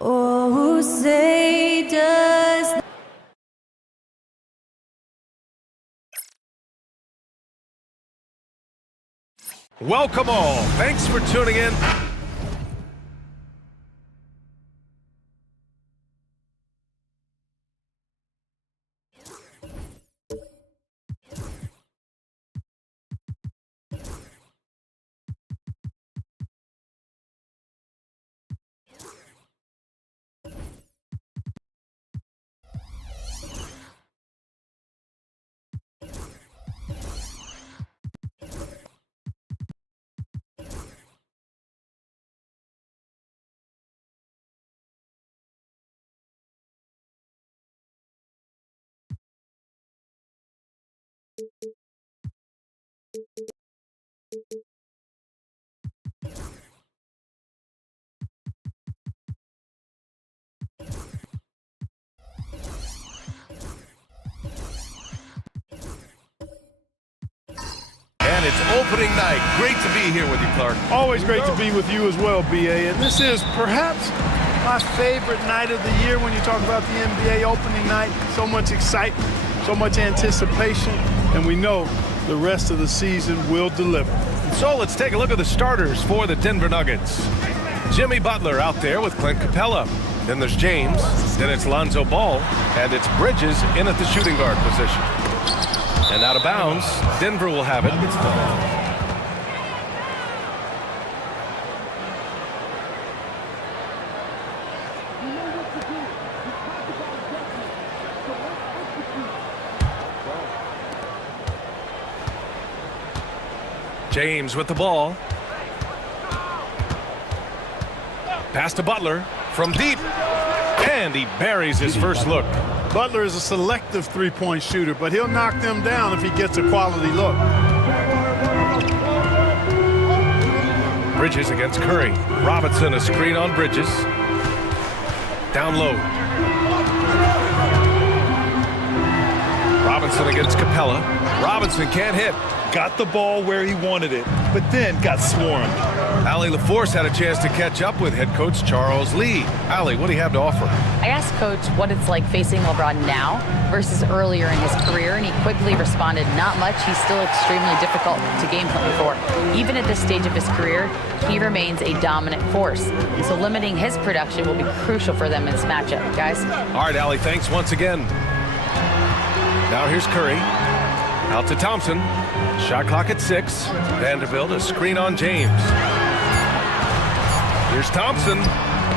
Oh, say does. Welcome all. Thanks for tuning in. And it's opening night. Great to be here with you, Clark. Always great to be with you as well, B.A. And this is perhaps my favorite night of the year when you talk about the NBA opening night. So much excitement, so much anticipation, and we know the rest of the season will deliver. So let's take a look at the starters for the Denver Nuggets. Jimmy Butler out there with Clint Capella. Then there's James, then it's Lonzo Ball, and it's Bridges in at the shooting guard position. And out of bounds, Denver will have it. James with the ball. Pass to Butler from deep. And he buries his first look. Butler is a selective three-point shooter, but he'll knock them down if he gets a quality look. Bridges against Curry. Robinson a screen on Bridges. Down low. Robinson against Capella. Robinson can't hit. Got the ball where he wanted it, but then got swarmed. Allie LaForce had a chance to catch up with head coach Charles Lee. Allie, what do you have to offer? I asked Coach what it's like facing LeBron now versus earlier in his career, and he quickly responded, not much. He's still extremely difficult to game plan for. Even at this stage of his career, he remains a dominant force. So limiting his production will be crucial for them in this matchup, guys. All right, Allie, thanks once again. Now here's Curry. Out to Thompson. Shot clock at 6. Vanderbilt a screen on James. Here's Thompson.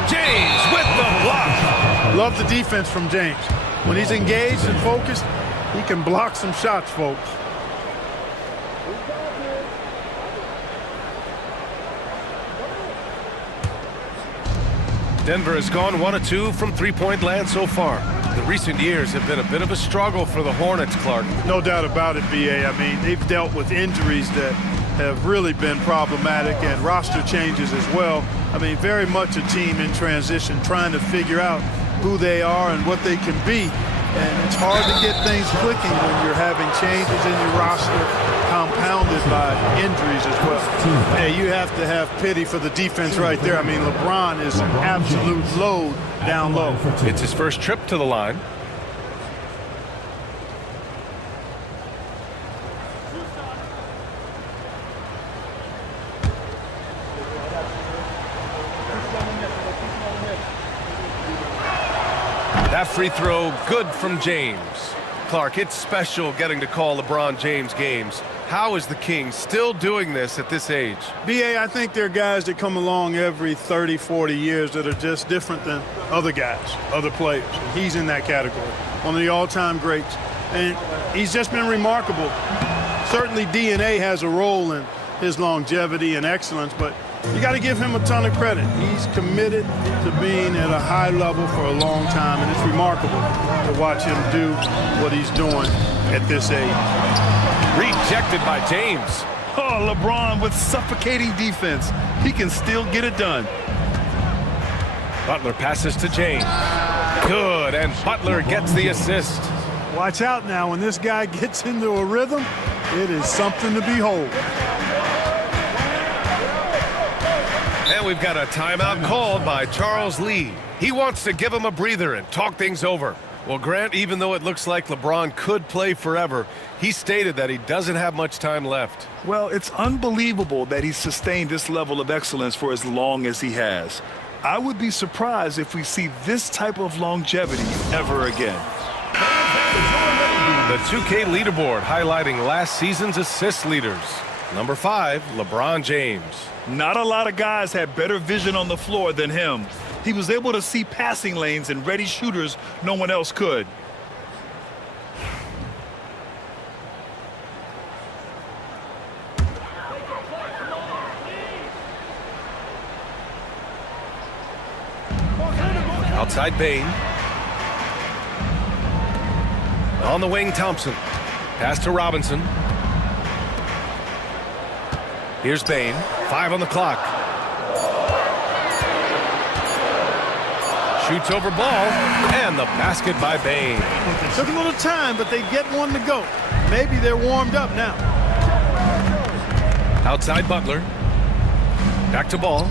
James with the block. Love the defense from James. When he's engaged and focused, he can block some shots, folks. Denver has gone 1 of 2 from three-point land so far. The recent years have been a bit of a struggle for the Hornets, Clark. No doubt about it, B.A. I mean, they've dealt with injuries that have really been problematic and roster changes as well. I mean, very much a team in transition, trying to figure out who they are and what they can be. And it's hard to get things clicking when you're having changes in your roster compounded by injuries as well. Hey, you have to have pity for the defense right there. I mean, LeBron is an absolute load down low. It's his first trip to the line. That free throw good from James. Clark, it's special getting to call LeBron James games. How is the King still doing this at this age? B.A., I think there are guys that come along every 30, 40 years that are just different than other guys, other players. He's in that category, one of the all-time greats. And he's just been remarkable. Certainly DNA has a role in his longevity and excellence, but you got to give him a ton of credit. He's committed to being at a high level for a long time, and it's remarkable to watch him do what he's doing at this age. Rejected by James. Oh, LeBron with suffocating defense. He can still get it done. Butler passes to James. Good, and Butler gets the assist. Watch out now. When this guy gets into a rhythm, it is something to behold. And we've got a timeout called by Charles Lee. He wants to give him a breather and talk things over. Well, Grant, even though it looks like LeBron could play forever, he stated that he doesn't have much time left. Well, it's unbelievable that he's sustained this level of excellence for as long as he has. I would be surprised if we see this type of longevity ever again. The 2K leaderboard highlighting last season's assist leaders. Number 5, LeBron James. Not a lot of guys had better vision on the floor than him. He was able to see passing lanes and ready shooters no one else could. Outside Bane. On the wing, Thompson. Pass to Robinson. Here's Bane. 5 on the clock. Shoots over ball, and the basket by Bane. It took a little time, but they get one to go. Maybe they're warmed up now. Outside Butler. Back to ball.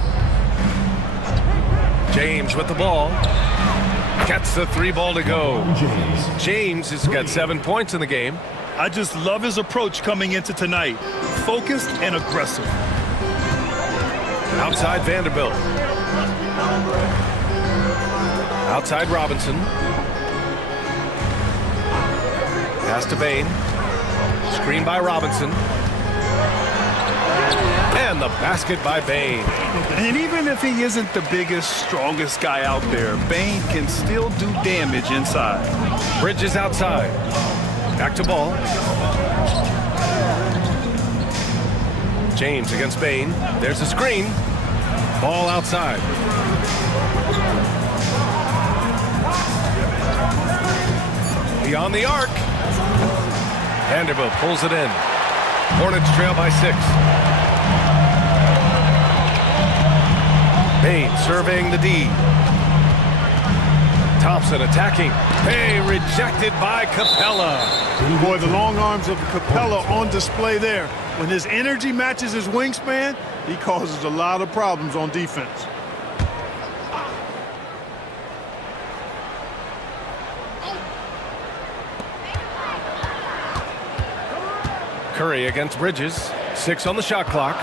James with the ball. Gets the 3 ball to go. James has got 7 points in the game. I just love his approach coming into tonight. Focused and aggressive. Outside Vanderbilt. Outside Robinson. Pass to Bane. Screen by Robinson. And the basket by Bane. And even if he isn't the biggest, strongest guy out there, Bane can still do damage inside. Bridges outside. Back to ball. James against Bane. There's a screen. Ball outside. Beyond the arc. Vanderbilt pulls it in. Hornets trail by 6. Bane surveying the D. Thompson attacking. Hey, rejected by Capella. Boy, the long arms of Capella on display there. When his energy matches his wingspan, he causes a lot of problems on defense. Curry against Bridges. 6 on the shot clock.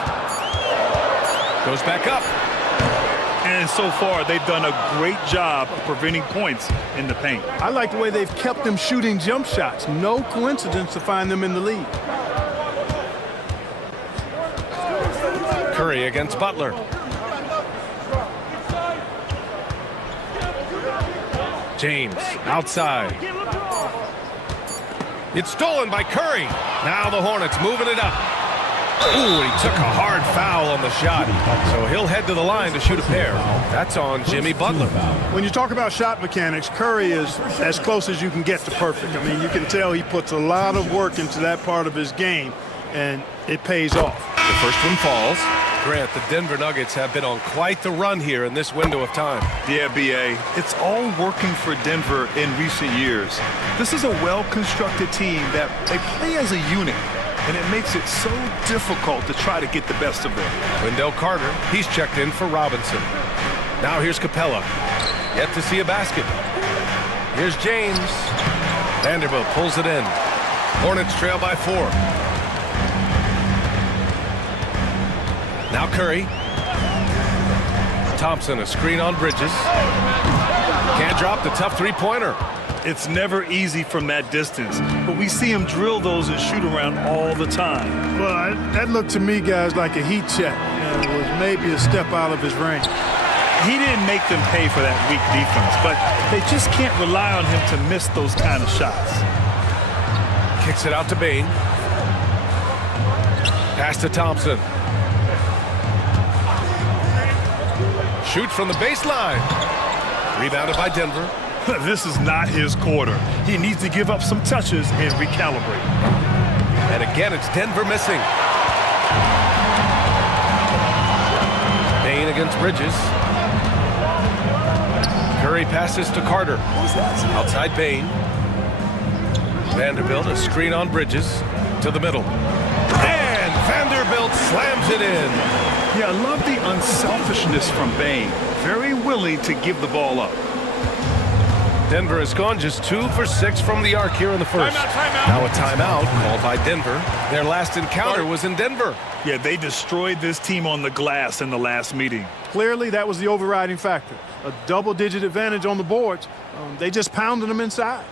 Goes back up. And so far, they've done a great job of preventing points in the paint. I like the way they've kept them shooting jump shots. No coincidence to find them in the lead. Curry against Butler. James outside. It's stolen by Curry. Now the Hornets moving it up. Ooh, he took a hard foul on the shot. So he'll head to the line to shoot a pair. That's on Jimmy Butler. When you talk about shot mechanics, Curry is as close as you can get to perfect. I mean, you can tell he puts a lot of work into that part of his game, and it pays off. The first one falls. Grant, the Denver Nuggets have been on quite the run here in this window of time. Yeah, B.A., it's all working for Denver in recent years. This is a well-constructed team that they play as a unit, and it makes it so difficult to try to get the best of them. Wendell Carter, he's checked in for Robinson. Now here's Capella. Yet to see a basket. Here's James. Vanderbilt pulls it in. Hornets trail by 4. Now Curry. Thompson, a screen on Bridges. Can't drop the tough three-pointer. It's never easy from that distance, but we see him drill those and shoot around all the time. Well, that looked to me, guys, like a heat check. It was maybe a step out of his range. He didn't make them pay for that weak defense, but they just can't rely on him to miss those kind of shots. Kicks it out to Bane. Pass to Thompson. Shoots from the baseline. Rebounded by Denver. This is not his quarter. He needs to give up some touches and recalibrate. And again, it's Denver missing. Bane against Bridges. Curry passes to Carter. Outside Bane. Vanderbilt, a screen on Bridges. To the middle. And Vanderbilt slams it in. Yeah, I love the unselfishness from Bane. Very willing to give the ball up. Denver has gone just 2 for 6 from the arc here in the first. Timeout. Now a timeout called by Denver. Their last encounter was in Denver. Yeah, they destroyed this team on the glass in the last meeting. Clearly, that was the overriding factor. A double-digit advantage on the boards. They just pounded them inside.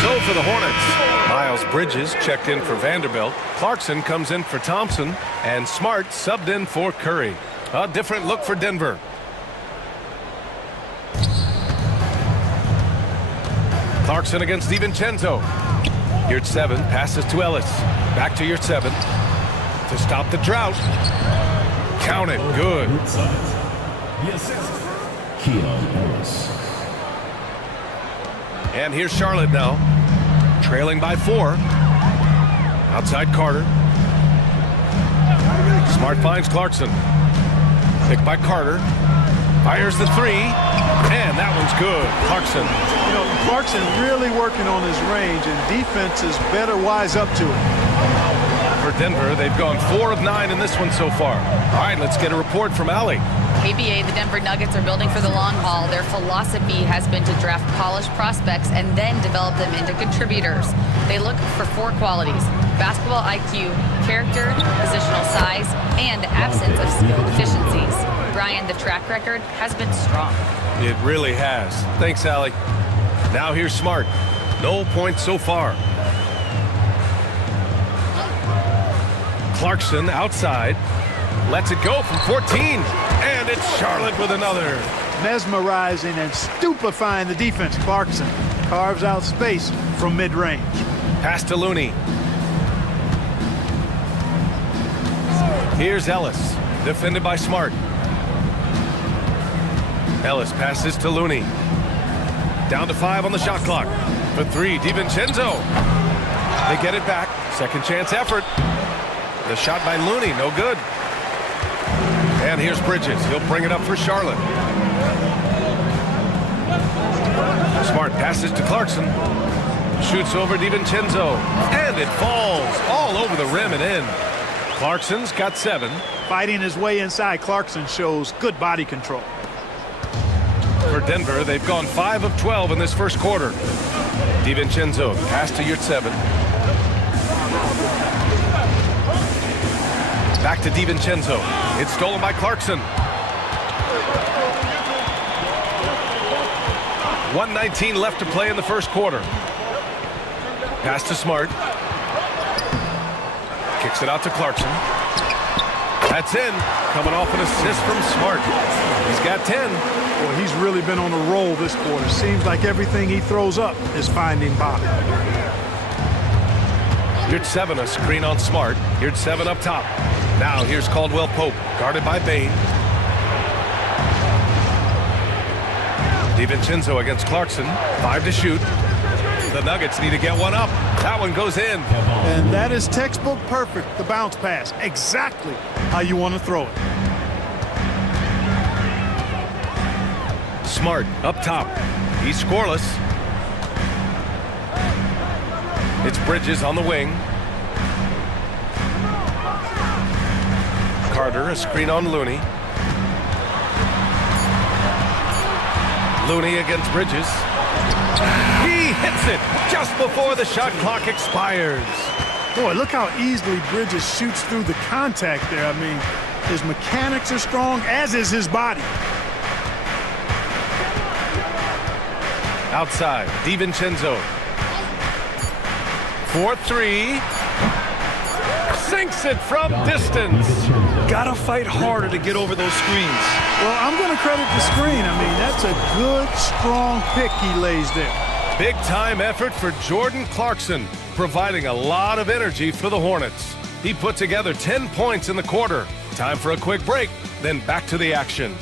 So for the Hornets, Miles Bridges checked in for Vanderbilt. Clarkson comes in for Thompson. And Smart subbed in for Curry. A different look for Denver. Clarkson against DiVincenzo. Yurt-7 passes to Ellis. Back to Yurt-7 to stop the drought. Count it. Good. And here's Charlotte now. Trailing by 4. Outside Carter. Smart finds Clarkson. Picked by Carter. Fires the 3. And that one's good. Clarkson. You know, Clarkson really working on his range, and defenses better wise up to it. For Denver, they've gone 4 of 9 in this one so far. All right, let's get a report from Allie. ABA, the Denver Nuggets are building for the long haul. Their philosophy has been to draft polished prospects and then develop them into contributors. They look for 4 qualities: basketball IQ, character, positional size, and absence of skill deficiencies. Brian, the track record has been strong. It really has. Thanks, Allie. Now here's Smart. No points so far. Clarkson outside. Lets it go from 14. And it's Charlotte with another. Mesmerizing and stupefying the defense. Clarkson carves out space from mid-range. Pass to Looney. Here's Ellis. Defended by Smart. Ellis passes to Looney. Down to 5 on the shot clock. For 3, DiVincenzo. They get it back. Second chance effort. The shot by Looney, no good. And here's Bridges. He'll bring it up for Charlotte. Smart passes to Clarkson. Shoots over DiVincenzo. And it falls all over the rim and in. Clarkson's got 7. Fighting his way inside, Clarkson shows good body control. For Denver, they've gone 5 of 12 in this first quarter. DiVincenzo pass to Yurt-7. Back to DiVincenzo. It's stolen by Clarkson. 1:19 left to play in the first quarter. Pass to Smart. Kicks it out to Clarkson. That's in. Coming off an assist from Smart. He's got 10. Well, he's really been on a roll this quarter. Seems like everything he throws up is finding bottom. Here's 7, a screen on Smart. Here's 7 up top. Now here's Caldwell Pope, guarded by Bain. DiVincenzo against Clarkson. 5 to shoot. The Nuggets need to get one up. That one goes in. And that is textbook perfect, the bounce pass. Exactly how you want to throw it. Smart up top. He's scoreless. It's Bridges on the wing. Carter, a screen on Looney. Looney against Bridges. He hits it just before the shot clock expires. Boy, look how easily Bridges shoots through the contact there. I mean, his mechanics are strong, as is his body. Outside, DiVincenzo. 4-3. Sinks it from distance. Gotta fight harder to get over those screens. Well, I'm going to credit the screen. I mean, that's a good, strong pick he lays there. Big-time effort for Jordan Clarkson, providing a lot of energy for the Hornets. He put together 10 points in the quarter. Time for a quick break, then back to the action.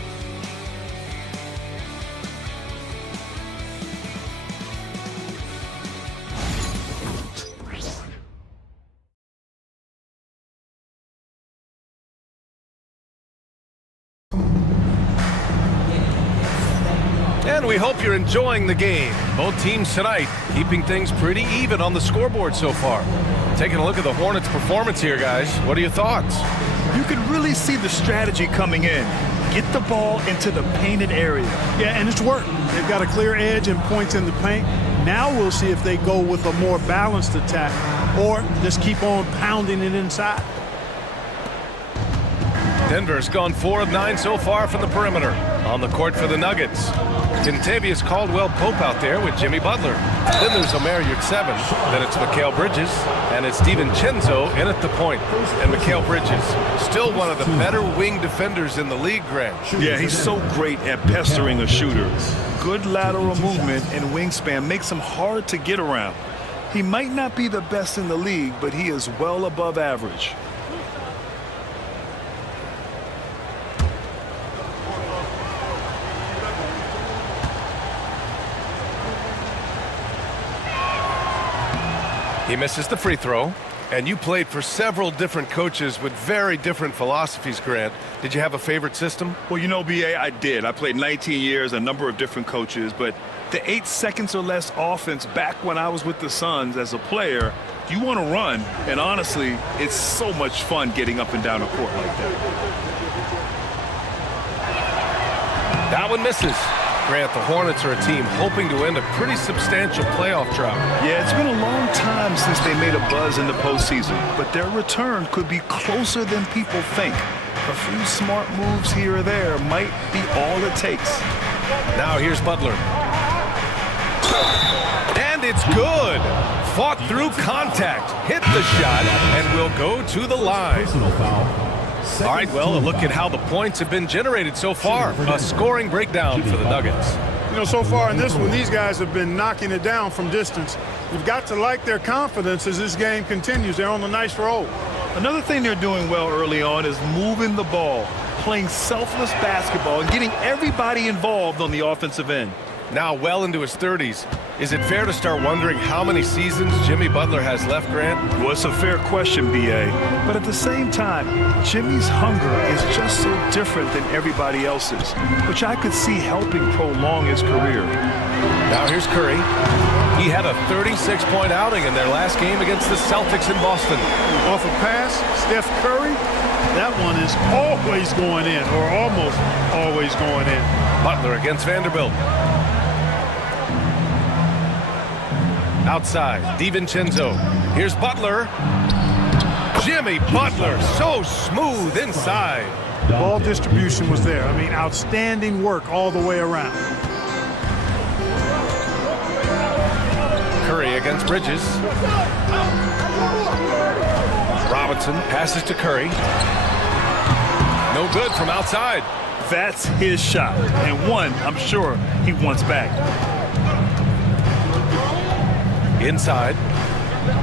And we hope you're enjoying the game. Both teams tonight keeping things pretty even on the scoreboard so far. Taking a look at the Hornets' performance here, guys. What are your thoughts? You can really see the strategy coming in. Get the ball into the painted area. Yeah, and it's worked. They've got a clear edge and points in the paint. Now we'll see if they go with a more balanced attack or just keep on pounding it inside. Denver's gone 4 of 9 so far from the perimeter. On the court for the Nuggets, Kentavious Caldwell-Pope out there with Jimmy Butler. Then there's Omer Yurtseven. Then it's Mikal Bridges. And it's DiVincenzo in at the point. And Mikal Bridges, still one of the better wing defenders in the league, Grant. Yeah, he's so great at pestering a shooter. Good lateral movement and wingspan makes him hard to get around. He might not be the best in the league, but he is well above average. He misses the free throw. And you played for several different coaches with very different philosophies, Grant. Did you have a favorite system? Well, you know, B.A., I did. I played 19 years, a number of different coaches, but the 8 seconds or less offense back when I was with the Suns as a player, you want to run, and honestly, it's so much fun getting up and down a court like that. That one misses. Grant, the Hornets are a team hoping to end a pretty substantial playoff drought. Yeah, it's been a long time since they made a buzz in the postseason, but their return could be closer than people think. A few smart moves here or there might be all it takes. Now here's Butler. And it's good. Fought through contact, hit the shot, and will go to the line. All right, well, a look at how the points have been generated so far. A scoring breakdown for the Nuggets. You know, so far in this one, these guys have been knocking it down from distance. You've got to like their confidence as this game continues. They're on a nice roll. Another thing they're doing well early on is moving the ball, playing selfless basketball, and getting everybody involved on the offensive end. Now well into his 30s. Is it fair to start wondering how many seasons Jimmy Butler has left, Grant? Well, it's a fair question, B.A. But at the same time, Jimmy's hunger is just so different than everybody else's, which I could see helping prolong his career. Now here's Curry. He had a 36-point outing in their last game against the Celtics in Boston. Off a pass, Steph Curry, that one is always going in, or almost always going in. Butler against Vanderbilt. Outside, DiVincenzo. Here's Butler. Jimmy Butler, so smooth inside. Ball distribution was there. I mean, outstanding work all the way around. Curry against Bridges. Robinson passes to Curry. No good from outside. That's his shot, and one I'm sure he wants back. Inside.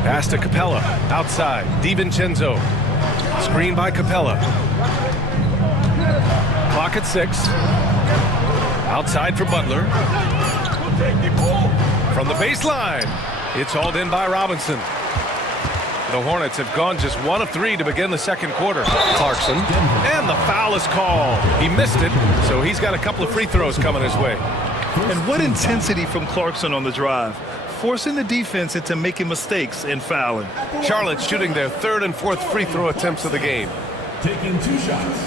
Pass to Capella. Outside. DiVincenzo. Screen by Capella. Clock at 6. Outside for Butler. From the baseline. It's hauled in by Robinson. The Hornets have gone just 1 of 3 to begin the second quarter. Clarkson. And the foul is called. He missed it, so he's got a couple of free throws coming his way. And what intensity from Clarkson on the drive, forcing the defense into making mistakes and fouling. Charlotte shooting their 3rd and 4th free throw attempts of the game. Taking 2 shots.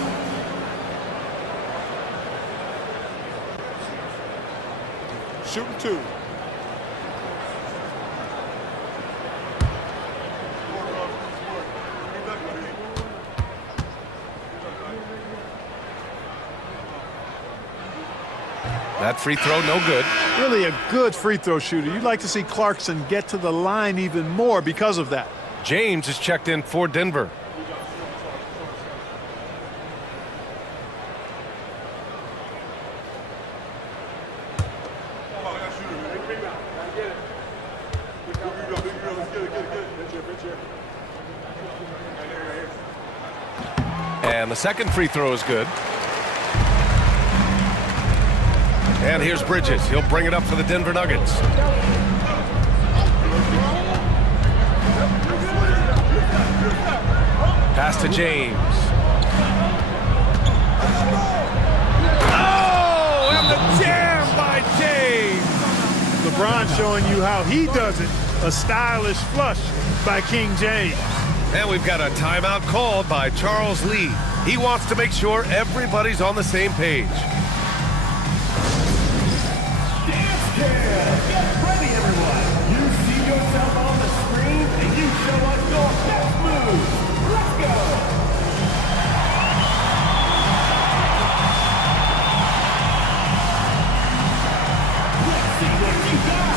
Shooting 2. That free throw, no good. Really a good free throw shooter. You'd like to see Clarkson get to the line even more because of that. James is checked in for Denver. And the second free throw is good. And here's Bridges. He'll bring it up for the Denver Nuggets. Pass to James. Oh, and the jam by James. LeBron showing you how he does it. A stylish flush by King James. And we've got a timeout called by Charles Lee. He wants to make sure everybody's on the same page. Get ready, everyone. You see yourself on the screen, and you show us your best move. Let's go. Let's see what you got.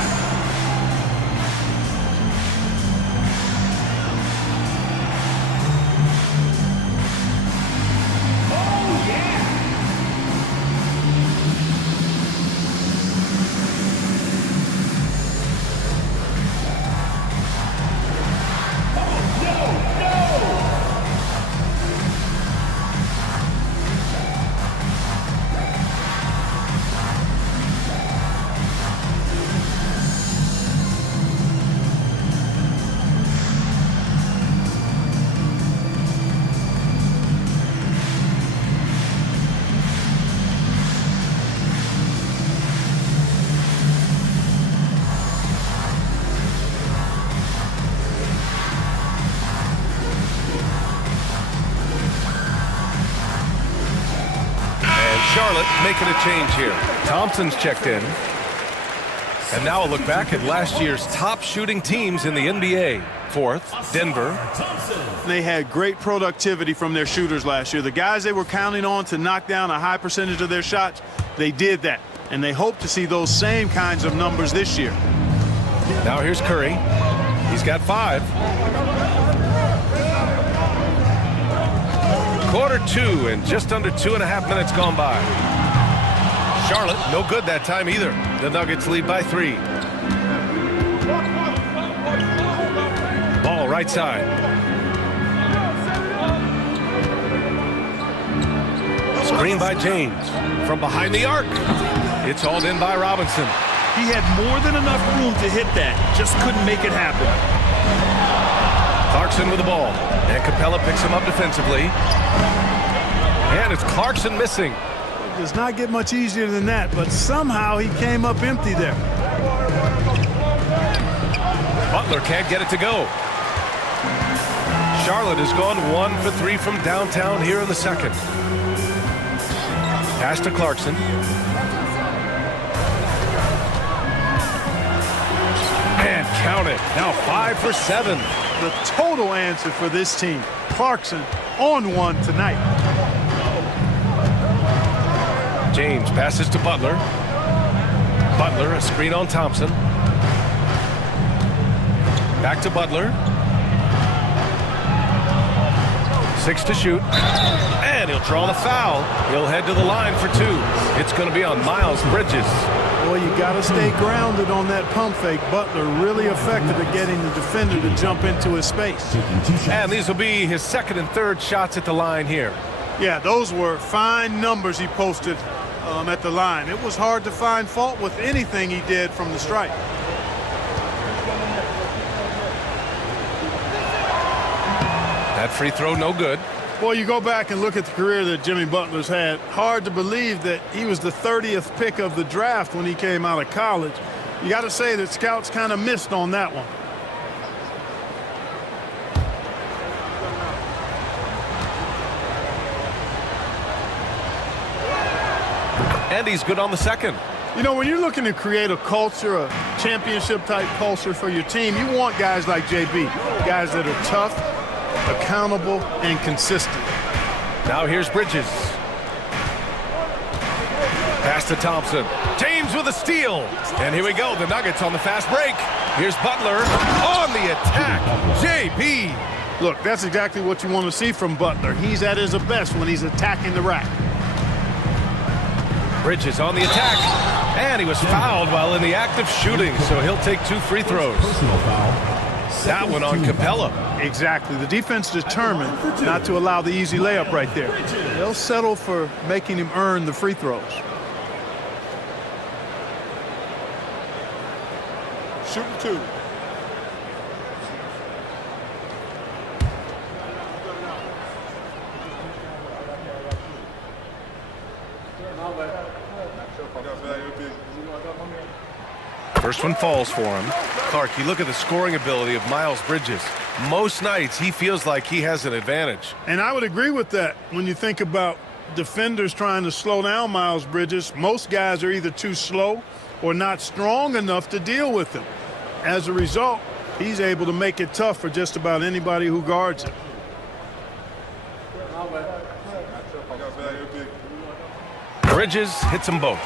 Oh, yeah. Charlotte making a change here. Thompson's checked in. And now a look back at last year's top shooting teams in the NBA. 4th, Denver. They had great productivity from their shooters last year. The guys they were counting on to knock down a high percentage of their shots, they did that. And they hope to see those same kinds of numbers this year. Now here's Curry. He's got 5. Quarter 2 and just under 2.5 minutes gone by. Charlotte, no good that time either. The Nuggets lead by 3. Ball right side. Screen by James. From behind the arc. It's hauled in by Robinson. He had more than enough room to hit that, just couldn't make it happen. Clarkson with the ball. And Capella picks him up defensively. And it's Clarkson missing. It does not get much easier than that, but somehow he came up empty there. Butler can't get it to go. Charlotte has gone 1 for 3 from downtown here in the second. Pass to Clarkson. And count it. Now 5 for 7. The total answer for this team. Clarkson on 1 tonight. James passes to Butler. Butler, a screen on Thompson. Back to Butler. 6 to shoot. And he'll draw the foul. He'll head to the line for 2. It's going to be on Miles Bridges. Boy, you got to stay grounded on that pump fake. Butler really effective at getting the defender to jump into his space. And these will be his second and third shots at the line here. Yeah, those were fine numbers he posted at the line. It was hard to find fault with anything he did from the stripe. That free throw, no good. Boy, you go back and look at the career that Jimmy Butler's had. Hard to believe that he was the 30th pick of the draft when he came out of college. You got to say that scouts kind of missed on that one. And he's good on the second. You know, when you're looking to create a culture, a championship-type culture for your team, you want guys like JB, guys that are tough, accountable, and consistent. Now here's Bridges. Pass to Thompson. James with a steal. And here we go, the Nuggets on the fast break. Here's Butler on the attack. JB. Look, that's exactly what you want to see from Butler. He's at his best when he's attacking the rack. Bridges on the attack. And he was fouled while in the act of shooting, so he'll take 2 free throws. That one on Capella. Exactly. The defense determined not to allow the easy layup right there. They'll settle for making him earn the free throws. Shooting 2. First one falls for him. Clark, you look at the scoring ability of Miles Bridges. Most nights he feels like he has an advantage. And I would agree with that. When you think about defenders trying to slow down Miles Bridges, most guys are either too slow or not strong enough to deal with him. As a result, he's able to make it tough for just about anybody who guards him. Bridges hits them both.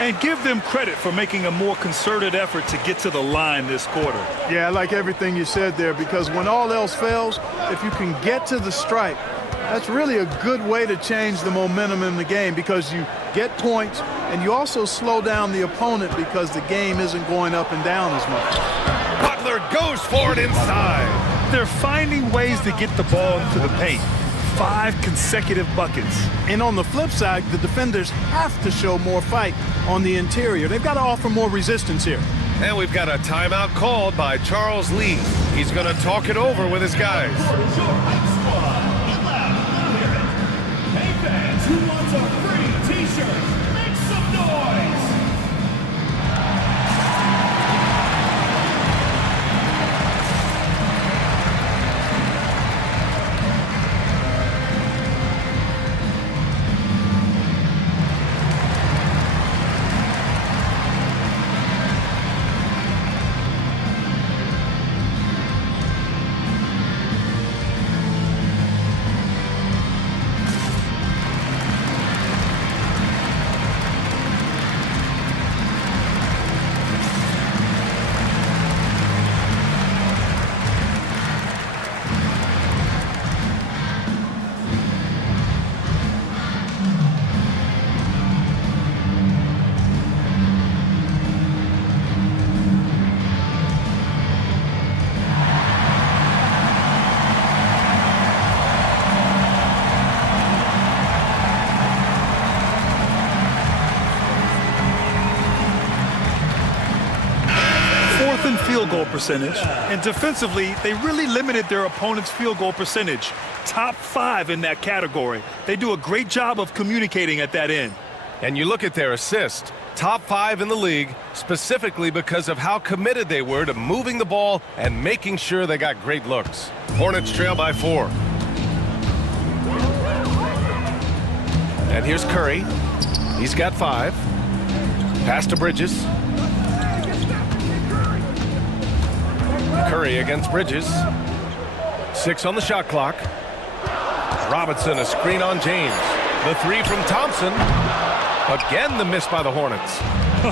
And give them credit for making a more concerted effort to get to the line this quarter. Yeah, I like everything you said there, because when all else fails, if you can get to the stripe, that's really a good way to change the momentum in the game, because you get points and you also slow down the opponent because the game isn't going up and down as much. Butler goes for it inside. They're finding ways to get the ball into the paint. 5 consecutive buckets. And on the flip side, the defenders have to show more fight on the interior. They've got to offer more resistance here. And we've got a timeout called by Charles Lee. He's going to talk it over with his guys. Hey fans, who wants a free t-shirt? Make some noise! Field goal percentage, and defensively they really limited their opponent's field goal percentage. Top 5 in that category. They do a great job of communicating at that end. And you look at their assist, top 5 in the league, specifically because of how committed they were to moving the ball and making sure they got great looks. Hornets trail by 4. And here's Curry. He's got 5. Pass to Bridges. Curry against Bridges. 6 on the shot clock. Robinson, a screen on James. The 3 from Thompson. Again, the miss by the Hornets.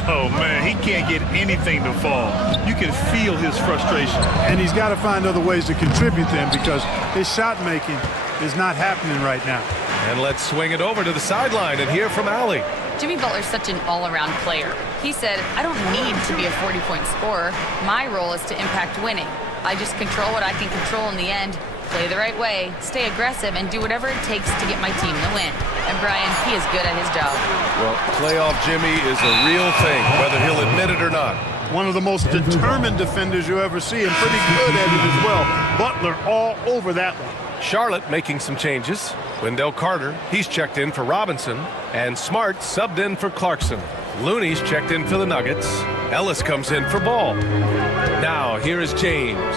Oh, man, he can't get anything to fall. You can feel his frustration. And he's got to find other ways to contribute them because his shot making is not happening right now. And let's swing it over to the sideline and hear from Allie. Jimmy Butler's such an all-around player. He said, I don't need to be a 40-point scorer. My role is to impact winning. I just control what I can control in the end, play the right way, stay aggressive, and do whatever it takes to get my team the win. And Brian, he is good at his job. Well, playoff Jimmy is a real thing, whether he'll admit it or not. One of the most determined defenders you ever see, and pretty good at it as well. Butler all over that one. Charlotte making some changes. Wendell Carter, he's checked in for Robinson. And Smart subbed in for Clarkson. Looney's checked in for the Nuggets. Ellis comes in for Ball. Now, here is James.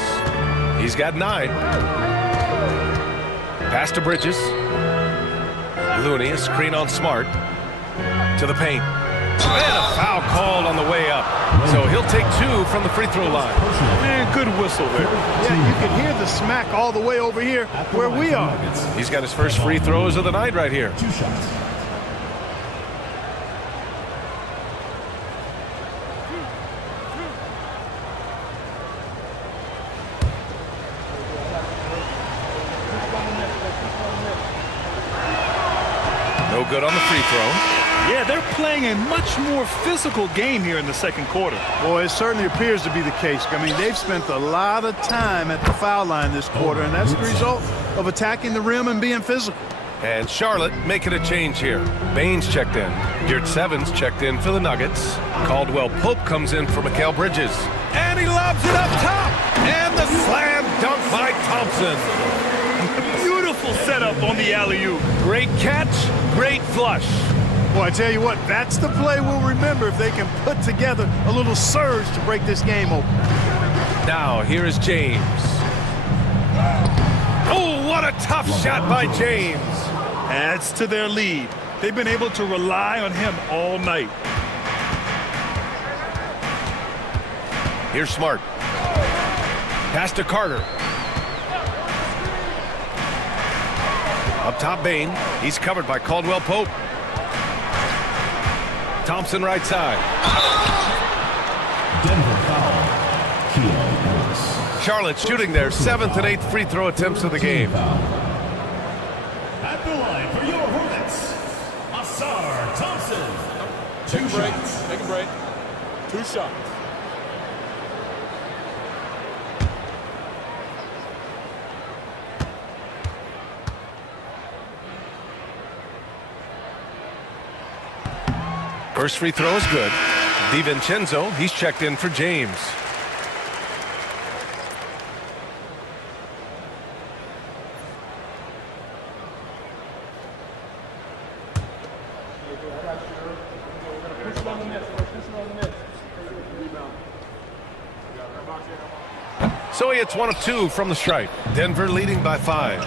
He's got 9. Pass to Bridges. Looney, a screen on Smart. To the paint. And a foul called on the way up. So he'll take 2 from the free throw line. Man, good whistle there. Yeah, you can hear the smack all the way over here where we are. He's got his first free throws of the night right here. 2 shots. No good on the free throw. Yeah, they're playing a much more physical game here in the second quarter. Boy, it certainly appears to be the case. I mean, they've spent a lot of time at the foul line this quarter, and that's the result of attacking the rim and being physical. And Charlotte making a change here. Baines checked in. Yurtseven's checked in for the Nuggets. Caldwell Pope comes in for Mikal Bridges. And he lobs it up top. And the slam dunk by Thompson. Beautiful setup on the alley-oop. Great catch, great flush. Boy, I tell you what, that's the play we'll remember if they can put together a little surge to break this game open. Now, here is James. Oh, what a tough shot by James. Adds to their lead. They've been able to rely on him all night. Here's Smart. Pass to Carter. Up top, Bane. He's covered by Caldwell Pope. Thompson right side. Denver foul. Keon Ellis. Charlotte shooting their 7th and 8th free throw attempts of the game. At the line for your Hornets, Asar Thompson. 2 shots. Take a break. 2 shots. First free throw is good. DiVincenzo, he's checked in for James. So he hits 1 of 2 from the stripe. Denver leading by 5.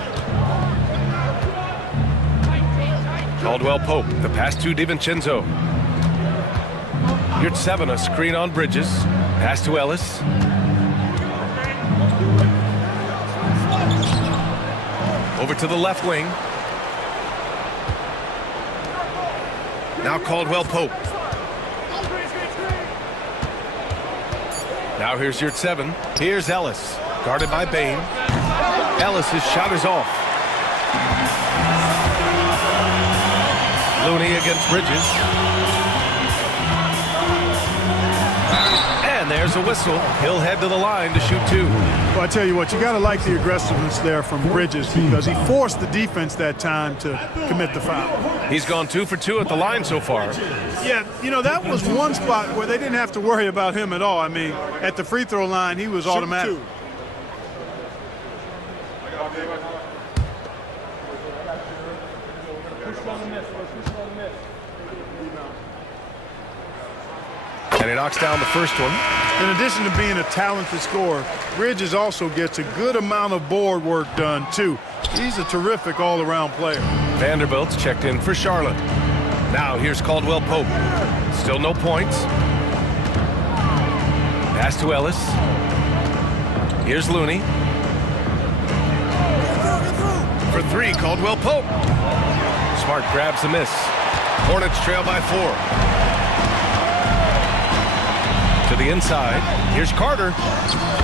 Caldwell Pope, the pass to DiVincenzo. Yurtseven, a screen on Bridges. Pass to Ellis. Over to the left wing. Now Caldwell Pope. Now here's Yurtseven. Here's Ellis. Guarded by Bane. Ellis' shot is off. Looney against Bridges. And there's a whistle. He'll head to the line to shoot 2. Well, I tell you what, you got to like the aggressiveness there from Bridges because he forced the defense that time to commit the foul. He's gone 2 for 2 at the line so far. Yeah, you know, that was one spot where they didn't have to worry about him at all. I mean, at the free throw line, he was automatic. And he knocks down the first one. In addition to being a talented scorer, Bridges also gets a good amount of board work done, too. He's a terrific all-around player. Vanderbilt's checked in for Charlotte. Now here's Caldwell Pope. Still no points. Pass to Ellis. Here's Looney. For 3, Caldwell Pope. Smart grabs the miss. Hornets trail by 4. To the inside. Here's Carter.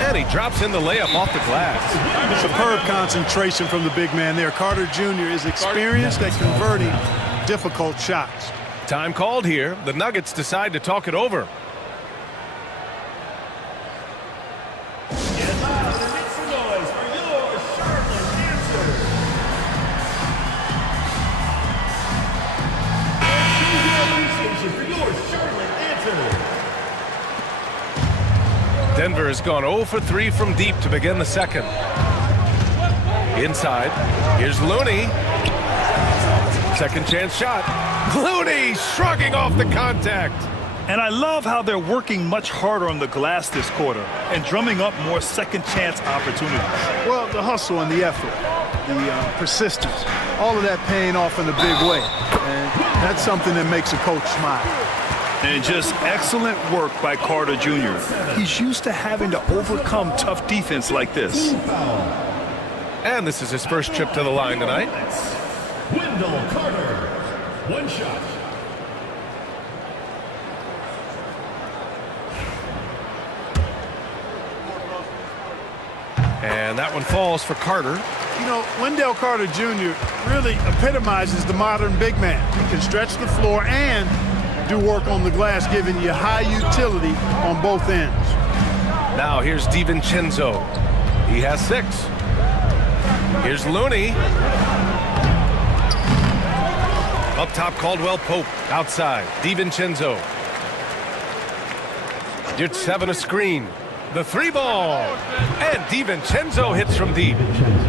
And he drops in the layup off the glass. Superb concentration from the big man there. Carter Jr. is experienced at converting difficult shots. Time called here. The Nuggets decide to talk it over. Get loud and make some noise for your Charlotte answer. Choose your appreciation for your Charlotte answer. Denver has gone 0 for 3 from deep to begin the second. Inside. Here's Looney. Second chance shot. Looney shrugging off the contact. And I love how they're working much harder on the glass this quarter and drumming up more second chance opportunities. Well, the hustle and the effort, the persistence, all of that paying off in a big way. And that's something that makes a coach smile. And just excellent work by Carter Jr. He's used to having to overcome tough defense like this. And this is his first trip to the line tonight. Wendell Carter. One shot. And that one falls for Carter. You know, Wendell Carter Jr. really epitomizes the modern big man. He can stretch the floor and do work on the glass, giving you high utility on both ends. Now here's DiVincenzo. He has 6. Here's Looney. Up top, Caldwell Pope. Outside, DiVincenzo. Here's 7 a screen. The 3 ball. And DiVincenzo hits from deep.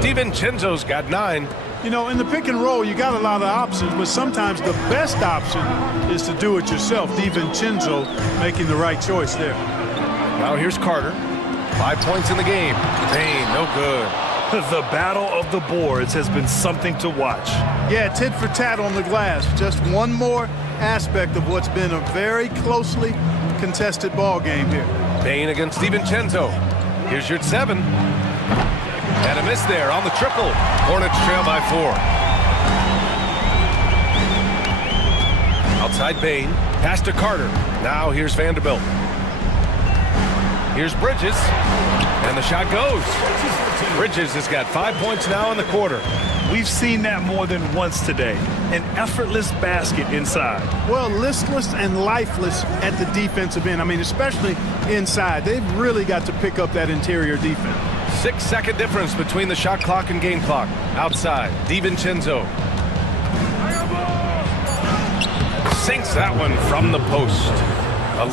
DiVincenzo's got 9. You know, in the pick and roll, you got a lot of options, but sometimes the best option is to do it yourself. DiVincenzo making the right choice there. Now here's Carter. 5 points in the game. Payne, no good. The battle of the boards has been something to watch. Yeah, tit for tat on the glass. Just one more aspect of what's been a very closely contested ball game here. Payne against DiVincenzo. Here's your 7. And a miss there on the triple. Hornets trail by 4. Outside Payne. Pass to Carter. Now here's Vanderbilt. Here's Bridges. And the shot goes. Bridges has got 5 points now in the quarter. We've seen that more than once today. An effortless basket inside. Well, listless and lifeless at the defensive end. I mean, especially inside. They've really got to pick up that interior defense. 6-second difference between the shot clock and game clock. Outside, DiVincenzo. Sinks that one from the post.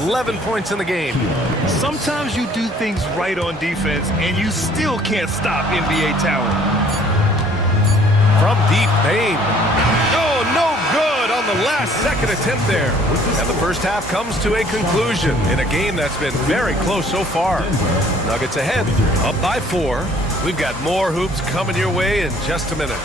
11 points in the game. Sometimes you do things right on defense and you still can't stop NBA talent. From deep, Payne. Oh, no good on the last second attempt there. And the first half comes to a conclusion in a game that's been very close so far. Nuggets ahead, up by 4. We've got more hoops coming your way in just a minute.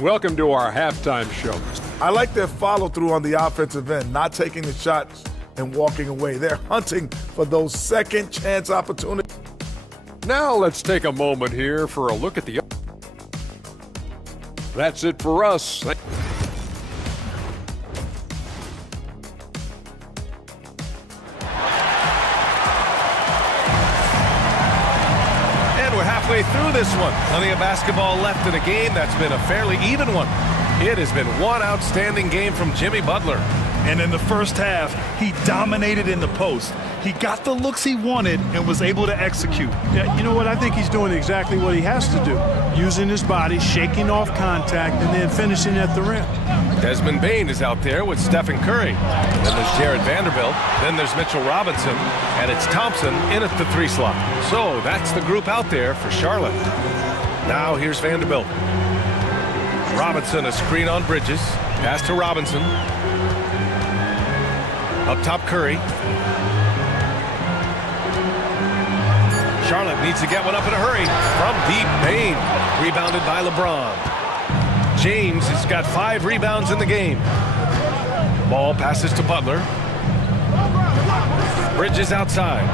Welcome to our halftime show. I like their follow-through on the offensive end, not taking the shots and walking away. They're hunting for those second chance opportunities. Now let's take a moment here for a look at the... That's it for us. Halfway through this one. Plenty of basketball left in a game that's been a fairly even one. It has been one outstanding game from Jimmy Butler. And in the first half, he dominated in the post. He got the looks he wanted and was able to execute. Yeah, you know what? I think he's doing exactly what he has to do. Using his body, shaking off contact, and then finishing at the rim. Desmond Bane is out there with Stephen Curry. Then there's Jared Vanderbilt. Then there's Mitchell Robinson. And it's Thompson in at the 3 slot. So that's the group out there for Charlotte. Now here's Vanderbilt. Robinson, a screen on Bridges. Pass to Robinson. Up top, Curry. Charlotte needs to get one up in a hurry. From deep, Payne. Rebounded by LeBron. James has got 5 rebounds in the game. Ball passes to Butler. Bridges outside.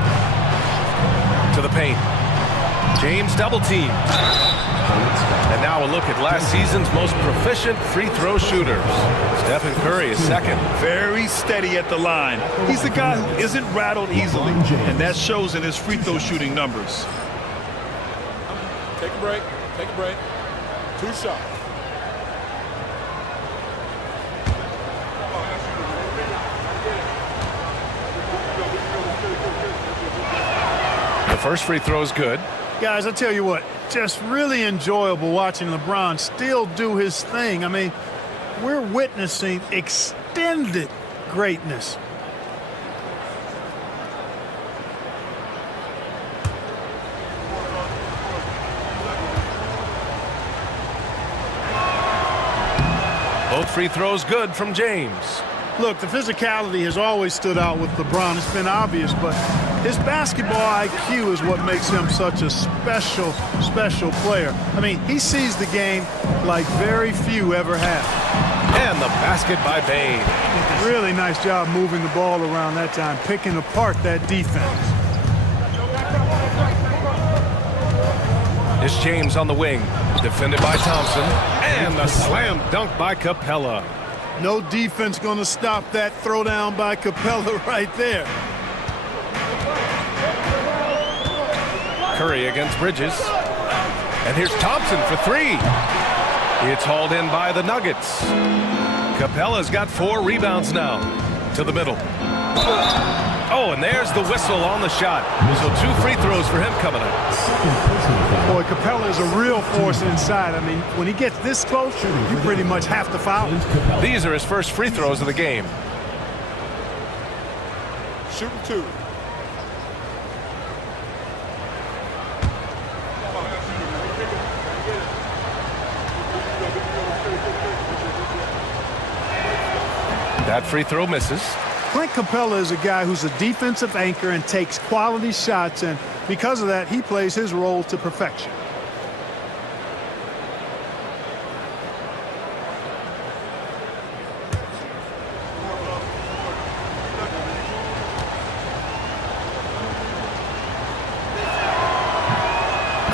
To the paint. James double team. And now a look at last season's most proficient free throw shooters. Stephen Curry is second. Very steady at the line. He's the guy who isn't rattled easily, and that shows in his free throw shooting numbers. Take a break. Take a break. 2 shots. The first free throw is good. Guys, I tell you what, just really enjoyable watching LeBron still do his thing. I mean, we're witnessing extended greatness. Both free throws good from James. Look, the physicality has always stood out with LeBron. It's been obvious, but his basketball IQ is what makes him such a special, special player. I mean, he sees the game like very few ever have. And the basket by Payne. Really nice job moving the ball around that time, picking apart that defense. It's James on the wing, defended by Thompson. And the slam dunk by Capella. No defense going to stop that throwdown by Capella right there. Curry against Bridges. And here's Thompson for 3. It's hauled in by the Nuggets. Capella's got 4 rebounds now. To the middle. Oh, and there's the whistle on the shot. So 2 free throws for him coming up. Boy, Capella is a real force inside. I mean, when he gets this close, you pretty much have to foul him. These are his first free throws of the game. Shooting 2. That free throw misses. Clint Capella is a guy who's a defensive anchor and takes quality shots, and because of that, he plays his role to perfection.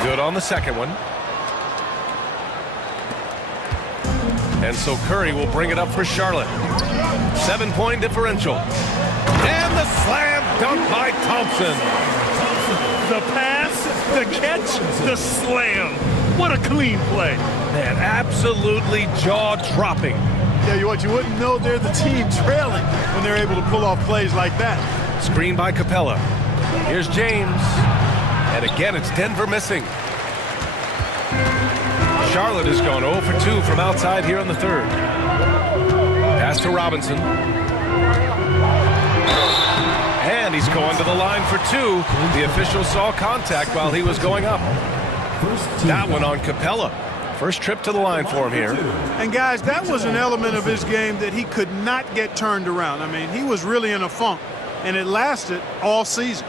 Good on the second one. And so Curry will bring it up for Charlotte. 7-point differential. And the slam dunk by Thompson. The pass, the catch, the slam. What a clean play. Man, absolutely jaw-dropping. Yeah, you wouldn't know they're the team trailing when they're able to pull off plays like that. Screen by Capella. Here's James. And again, it's Denver missing. Charlotte has gone 0 for 2 from outside here in the third. Pass to Robinson. And he's going to the line for 2. The official saw contact while he was going up. That one on Capella. First trip to the line for him here. And guys, that was an element of his game that he could not get turned around. I mean, he was really in a funk, and it lasted all season.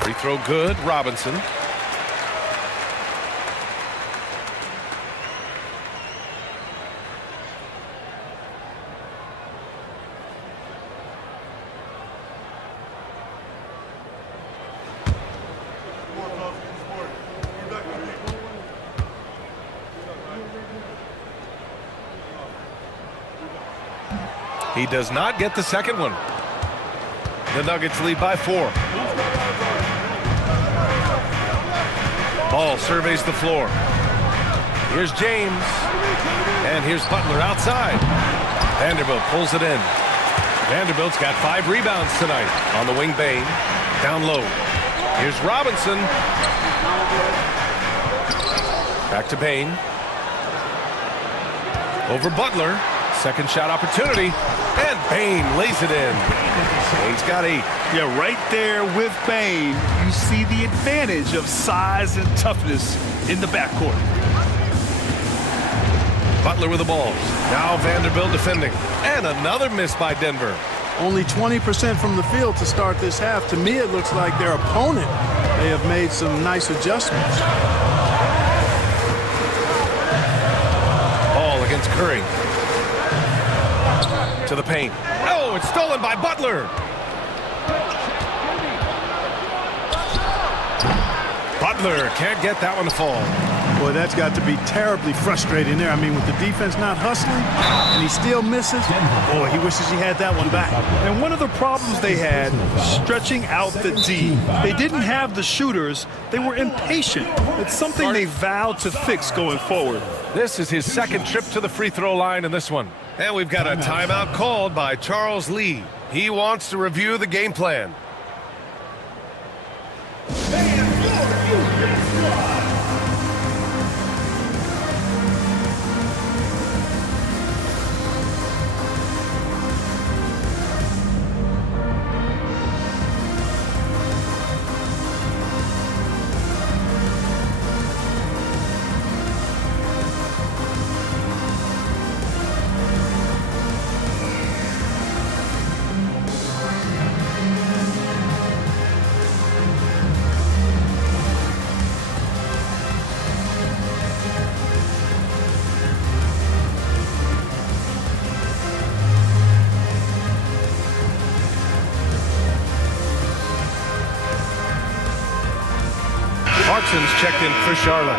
Free throw good, Robinson. He does not get the second one. The Nuggets lead by 4. Ball surveys the floor. Here's James. And here's Butler outside. Vanderbilt pulls it in. Vanderbilt's got 5 rebounds tonight. On the wing, Bane. Down low. Here's Robinson. Back to Bane. Over Butler. Second shot opportunity. And Bane lays it in. He's got 8. Yeah, right there with Bane, you see the advantage of size and toughness in the backcourt. Butler with the ball. Now Vanderbilt defending. And another miss by Denver. Only 20% from the field to start this half. To me, it looks like their opponent may have made some nice adjustments. Ball against Curry. To the paint. Oh, it's stolen by Butler. Butler can't get that one to fall. Boy, that's got to be terribly frustrating there. I mean, with the defense not hustling and he still misses, boy, he wishes he had that one back. And one of the problems they had, stretching out the D. They didn't have the shooters. They were impatient. It's something they vowed to fix going forward. This is his second trip to the free throw line in this one. And we've got a timeout called by Charles Lee. He wants to review the game plan. Clarkson's checked in for Charlotte.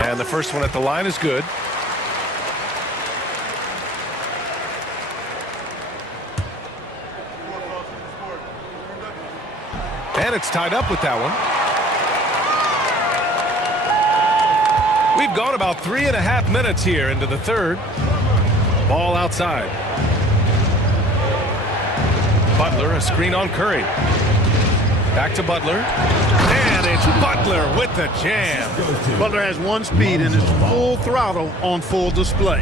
And the first one at the line is good. And it's tied up with that one. We've gone about 3.5 minutes here into the third. Ball outside. Butler, a screen on Curry. Back to Butler. And it's Butler with the jam. Butler has one speed and is full throttle on full display.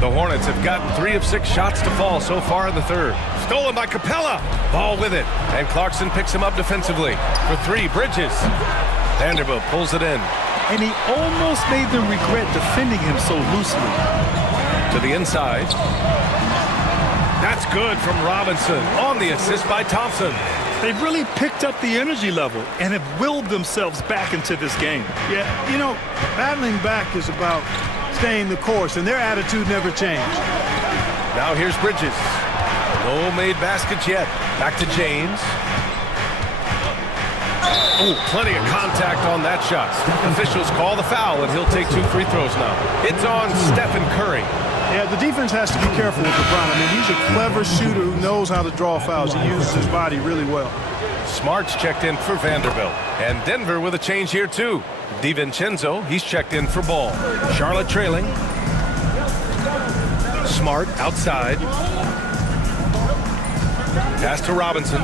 The Hornets have gotten 3 of 6 shots to fall so far in the third. Stolen by Capella. Ball with it. And Clarkson picks him up defensively. For 3, Bridges. Vanderbilt pulls it in. And he almost made them regret defending him so loosely. To the inside. That's good from Robinson on the assist by Thompson. They've really picked up the energy level and have willed themselves back into this game. Yeah, you know, battling back is about staying the course, and their attitude never changed. Now here's Bridges. No made baskets yet. Back to James. Oh, plenty of contact on that shot. Officials call the foul, and he'll take 2 free throws now. It's on Stephen Curry. Yeah, the defense has to be careful with LeBron. I mean, he's a clever shooter who knows how to draw fouls. He uses his body really well. Smart's checked in for Vanderbilt. And Denver with a change here, too. DiVincenzo, he's checked in for Ball. Charlotte trailing. Smart outside. Pass to Robinson.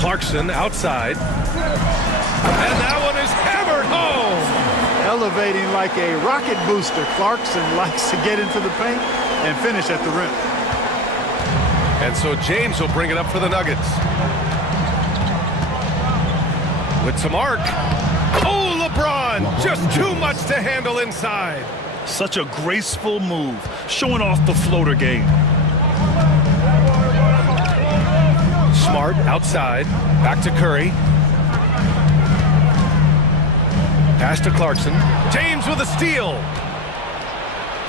Clarkson outside. And that one is hammered home. Elevating like a rocket booster, Clarkson likes to get into the paint and finish at the rim. And so James will bring it up for the Nuggets. With some arc. Oh, LeBron, just too much to handle inside. Such a graceful move, showing off the floater game. Smart outside. Back to Curry. Pass to Clarkson. James with a steal.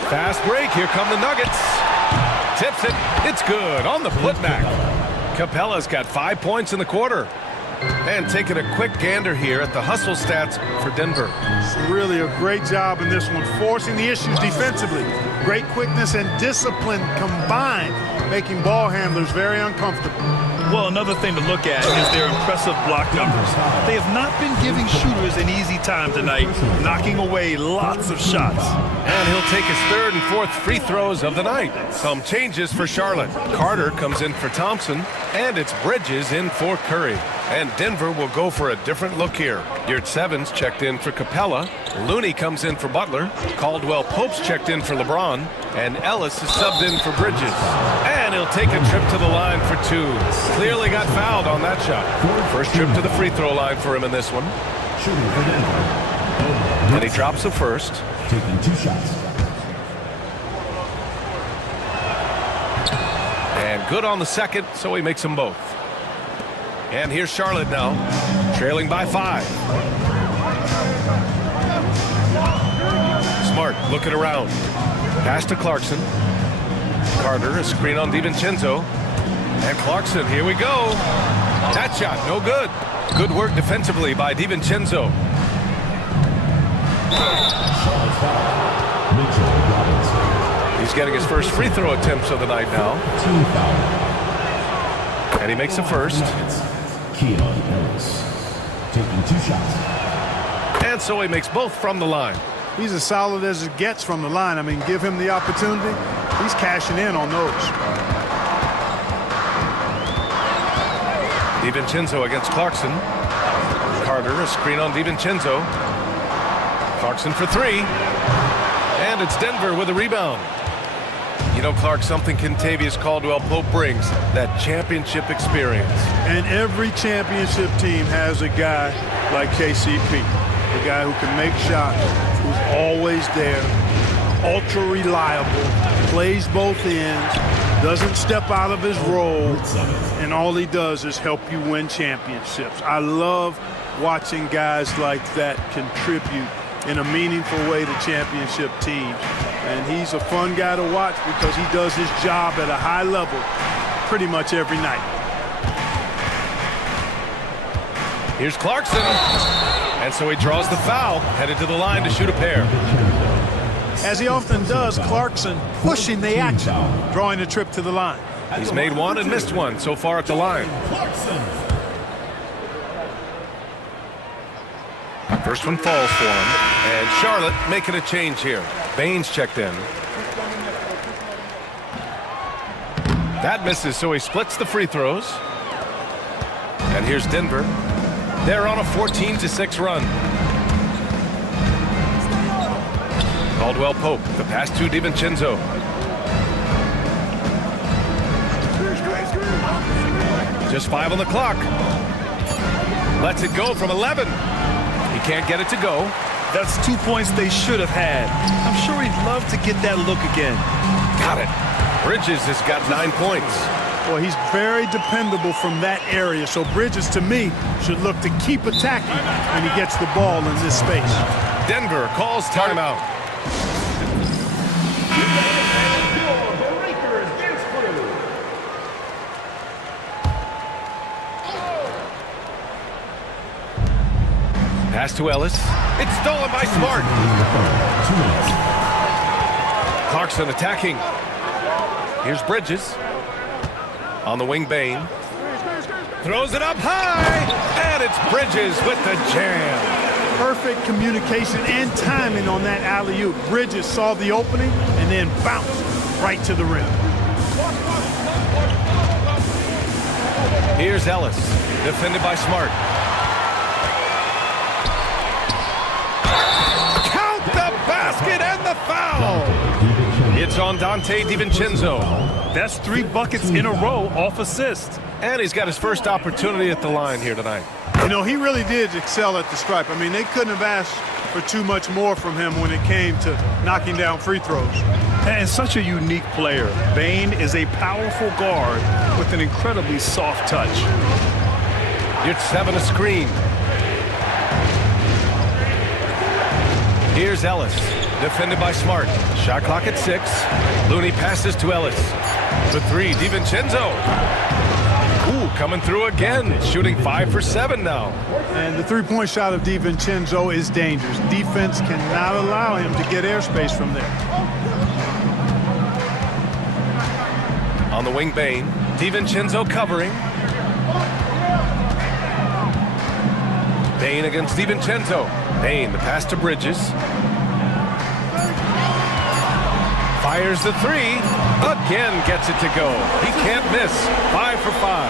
Fast break. Here come the Nuggets. Tips it. It's good on the putback. Capella's got 5 points in the quarter. And taking a quick gander here at the hustle stats for Denver. Really a great job in this one, forcing the issues defensively. Great quickness and discipline combined, making ball handlers very uncomfortable. Well, another thing to look at is their impressive block numbers. They have not been giving shooters an easy time tonight, knocking away lots of shots. And he'll take his third and fourth free throws of the night. Some changes for Charlotte. Carter comes in for Thompson, and it's Bridges in for Curry. And Denver will go for a different look here. Yurtsevens checked in for Capella. Looney comes in for Butler. Caldwell Pope's checked in for LeBron. And Ellis is subbed in for Bridges. And he'll take a trip to the line for two. Clearly got fouled on that shot. First trip to the free throw line for him in this one. And he drops the first. Taking 2 shots. And good on the second, so he makes them both. And here's Charlotte now, trailing by 5. Smart looking around. Pass to Clarkson. Carter, a screen on DiVincenzo. And Clarkson, here we go. That shot, no good. Good work defensively by DiVincenzo. He's getting his first free throw attempts of the night now. And he makes the first. Keon Ellis taking 2 shots. And so he makes both from the line. He's as solid as it gets from the line. I mean, give him the opportunity. He's cashing in on those. DiVincenzo against Clarkson. Carter, a screen on DiVincenzo. Clarkson for 3. And it's Denver with a rebound. You know, Clark, something Kentavious Caldwell-Pope brings, that championship experience. And every championship team has a guy like KCP, a guy who can make shots, who's always there, ultra reliable, plays both ends, doesn't step out of his role, and all he does is help you win championships. I love watching guys like that contribute in a meaningful way to championship teams. And he's a fun guy to watch because he does his job at a high level pretty much every night. Here's Clarkson. And so he draws the foul, headed to the line to shoot a pair. As he often does, Clarkson pushing the action, drawing a trip to the line. He's made one and missed one so far at the line. First one falls for him. And Charlotte making a change here. Baines checked in. That misses, so he splits the free throws. And here's Denver. They're on a 14-6 run. Caldwell Pope, the pass to DiVincenzo. Just 5 on the clock. Lets it go from 11. He can't get it to go. That's 2 points they should have had. I'm sure he'd love to get that look again. Got it. Bridges has got 9 points. Well, he's very dependable from that area. So Bridges, to me, should look to keep attacking when he gets the ball in this space. Denver calls timeout. Pass to Ellis. It's stolen by Smart. Clarkson attacking. Here's Bridges. On the wing, Bane. Throws it up high. And it's Bridges with the jam. Perfect communication and timing on that alley-oop. Bridges saw the opening and then bounced right to the rim. Here's Ellis. Defended by Smart. Basket and the foul. It's on Dante DiVincenzo. That's 3 buckets in a row off assist. And he's got his first opportunity at the line here tonight. You know, he really did excel at the stripe. I mean, they couldn't have asked for too much more from him when it came to knocking down free throws. And such a unique player. Bane is a powerful guard with an incredibly soft touch. Yurtseven a screen. Here's Ellis, defended by Smart. Shot clock at 6. Looney passes to Ellis. For 3, DiVincenzo. Ooh, coming through again, shooting 5 for 7 now. And the three-point shot of DiVincenzo is dangerous. Defense cannot allow him to get airspace from there. On the wing, Bane. DiVincenzo covering. Bane against DiVincenzo. Bane, the pass to Bridges. Fires the three. Again gets it to go. He can't miss. 5 for 5.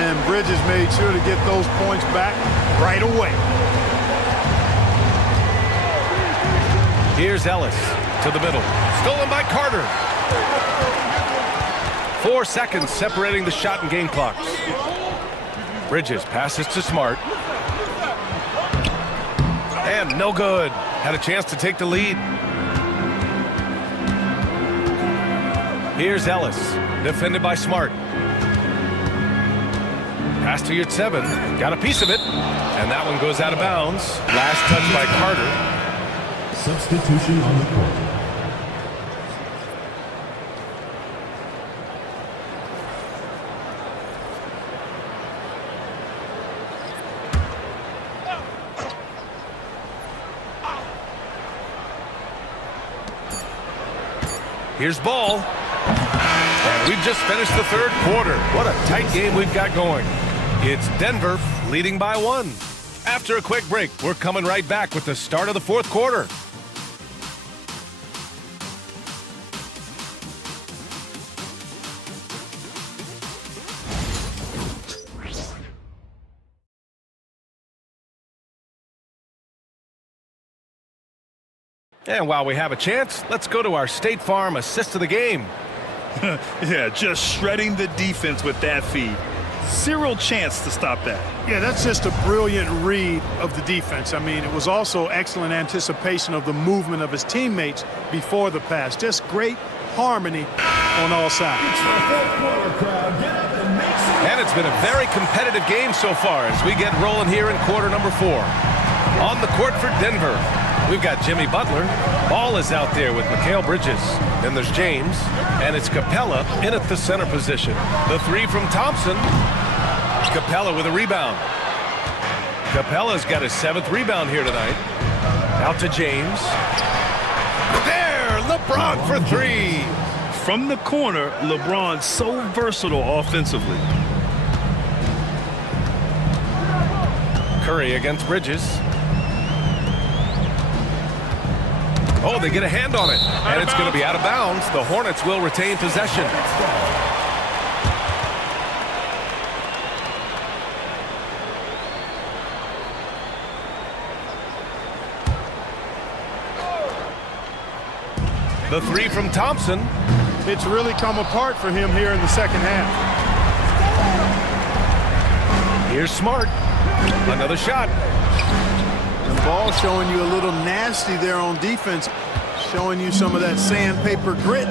And Bridges made sure to get those points back right away. Here's Ellis to the middle. Stolen by Carter. 4 seconds separating the shot and game clocks. Bridges passes to Smart. And no good. Had a chance to take the lead. Here's Ellis, defended by Smart. Pass to Yurtseven. Got a piece of it. And that one goes out of bounds. Last touch by Carter. Substitution on the court. Here's Ball. And we've just finished the third quarter. What a tight game we've got going. It's Denver leading by 1. After a quick break, we're coming right back with the start of the fourth quarter. And while we have a chance, let's go to our State Farm assist of the game. Yeah, just shredding the defense with that feed. Zero chance to stop that. Yeah, that's just a brilliant read of the defense. I mean, it was also excellent anticipation of the movement of his teammates before the pass. Just great harmony on all sides. And it's been a very competitive game so far as we get rolling here in quarter number 4. On the court for Denver, we've got Jimmy Butler. Ball is out there with Mikal Bridges. Then there's James, and it's Capella in at the center position. The three from Thompson. Capella with a rebound. Capella's got his 7th rebound here tonight. Out to James. There, LeBron for 3. From the corner, LeBron so versatile offensively. Curry against Bridges. Oh, they get a hand on it, and it's going to be out of bounds. The Hornets will retain possession. The three from Thompson. It's really come apart for him here in the second half. Here's Smart. Another shot. And Ball showing you a little nasty there on defense, showing you some of that sandpaper grit.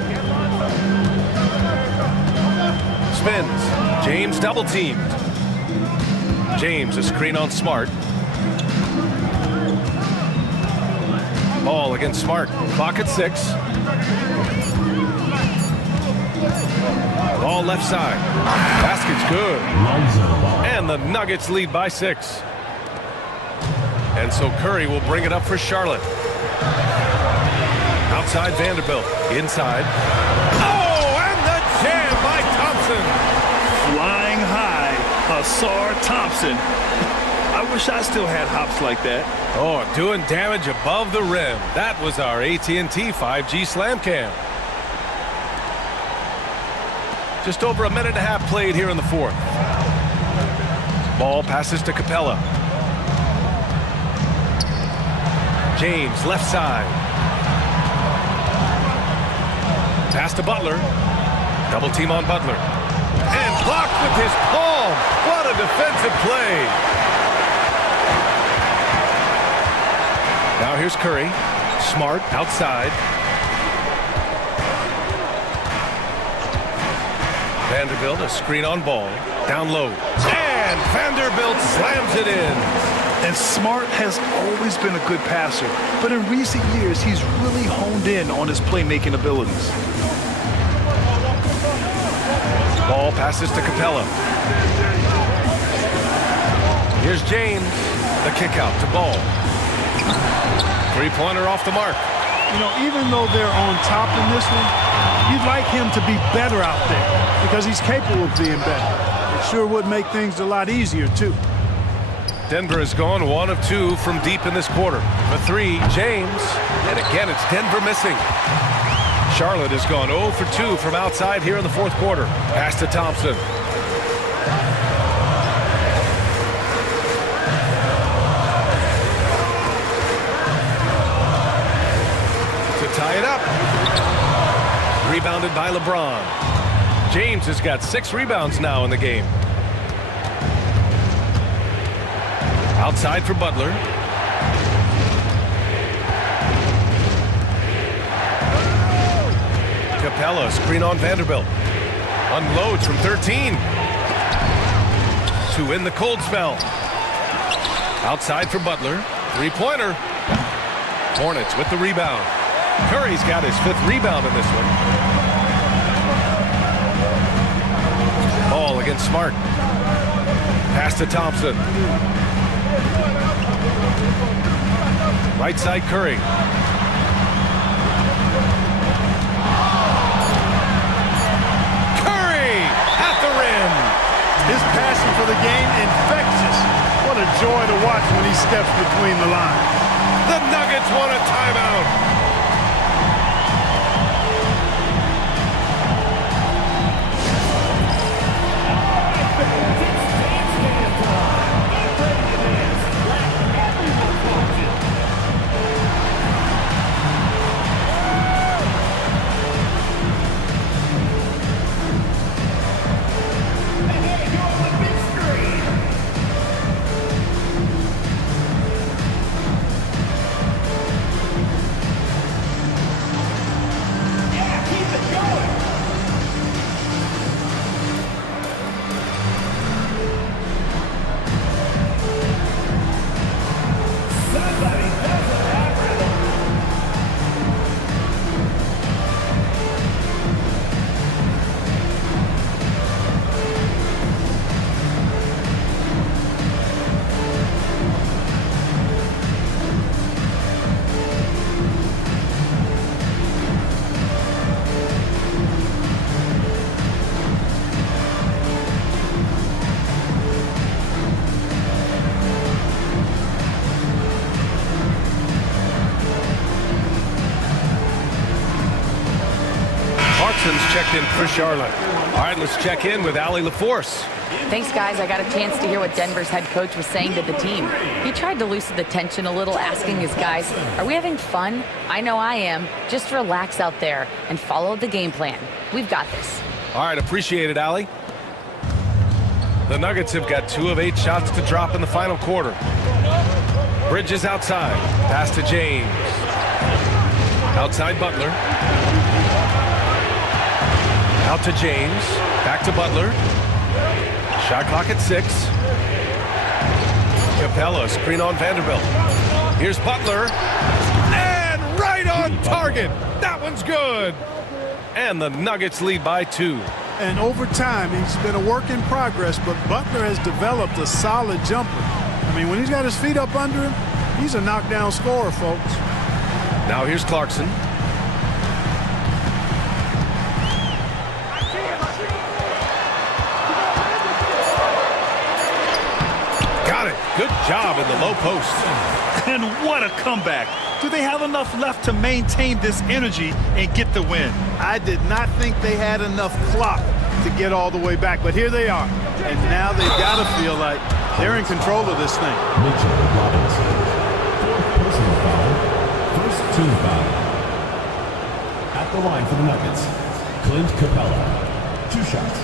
Spins. James double teamed. James a screen on Smart. Ball against Smart. Clock at 6. Ball left side. Basket's good. And the Nuggets lead by 6. And so Curry will bring it up for Charlotte. Outside Vanderbilt. Inside. Oh, and the jam by Thompson. Flying high, Ausar Thompson. I wish I still had hops like that. Oh, doing damage above the rim. That was our AT&T 5G Slam Cam. Just over a minute and a half played here in the fourth. Ball passes to Capella. James, left side. Pass to Butler. Double team on Butler. And blocked with his palm. What a defensive play. Now here's Curry. Smart outside. Vanderbilt, a screen on Ball. Down low. And Vanderbilt slams it in. And Smart has always been a good passer, but in recent years, he's really honed in on his playmaking abilities. Ball passes to Capella. Here's James. The kick out to Ball. Three-pointer off the mark. You know, even though they're on top in this one, you'd like him to be better out there because he's capable of being better. It sure would make things a lot easier, too. Denver has gone 1 of 2 from deep in this quarter. For 3, James. And again, it's Denver missing. Charlotte has gone 0 for 2 from outside here in the fourth quarter. Pass to Thompson. To tie it up. Rebounded by LeBron. James has got 6 rebounds now in the game. Outside for Butler. Capella, screen on Vanderbilt. Unloads from 13. To win the cold spell. Outside for Butler. Three-pointer. Hornets with the rebound. Curry's got his 5th rebound in this one. Ball against Smart. Pass to Thompson. Right side Curry. Curry at the rim. His passion for the game, infectious. What a joy to watch when he steps between the lines. The Nuggets want a timeout. Checked in for Charlotte. All right, let's check in with Allie LaForce. Thanks, guys. I got a chance to hear what Denver's head coach was saying to the team. He tried to loosen the tension a little, asking his guys, are we having fun? I know I am. Just relax out there and follow the game plan. We've got this. All right, appreciate it, Allie. The Nuggets have got 2 of 8 shots to drop in the final quarter. Bridges outside. Pass to James. Outside Butler. Out to James. Back to Butler. Shot clock at 6. Capella, screen on Vanderbilt. Here's Butler. And right on target. That one's good. And the Nuggets lead by 2. And over time, he's been a work in progress, but Butler has developed a solid jumper. I mean, when he's got his feet up under him, he's a knockdown scorer, folks. Now here's Clarkson. Good job in the low post. And what a comeback. Do they have enough left to maintain this energy and get the win? I did not think they had enough clock to get all the way back, but here they are. And now they've got to feel like they're in control of this thing. Mitchell Robinson. 4th personal foul. 1st team foul. At the line for the Nuggets, Clint Capella. 2 shots.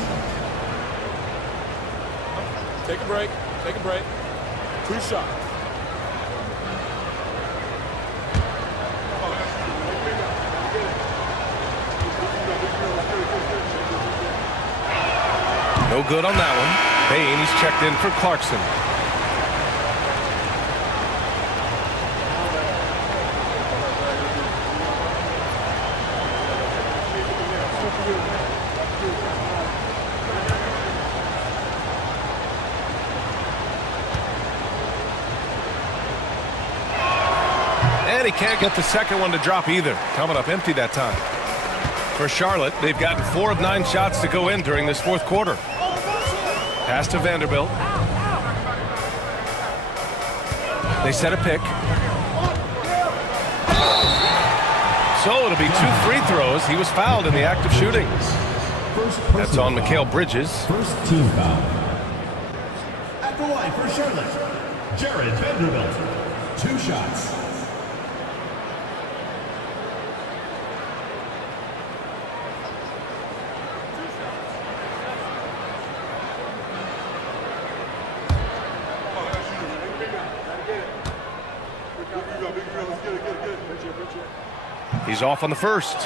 Take a break. Take a break. 2 shots. No good on that one. Bain, he's checked in for Clarkson. And he can't get the second one to drop either. Coming up empty that time. For Charlotte, they've gotten 4 of 9 shots to go in during this fourth quarter. Pass to Vanderbilt. They set a pick. So it'll be 2 free throws. He was fouled in the act of shooting. That's on Mikal Bridges. First team foul. At the line for Charlotte, Jared Vanderbilt. 2 shots. He's off on the first.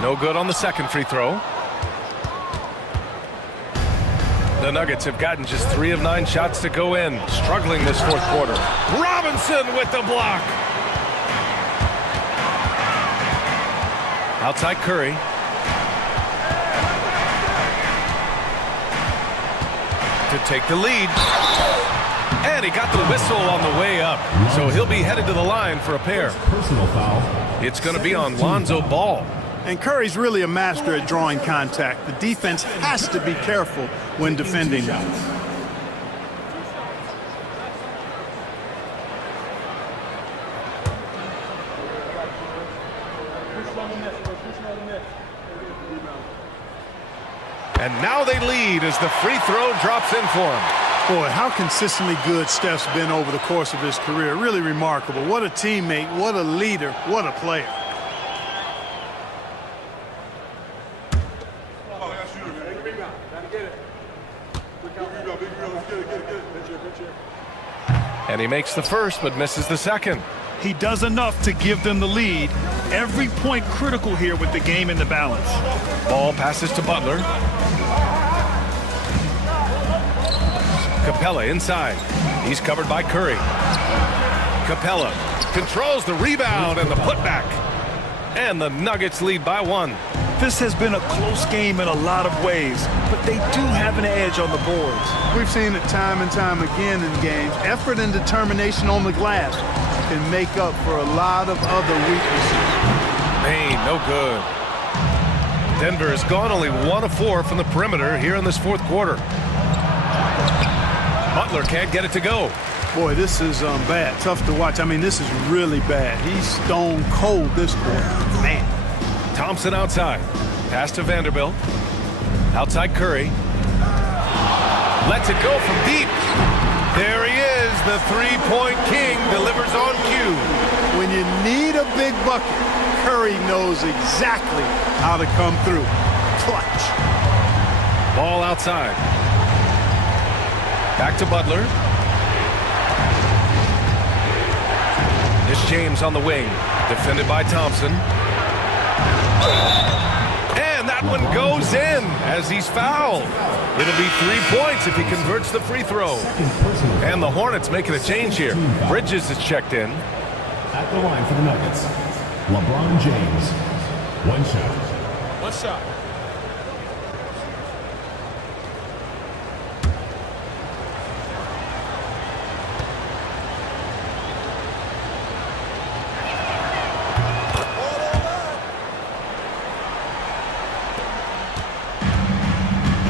No good on the second free throw. The Nuggets have gotten just 3 of 9 shots to go in, struggling this fourth quarter. Robinson with the block. Outside Curry. To take the lead. And he got the whistle on the way up. So he'll be headed to the line for a pair. Personal foul. It's going to be on Lonzo Ball. And Curry's really a master at drawing contact. The defense has to be careful when defending him. And now they lead as the free throw drops in for him. Boy, how consistently good Steph's been over the course of his career. Really remarkable. What a teammate, what a leader, what a player. And he makes the first but misses the second. He does enough to give them the lead. Every point critical here with the game in the balance. Ball passes to Butler. Capella inside. He's covered by Curry. Capella controls the rebound and the putback. And the Nuggets lead by 1. This has been a close game in a lot of ways, but they do have an edge on the boards. We've seen it time and time again in games. Effort and determination on the glass can make up for a lot of other weaknesses. Maine, no good. Denver has gone only 1 of 4 from the perimeter here in this fourth quarter. Butler can't get it to go. Boy, this is bad. Tough to watch. I mean, this is really bad. He's stone cold this quarter. Man. Thompson outside. Pass to Vanderbilt. Outside Curry. Lets it go from deep. There he is. The three-point king delivers on cue. When you need a big bucket, Curry knows exactly how to come through. Clutch. Ball outside. Back to Butler. It's James on the wing. Defended by Thompson. And that one goes in as he's fouled. It'll be 3 points if he converts the free throw. And the Hornets making a change here. Bridges is checked in. At the line for the Nuggets, LeBron James. 1 shot. 1 shot.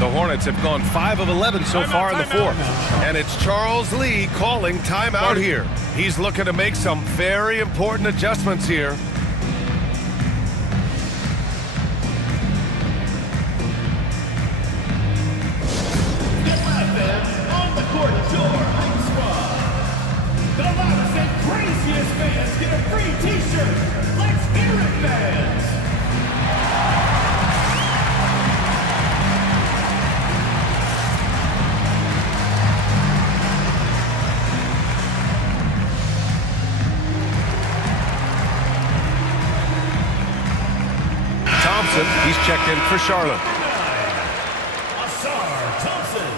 The Hornets have gone 5 of 11 so far in the fourth. And it's Charles Lee calling timeout here. He's looking to make some very important adjustments here. On the court, your hype squad. The loudest and craziest fans get a free t-shirt. Let's hear it, fans. Thompson, he's checked in for Charlotte. Ausar Thompson.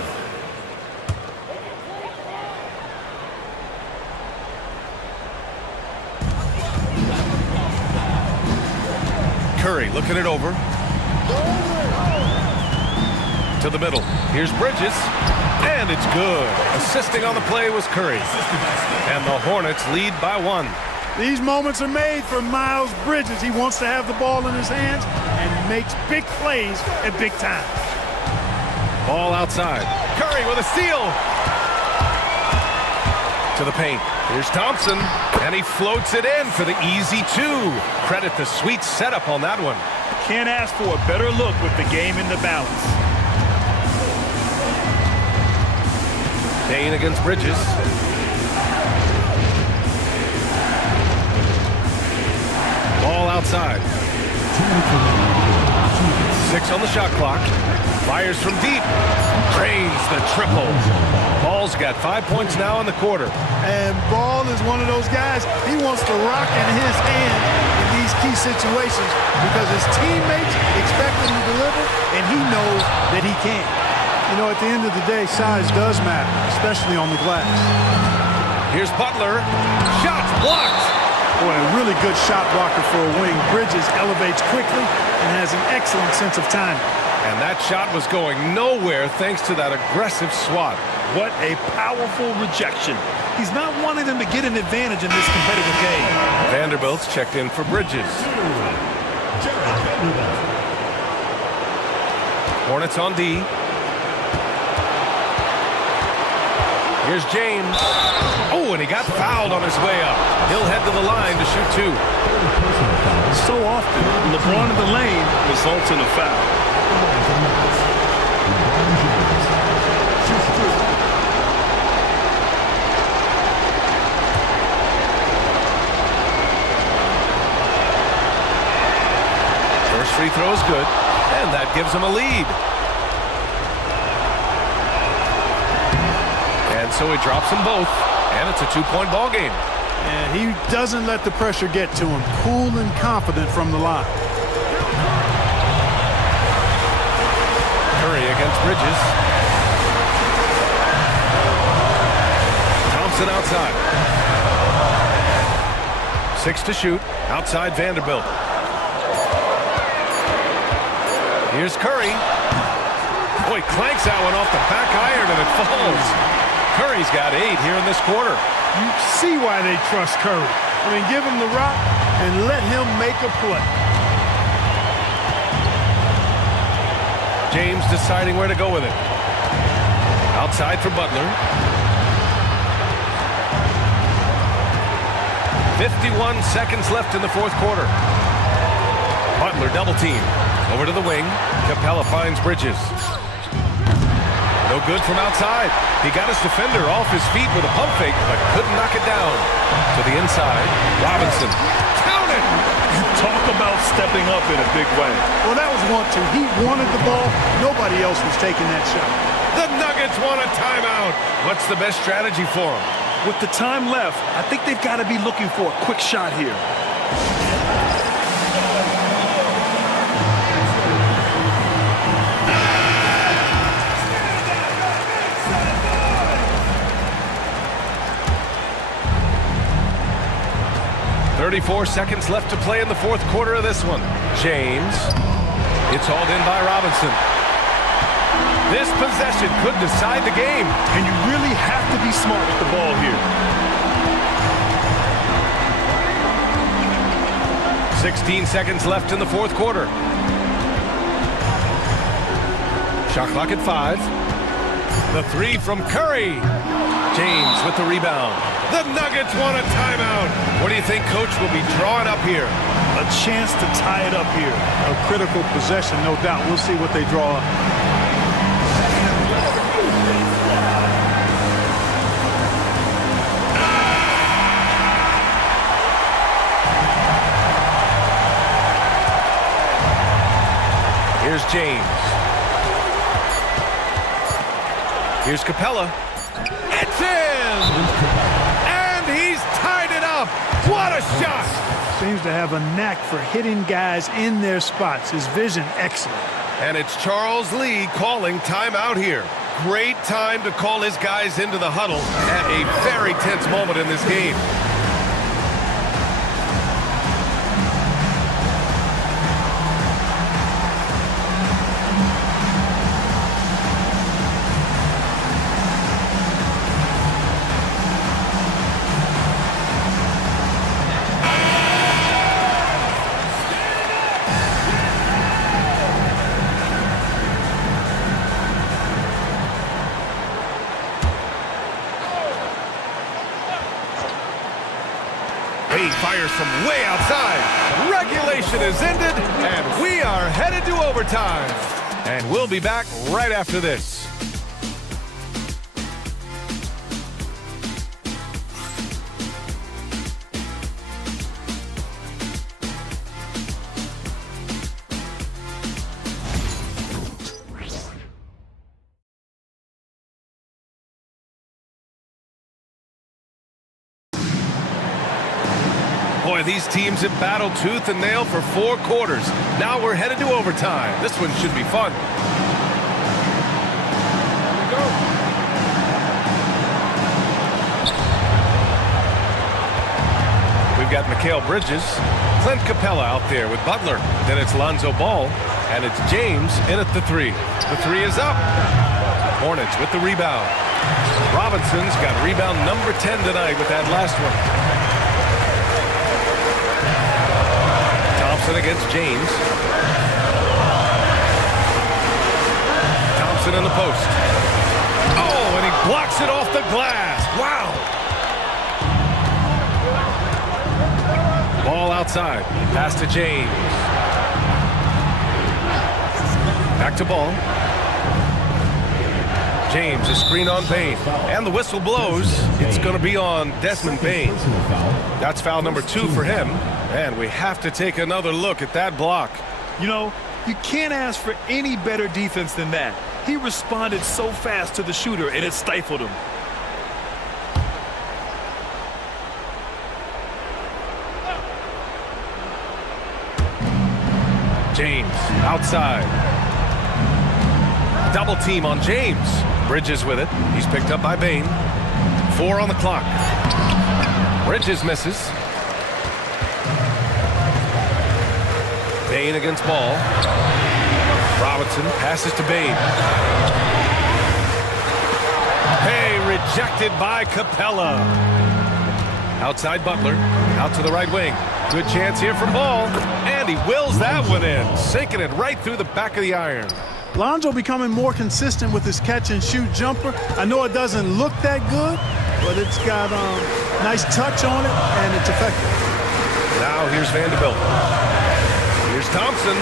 Curry looking it over. To the middle. Here's Bridges. And it's good. Assisting on the play was Curry. And the Hornets lead by 1. These moments are made for Miles Bridges. He wants to have the ball in his hands and makes big plays at big time. Ball outside. Curry with a steal. To the paint. Here's Thompson. And he floats it in for the easy 2. Credit the sweet setup on that one. Can't ask for a better look with the game in the balance. Payne against Bridges. Ball outside. 6 on the shot clock. Fires from deep. Drains the triple. Ball's got 5 points now in the quarter. And Ball is one of those guys, he wants the rock in his hand in these key situations because his teammates expect him to deliver, and he knows that he can. You know, at the end of the day, size does matter, especially on the glass. Here's Butler. Shot blocked. Boy, a really good shot blocker for a wing. Bridges elevates quickly and has an excellent sense of timing. And that shot was going nowhere thanks to that aggressive swat. What a powerful rejection. He's not wanting them to get an advantage in this competitive game. Vanderbilt's checked in for Bridges. Hornets on D. Here's James. Oh, and he got fouled on his way up. He'll head to the line to shoot 2. So often, LeBron in the lane results in a foul. First free throw is good, and that gives him a lead. And so he drops them both, and it's a 2-point ball game. And he doesn't let the pressure get to him. Cool and confident from the line. Curry against Bridges. Thompson outside. 6 to shoot. Outside Vanderbilt. Here's Curry. Boy, clanks that one off the back iron and it falls. Curry's got 8 here in this quarter. You see why they trust Curry. I mean, give him the rock and let him make a play. James deciding where to go with it. Outside for Butler. 51 seconds left in the fourth quarter. Butler double team. Over to the wing. Capella finds Bridges. No good from outside. He got his defender off his feet with a pump fake, but couldn't knock it down. To the inside. Robinson. Count it! Talk about stepping up in a big way. Well, that was 1-2. He wanted the ball. Nobody else was taking that shot. The Nuggets want a timeout. What's the best strategy for them? With the time left, I think they've got to be looking for a quick shot here. .34 seconds left to play in the fourth quarter of this one. James. It's hauled in by Robinson. This possession could decide the game. And you really have to be smart with the ball here. 16 seconds left in the fourth quarter. Shot clock at 5. The 3 from Curry. James with the rebound. The Nuggets want a timeout. What do you think Coach will be drawing up here? A chance to tie it up here. A critical possession, no doubt. We'll see what they draw up. Here's James. Here's Capella. It's in! And he's tied it up. What a shot! Seems to have a knack for hitting guys in their spots. His vision, excellent. And it's Charles Lee calling timeout here. Great time to call his guys into the huddle at a very tense moment in this game. Bane fires from way outside. Regulation is ended, and we are headed to overtime. And we'll be back right after this. Boy, these teams have battled tooth and nail for 4 quarters. Now we're headed to overtime. This one should be fun. We've got Mikal Bridges, Clint Capella out there with Butler. Then it's Lonzo Ball, and it's James in at the 3. The 3 is up. Hornets with the rebound. Robinson's got rebound number 10 tonight with that last one. Thompson against James. Thompson in the post. Oh, and he blocks it off the glass. Wow. Ball outside. Pass to James. Back to Ball. James, a screen on Bane. And the whistle blows. It's going to be on Desmond Bane. That's foul number 2 for him. And we have to take another look at that block. You know, you can't ask for any better defense than that. He responded so fast to the shooter, and it stifled him. James, outside. Double team on James. Bridges with it. He's picked up by Bane. 4 on the clock. Bridges misses. Bane against Ball. Robinson passes to Bane. Hey, rejected by Capella. Outside Butler. Out to the right wing. Good chance here for Ball. And he wills that one in. Sinking it right through the back of the iron. Lonzo becoming more consistent with his catch-and-shoot jumper. I know it doesn't look that good, but it's got nice touch on it, and it's effective. Now here's Vanderbilt. Here's Thompson.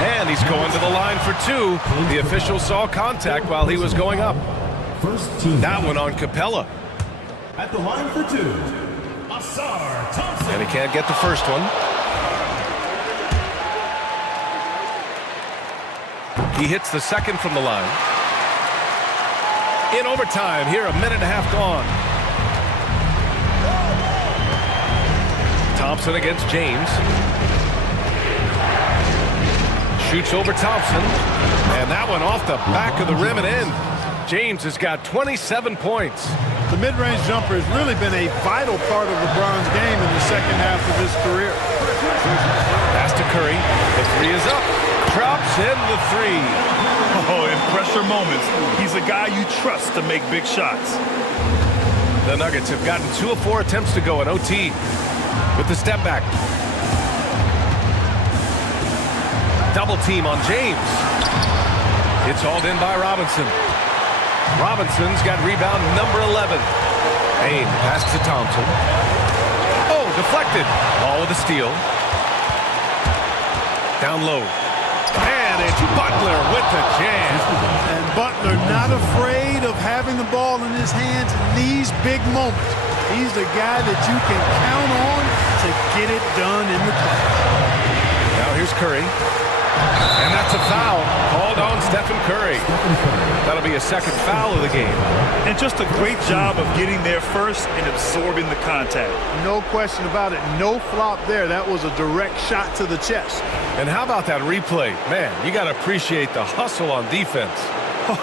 And he's going to the line for 2. The official saw contact while he was going up. First team. That one on Capella. At the line for 2, Ausar Thompson. And he can't get the first one. He hits the second from the line. In overtime, here a minute and a half gone. Thompson against James. Shoots over Thompson. And that one off the back of the rim and in. James has got 27 points. The mid-range jumper has really been a vital part of LeBron's game in the second half of his career. Pass to Curry. The 3 is up. Drops in the 3. Oh, in pressure moments, he's a guy you trust to make big shots. The Nuggets have gotten 2 of 4 attempts to go in OT with the step back. Double team on James. It's hauled in by Robinson. Robinson's got rebound number 11. Bane pass to Thompson. Oh, deflected. Ball with a steal. Down low. And it's Butler with the jam. And Butler not afraid of having the ball in his hands in these big moments. He's the guy that you can count on to get it done in the clutch. Now here's Curry. And that's a foul called on Stephen Curry. That'll be a second foul of the game. And just a great job of getting there first and absorbing the contact. No question about it. No flop there. That was a direct shot to the chest. And how about that replay? Man, you got to appreciate the hustle on defense.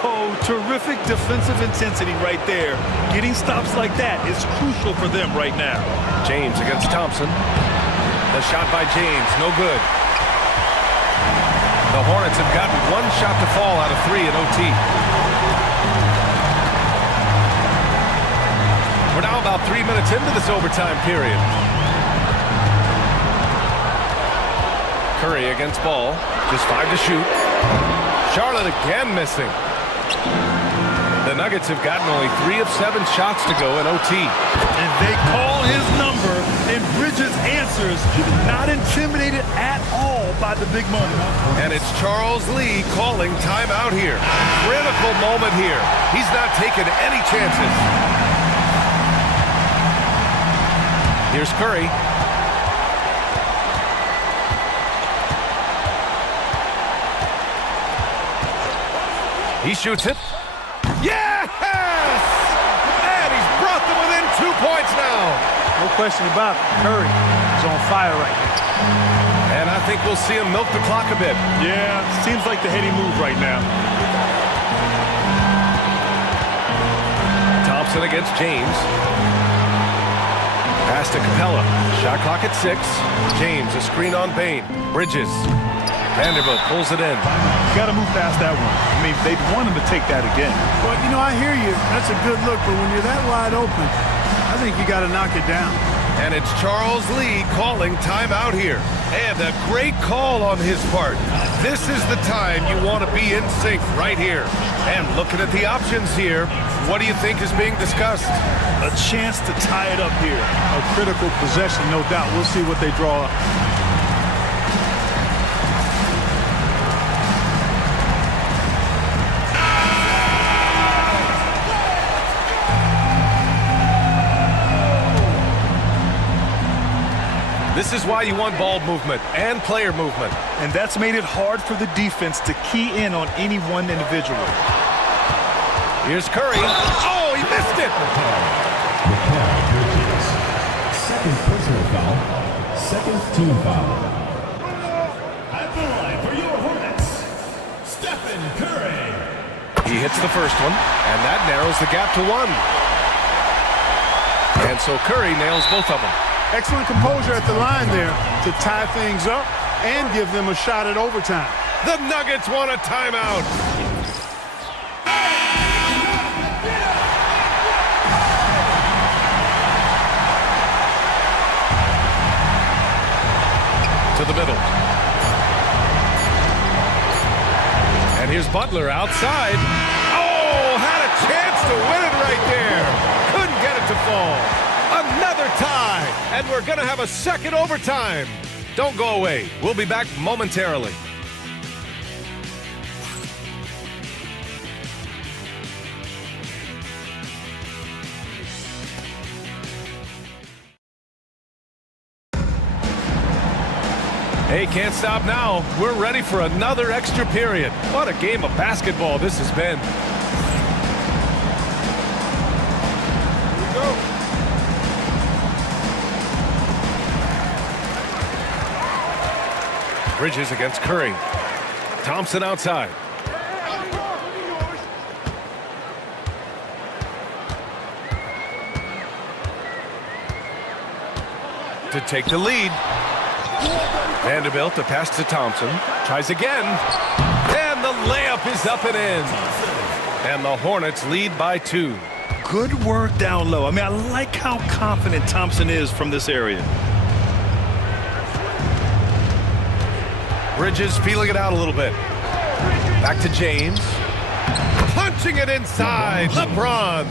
Oh, terrific defensive intensity right there. Getting stops like that is crucial for them right now. James against Thompson. The shot by James, no good. The Hornets have gotten 1 shot to fall out of 3 in OT. We're now about 3 minutes into this overtime period. Curry against Ball. Just 5 to shoot. Charlotte again missing. The Nuggets have gotten only 3 of 7 shots to go in OT. And they call his number And Bridges answers, not intimidated at all by the big moment. And it's Charles Lee calling timeout here. Critical moment here. He's not taking any chances. Here's Curry. He shoots it. Yes! And he's brought them within 2 points now. No question about it. Curry is on fire right now. And I think we'll see him milk the clock a bit. Yeah, seems like the heady move right now. Thompson against James. Pass to Capella. Shot clock at 6. James, a screen on Bane. Bridges. Vanderbilt pulls it in. Got to move past that one. I mean, they'd want him to take that again. But, you know, I hear you. That's a good look. But when you're that wide open, I think you got to knock it down. And it's Charles Lee calling timeout here. And a great call on his part. This is the time you want to be in sync right here. And looking at the options here, what do you think is being discussed? A chance to tie it up here. A critical possession, no doubt. We'll see what they draw up. This is why you want ball movement and player movement. And that's made it hard for the defense to key in on any one individual. Here's Curry. Oh, he missed it! Second personal foul. Second team foul. At the line for your Hornets, Stephen Curry. He hits the first one, and that narrows the gap to 1. And so Curry nails both of them. Excellent composure at the line there to tie things up and give them a shot at overtime. The Nuggets want a timeout. To the middle. And here's Butler outside. Oh, had a chance to win it right there. Couldn't get it to fall. Another tie, and we're going to have a second overtime. Don't go away. We'll be back momentarily. Hey, can't stop now. We're ready for another extra period. What a game of basketball this has been. Here we go. Bridges against Curry. Thompson outside. To take the lead. Vanderbilt, the pass to Thompson. Tries again. And the layup is up and in. And the Hornets lead by 2. Good work down low. I mean, I like how confident Thompson is from this area. Bridges feeling it out a little bit. Back to James. Punching it inside. LeBron.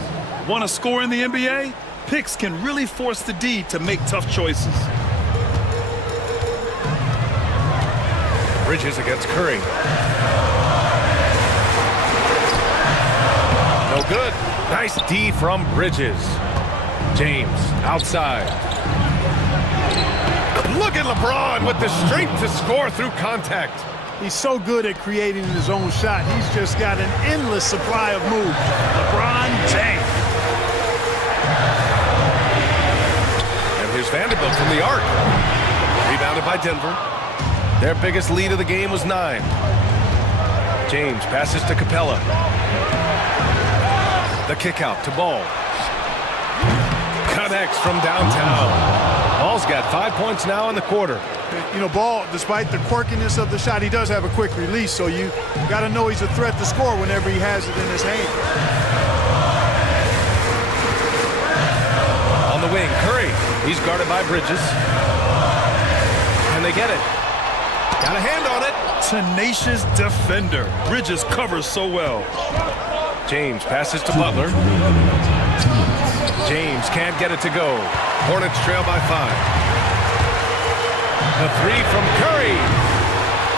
Want to score in the NBA? Picks can really force the D to make tough choices. Bridges against Curry. No good. Nice D from Bridges. James outside. Look at LeBron with the strength to score through contact. He's so good at creating his own shot. He's just got an endless supply of moves. LeBron James. And here's Vanderbilt from the arc. Rebounded by Denver. Their biggest lead of the game was 9. James passes to Capella. The kick out to Ball. Connects from downtown. Ball's got 5 points now in the quarter. You know, Ball, despite the quirkiness of the shot, he does have a quick release, so you got to know he's a threat to score whenever he has it in his hand. On the wing, Curry. He's guarded by Bridges. And they get it. Got a hand on it. Tenacious defender. Bridges covers so well. James passes to Butler. James can't get it to go. Hornets trail by 5. The three from Curry.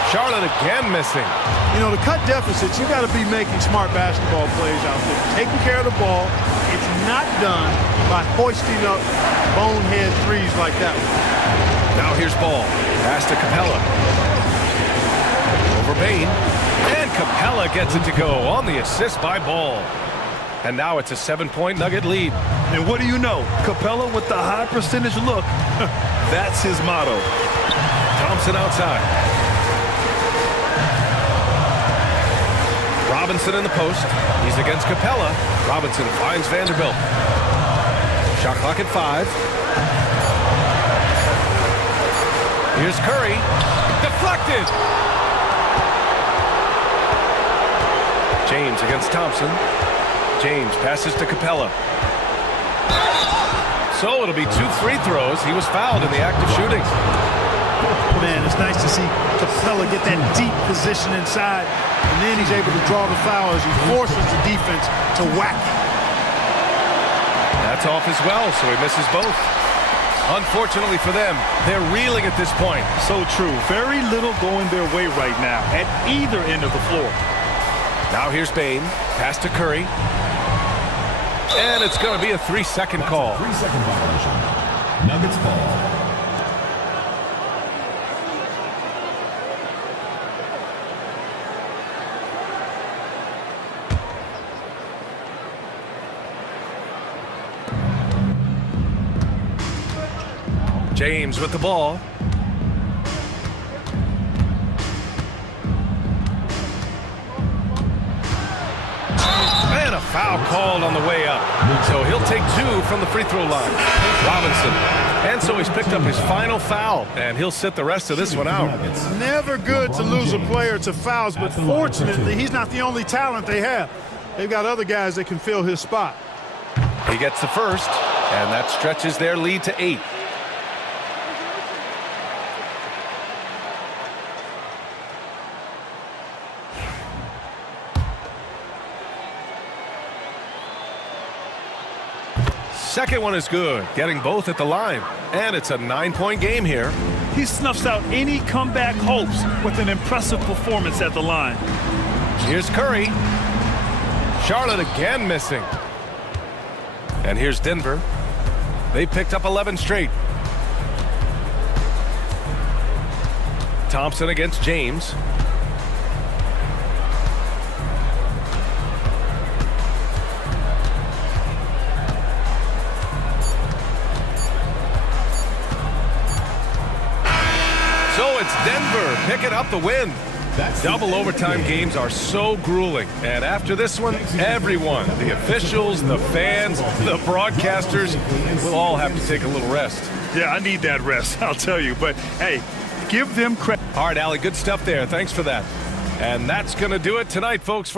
Charlotte again missing. You know, to cut deficits, you got to be making smart basketball plays out there. Taking care of the ball. It's not done by hoisting up bonehead threes like that one. Now here's Ball. Pass to Capella. Over Bain. And Capella gets it to go on the assist by Ball. And now it's a 7-point Nugget lead. And what do you know? Capella with the high percentage look. That's his motto. Thompson outside. Robinson in the post. He's against Capella. Robinson finds Vanderbilt. Shot clock at 5. Here's Curry. Deflected. James against Thompson. James passes to Capella. So it'll be 2 free throws. He was fouled in the act of shooting. Man, it's nice to see Capella get that deep position inside, and then he's able to draw the foul as he forces the defense to whack it. That's off as well, so he misses both. Unfortunately for them, they're reeling at this point. So true. Very little going their way right now at either end of the floor. Now here's Bain. Pass to Curry. And it's going to be a 3-second call. 3-second violation. Nuggets ball. James with the ball. And a foul called on the way up. So he'll take 2 from the free throw line. Robinson. And so he's picked up his final foul, and he'll sit the rest of this one out. Never good to lose a player to fouls, but fortunately, he's not the only talent they have. They've got other guys that can fill his spot. He gets the first, and that stretches their lead to 8. Second one is good, getting both at the line. And it's a 9-point game here. He snuffs out any comeback hopes with an impressive performance at the line. Here's Curry. Charlotte again missing. And here's Denver. They picked up 11 straight. Thompson against James. So it's Denver picking up the win. Double overtime games are so grueling. And after this one, everyone, the officials, the fans, the broadcasters, will all have to take a little rest. Yeah, I need that rest, I'll tell you. But, hey, give them credit. All right, Allie, good stuff there. Thanks for that. And that's going to do it tonight, folks.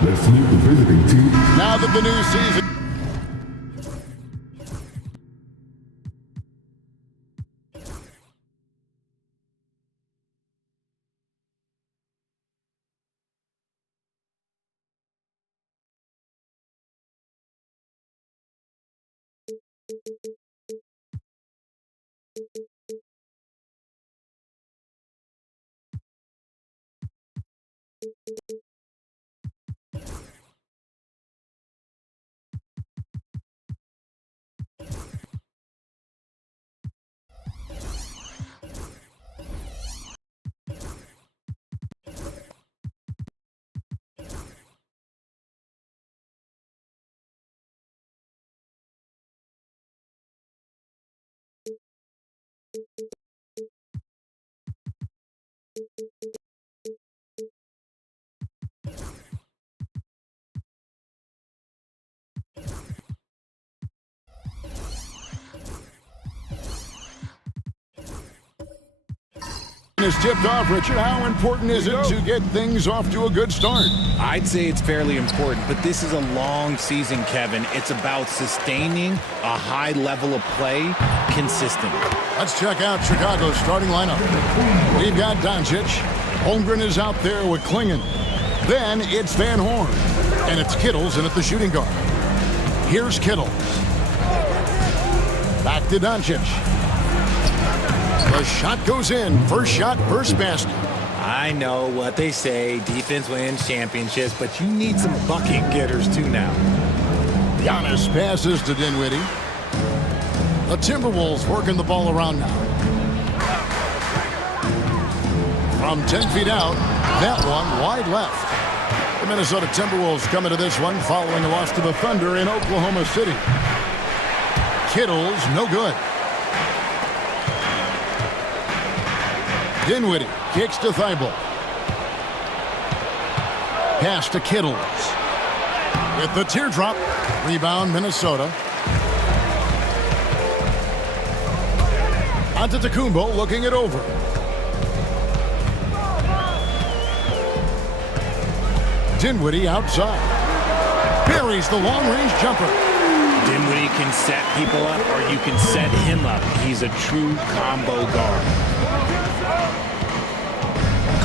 Let's meet the visiting team. Now that the new season... is tipped off. Richard, how important is it to get things off to a good start? I'd say it's fairly important, but this is a long season, Kevin. It's about sustaining a high level of play consistently. Let's check out Chicago's starting lineup. We've got Doncic. Holmgren is out there with Klingon. Then it's Van Horn. And it's Kittles in at the shooting guard. Here's Kittles. Back to Doncic. The shot goes in. First shot, first basket. I know what they say, defense wins championships, but you need some bucket getters too now. Giannis passes to Dinwiddie. The Timberwolves working the ball around now. From 10 feet out, that one wide left. The Minnesota Timberwolves coming to this one following a loss to the Thunder in Oklahoma City. Kittles, no good. Dinwiddie kicks to Thibault. Pass to Kittles. With the teardrop. Rebound, Minnesota. Antetokounmpo looking it over. Dinwiddie outside. Buries the long-range jumper. Dinwiddie can set people up, or you can set him up. He's a true combo guard.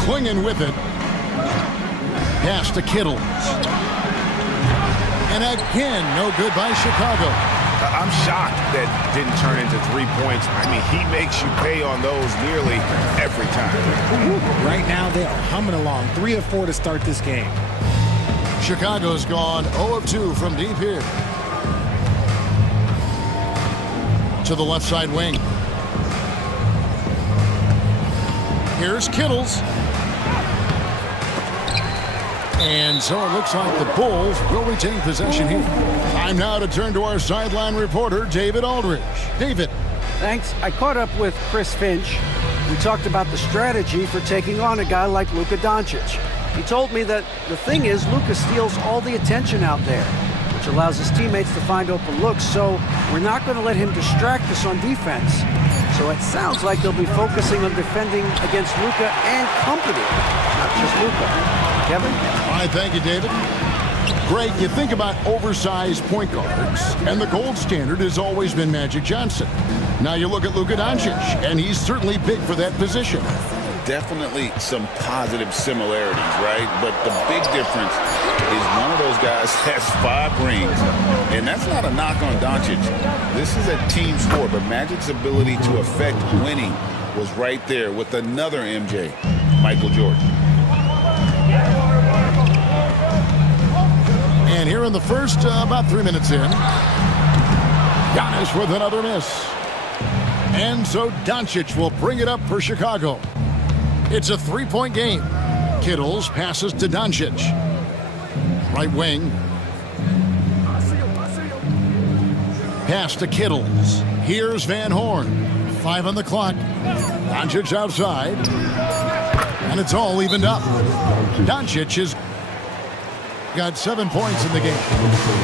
Klingon with it. Pass to Kittles. And again, no good by Chicago. I'm shocked that didn't turn into 3 points. I mean, he makes you pay on those nearly every time. Right now, they are humming along. 3 of 4 to start this game. Chicago's gone 0 of 2 from deep here. To the left side wing. Here's Kittles. And so it looks like the Bulls will retain possession here. Time now to turn to our sideline reporter, David Aldridge. David. Thanks. I caught up with Chris Finch. We talked about the strategy for taking on a guy like Luka Doncic. He told me that the thing is Luka steals all the attention out there, which allows his teammates to find open looks, so we're not going to let him distract us on defense. So it sounds like they'll be focusing on defending against Luka and company, not just Luka. Kevin? All right, thank you, David. Greg, you think about oversized point guards, and the gold standard has always been Magic Johnson. Now you look at Luka Doncic, and he's certainly big for that position. definitely some positive similarities, right? But the big difference is one of those guys has 5 rings, and that's not a knock on Doncic. This is a team sport, but Magic's ability to affect winning was right there with another MJ, Michael Jordan. And here in the first, about 3 minutes in, Giannis with another miss. And so Doncic will bring it up for Chicago. It's a 3-point game. Kittles passes to Doncic. Right wing. Pass to Kittles. Here's Van Horn. 5 on the clock. Doncic outside. And it's all evened up. Doncic has got 7 points in the game.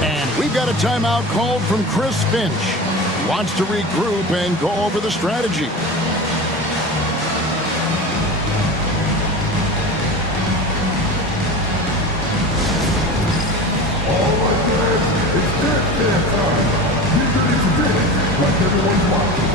And we've got a timeout called from Chris Finch. Wants to regroup and go over the strategy. All right, fans, it's dance time. Get ready to dance like everyone's watching.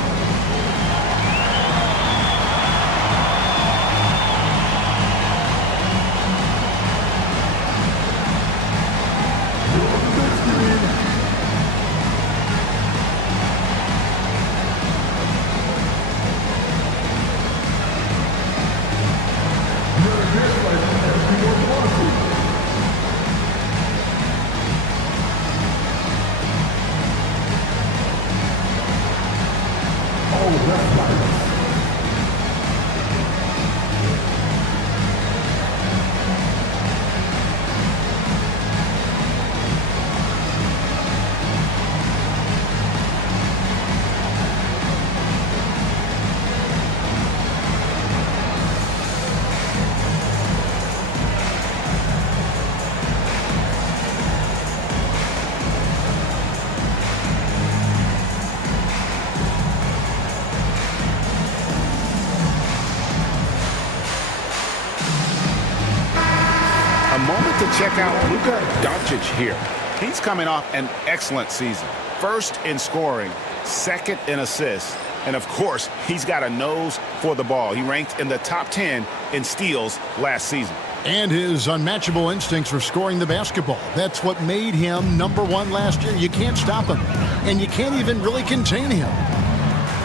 To check out Luka Doncic here. He's coming off an excellent season. First in scoring, second in assists, and of course, he's got a nose for the ball. He ranked in the top 10 in steals last season. And his unmatchable instincts for scoring the basketball. That's what made him #1 last year. You can't stop him, and you can't even really contain him.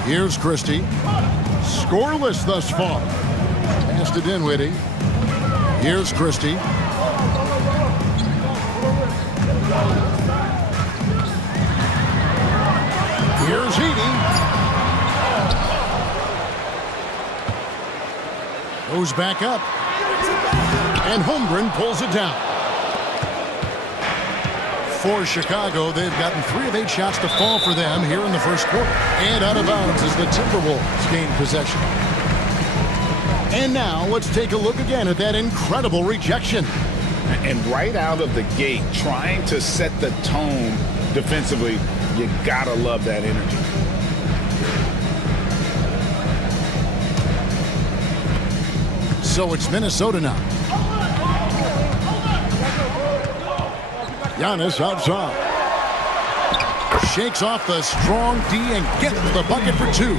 Here's Christie. Scoreless thus far. Pass to Dinwiddie. Here's Christie. Here's Edey. Goes back up. And Holmgren pulls it down. For Chicago, they've gotten 3 of 8 shots to fall for them here in the first quarter. And out of bounds as the Timberwolves gain possession. And now let's take a look again at that incredible rejection. And right out of the gate, trying to set the tone defensively, you gotta love that energy. So it's Minnesota now. Giannis outside. Shakes off the strong D and gets the bucket for 2.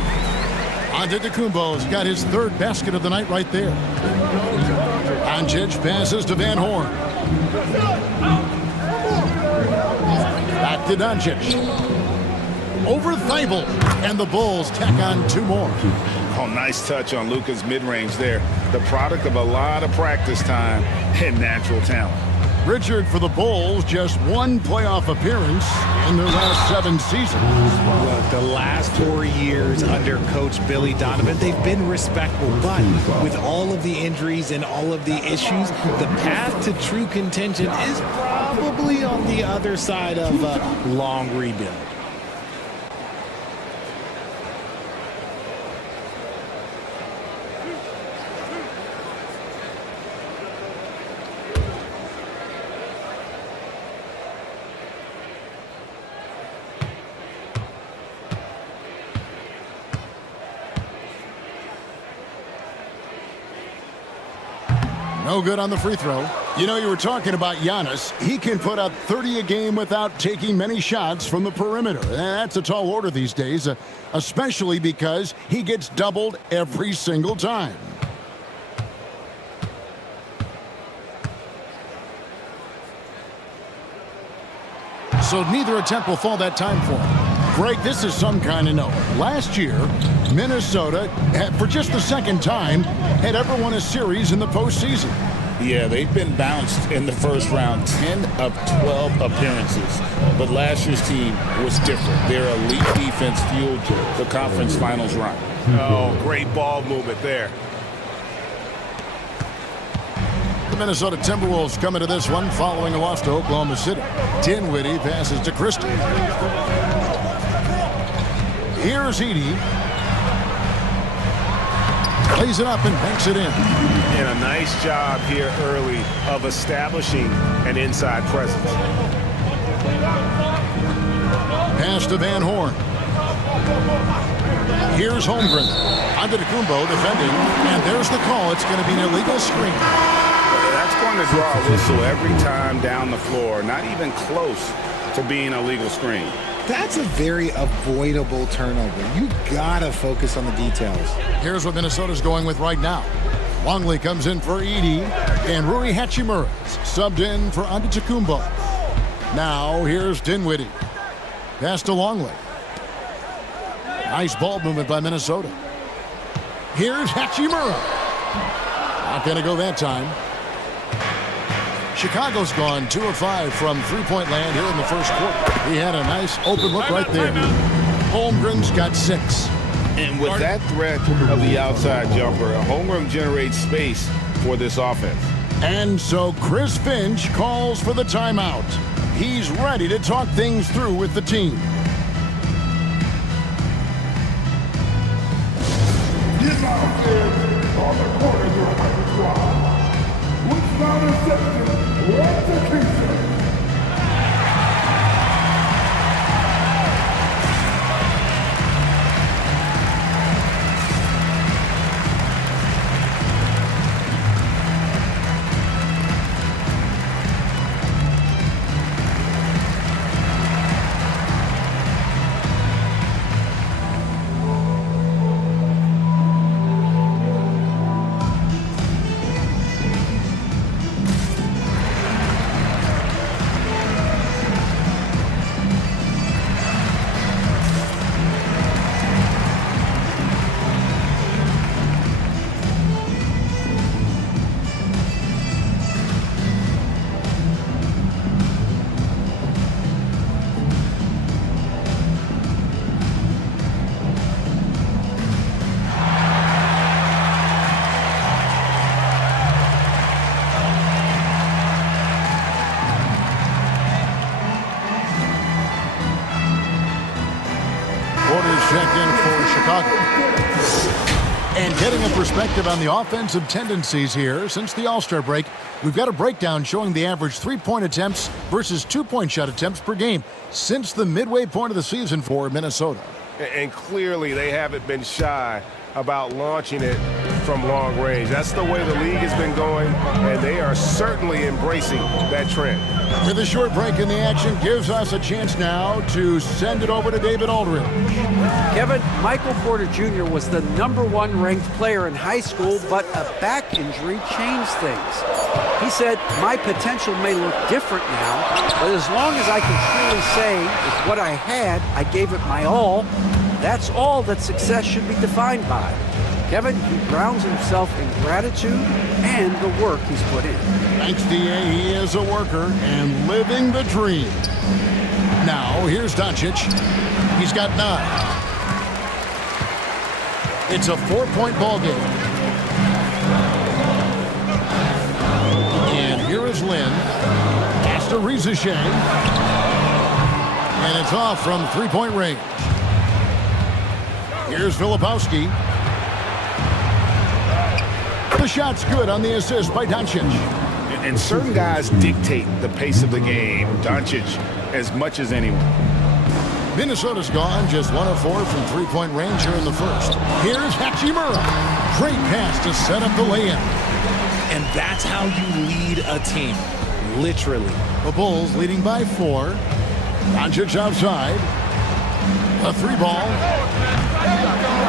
Antetokounmpo's got his 3rd basket of the night right there. Doncic passes to Van Horn. Back to Doncic. Over Thibault. And the Bulls tack on 2 more. Oh, nice touch on Luka's mid-range there. The product of a lot of practice time and natural talent. Richard, for the Bulls, just 1 playoff appearance in their last 7 seasons. Well, the last 4 years under Coach Billy Donovan, they've been respectable. But with all of the injuries and all of the issues, the path to true contention is probably on the other side of a long rebuild. No good on the free throw. You know, you were talking about Giannis. He can put up 30 a game without taking many shots from the perimeter. That's a tall order these days, especially because he gets doubled every single time. So neither attempt will fall that time for him. Greg, this is some kind of note. Last year, Minnesota, for just the second time, had ever won a series in the postseason. Yeah, they've been bounced in the first round, 10 of 12 appearances. But last year's team was different. Their elite defense fueled the conference finals run. Oh, great ball movement there. The Minnesota Timberwolves come into this one following a loss to Oklahoma City. Dinwiddie passes to Christie. Here's Edey. Plays it up and banks it in. And a nice job here early of establishing an inside presence. Pass to Van Horn. Here's Holmgren. Antetokounmpo defending. And there's the call. It's going to be an illegal screen. That's going to draw a whistle every time down the floor. Not even close to being a legal screen. That's a very avoidable turnover. You gotta focus on the details. Here's what Minnesota's going with right now. Longley comes in for Edey, and Rui Hachimura subbed in for Antetokounmpo. Now here's Dinwiddie. Pass to Longley. Nice ball movement by Minnesota. Here's Hachimura. Not gonna go that time. Chicago's gone 2 of 5 from three-point land here in the first quarter. He had a nice open look right there. Holmgren's got 6. And with that threat of the outside jumper, Holmgren generates space for this offense. And so Chris Finch calls for the timeout. He's ready to talk things through with the team. This offense on the corner squad. With not accepting execution. Check in for Chicago. And getting a perspective on the offensive tendencies here since the All-Star break, we've got a breakdown showing the average three-point attempts versus two-point shot attempts per game since the midway point of the season for Minnesota. And clearly they haven't been shy about launching it from long range. That's the way the league has been going, and they are certainly embracing that trend. With a short break in the action gives us a chance now to send it over to David Aldridge. Kevin, Michael Porter Jr. was the #1 ranked player in high school, but a back injury changed things. He said, my potential may look different now, but as long as I can truly say with what I had, I gave it my all, that's all that success should be defined by. Kevin, he grounds himself in gratitude and the work he's put in. Thanks, D.A. He is a worker and living the dream. Now, here's Doncic. He's got 9. It's a 4-point ball game. And here is Lynn. Pass to Rizachet. And it's off from 3-point range. Here's Filipowski. The shot's good on the assist by Doncic. And certain guys dictate the pace of the game. Doncic as much as anyone. Minnesota's gone just 1 of 4 from 3-point range here in the first. Here's Hachimura. Great pass to set up the lay-in. And that's how you lead a team. Literally. The Bulls leading by 4. Doncic outside. A 3-ball.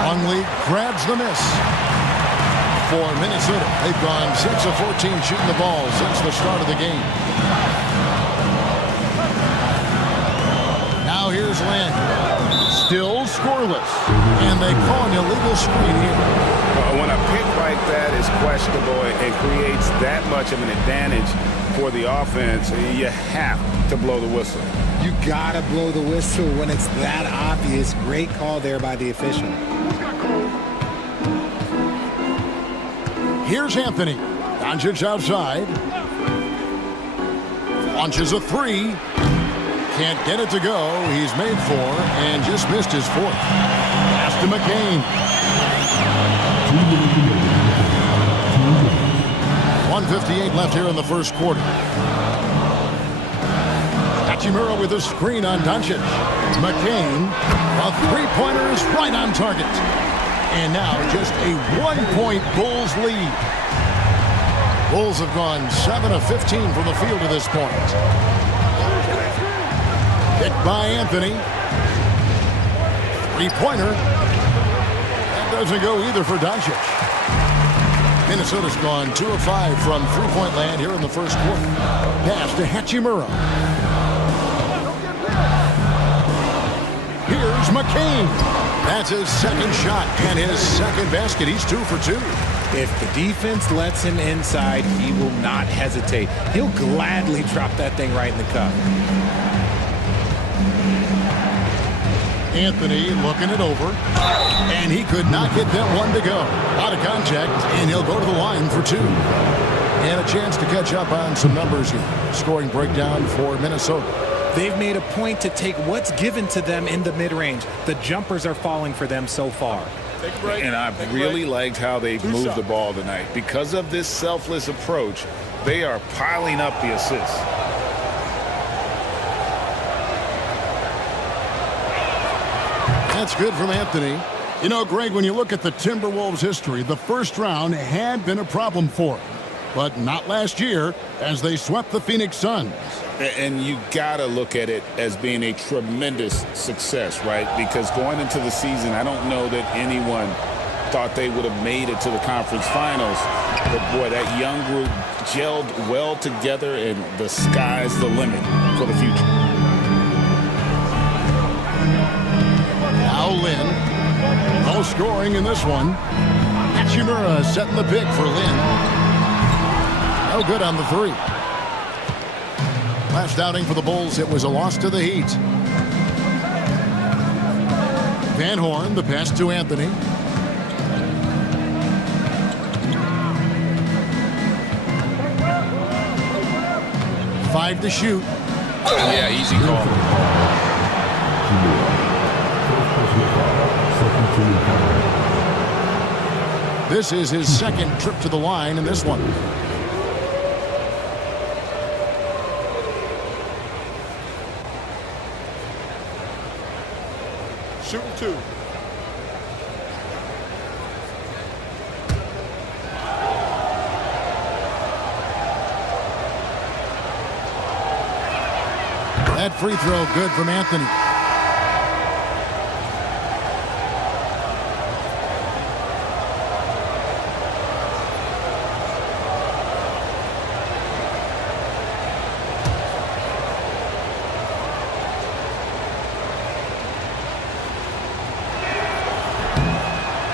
Longley grabs the miss. For Minnesota, they've gone 6 of 14 shooting the ball since the start of the game. Here's Lynn. Still scoreless. And they call an illegal screen here. When a pick like that is questionable and creates that much of an advantage for the offense, you have to blow the whistle. You gotta blow the whistle when it's that obvious. Great call there by the official. Here's Anthony. Doncic outside. Launches a three. Can't get it to go. He's made four and just missed his fourth. Pass to McCain. 1:58 left here in the first quarter. Hachimura with a screen on Doncic. McCain, a three-pointer is right on target. And now just a 1-point Bulls lead. Bulls have gone 7 of 15 from the field to this point. Picked by Anthony. Three-pointer. That doesn't go either for Doncic. Minnesota's gone 2 of 5 from three-point land here in the first quarter. Pass to Hachimura. Here's McCain. That's his second shot and his second basket. He's 2 for 2. If the defense lets him inside, he will not hesitate. He'll gladly drop that thing right in the cup. Anthony looking it over, and he could not get that one to go. Out of contact, and he'll go to the line for 2. And a chance to catch up on some numbers here. Scoring breakdown for Minnesota. They've made a point to take what's given to them in the mid-range. The jumpers are falling for them so far. And I've really liked how they've moved the ball tonight. Because of this selfless approach, they are piling up the assists. That's good from Anthony. You know, Greg, when you look at the Timberwolves' history, the first round had been a problem for them. But not last year, as they swept the Phoenix Suns. And you got to look at it as being a tremendous success, right? Because going into the season, I don't know that anyone thought they would have made it to the conference finals. But, boy, that young group gelled well together, and the sky's the limit for the future. Now Lynn. No scoring in this one. Hachimura setting the pick for Lynn. No good on the three. Last outing for the Bulls, it was a loss to the Heat. Van Horn, the pass to Anthony. Five to shoot. Yeah, easy call. This is his second trip to the line in this one. Shooting 2. That free throw good from Anthony.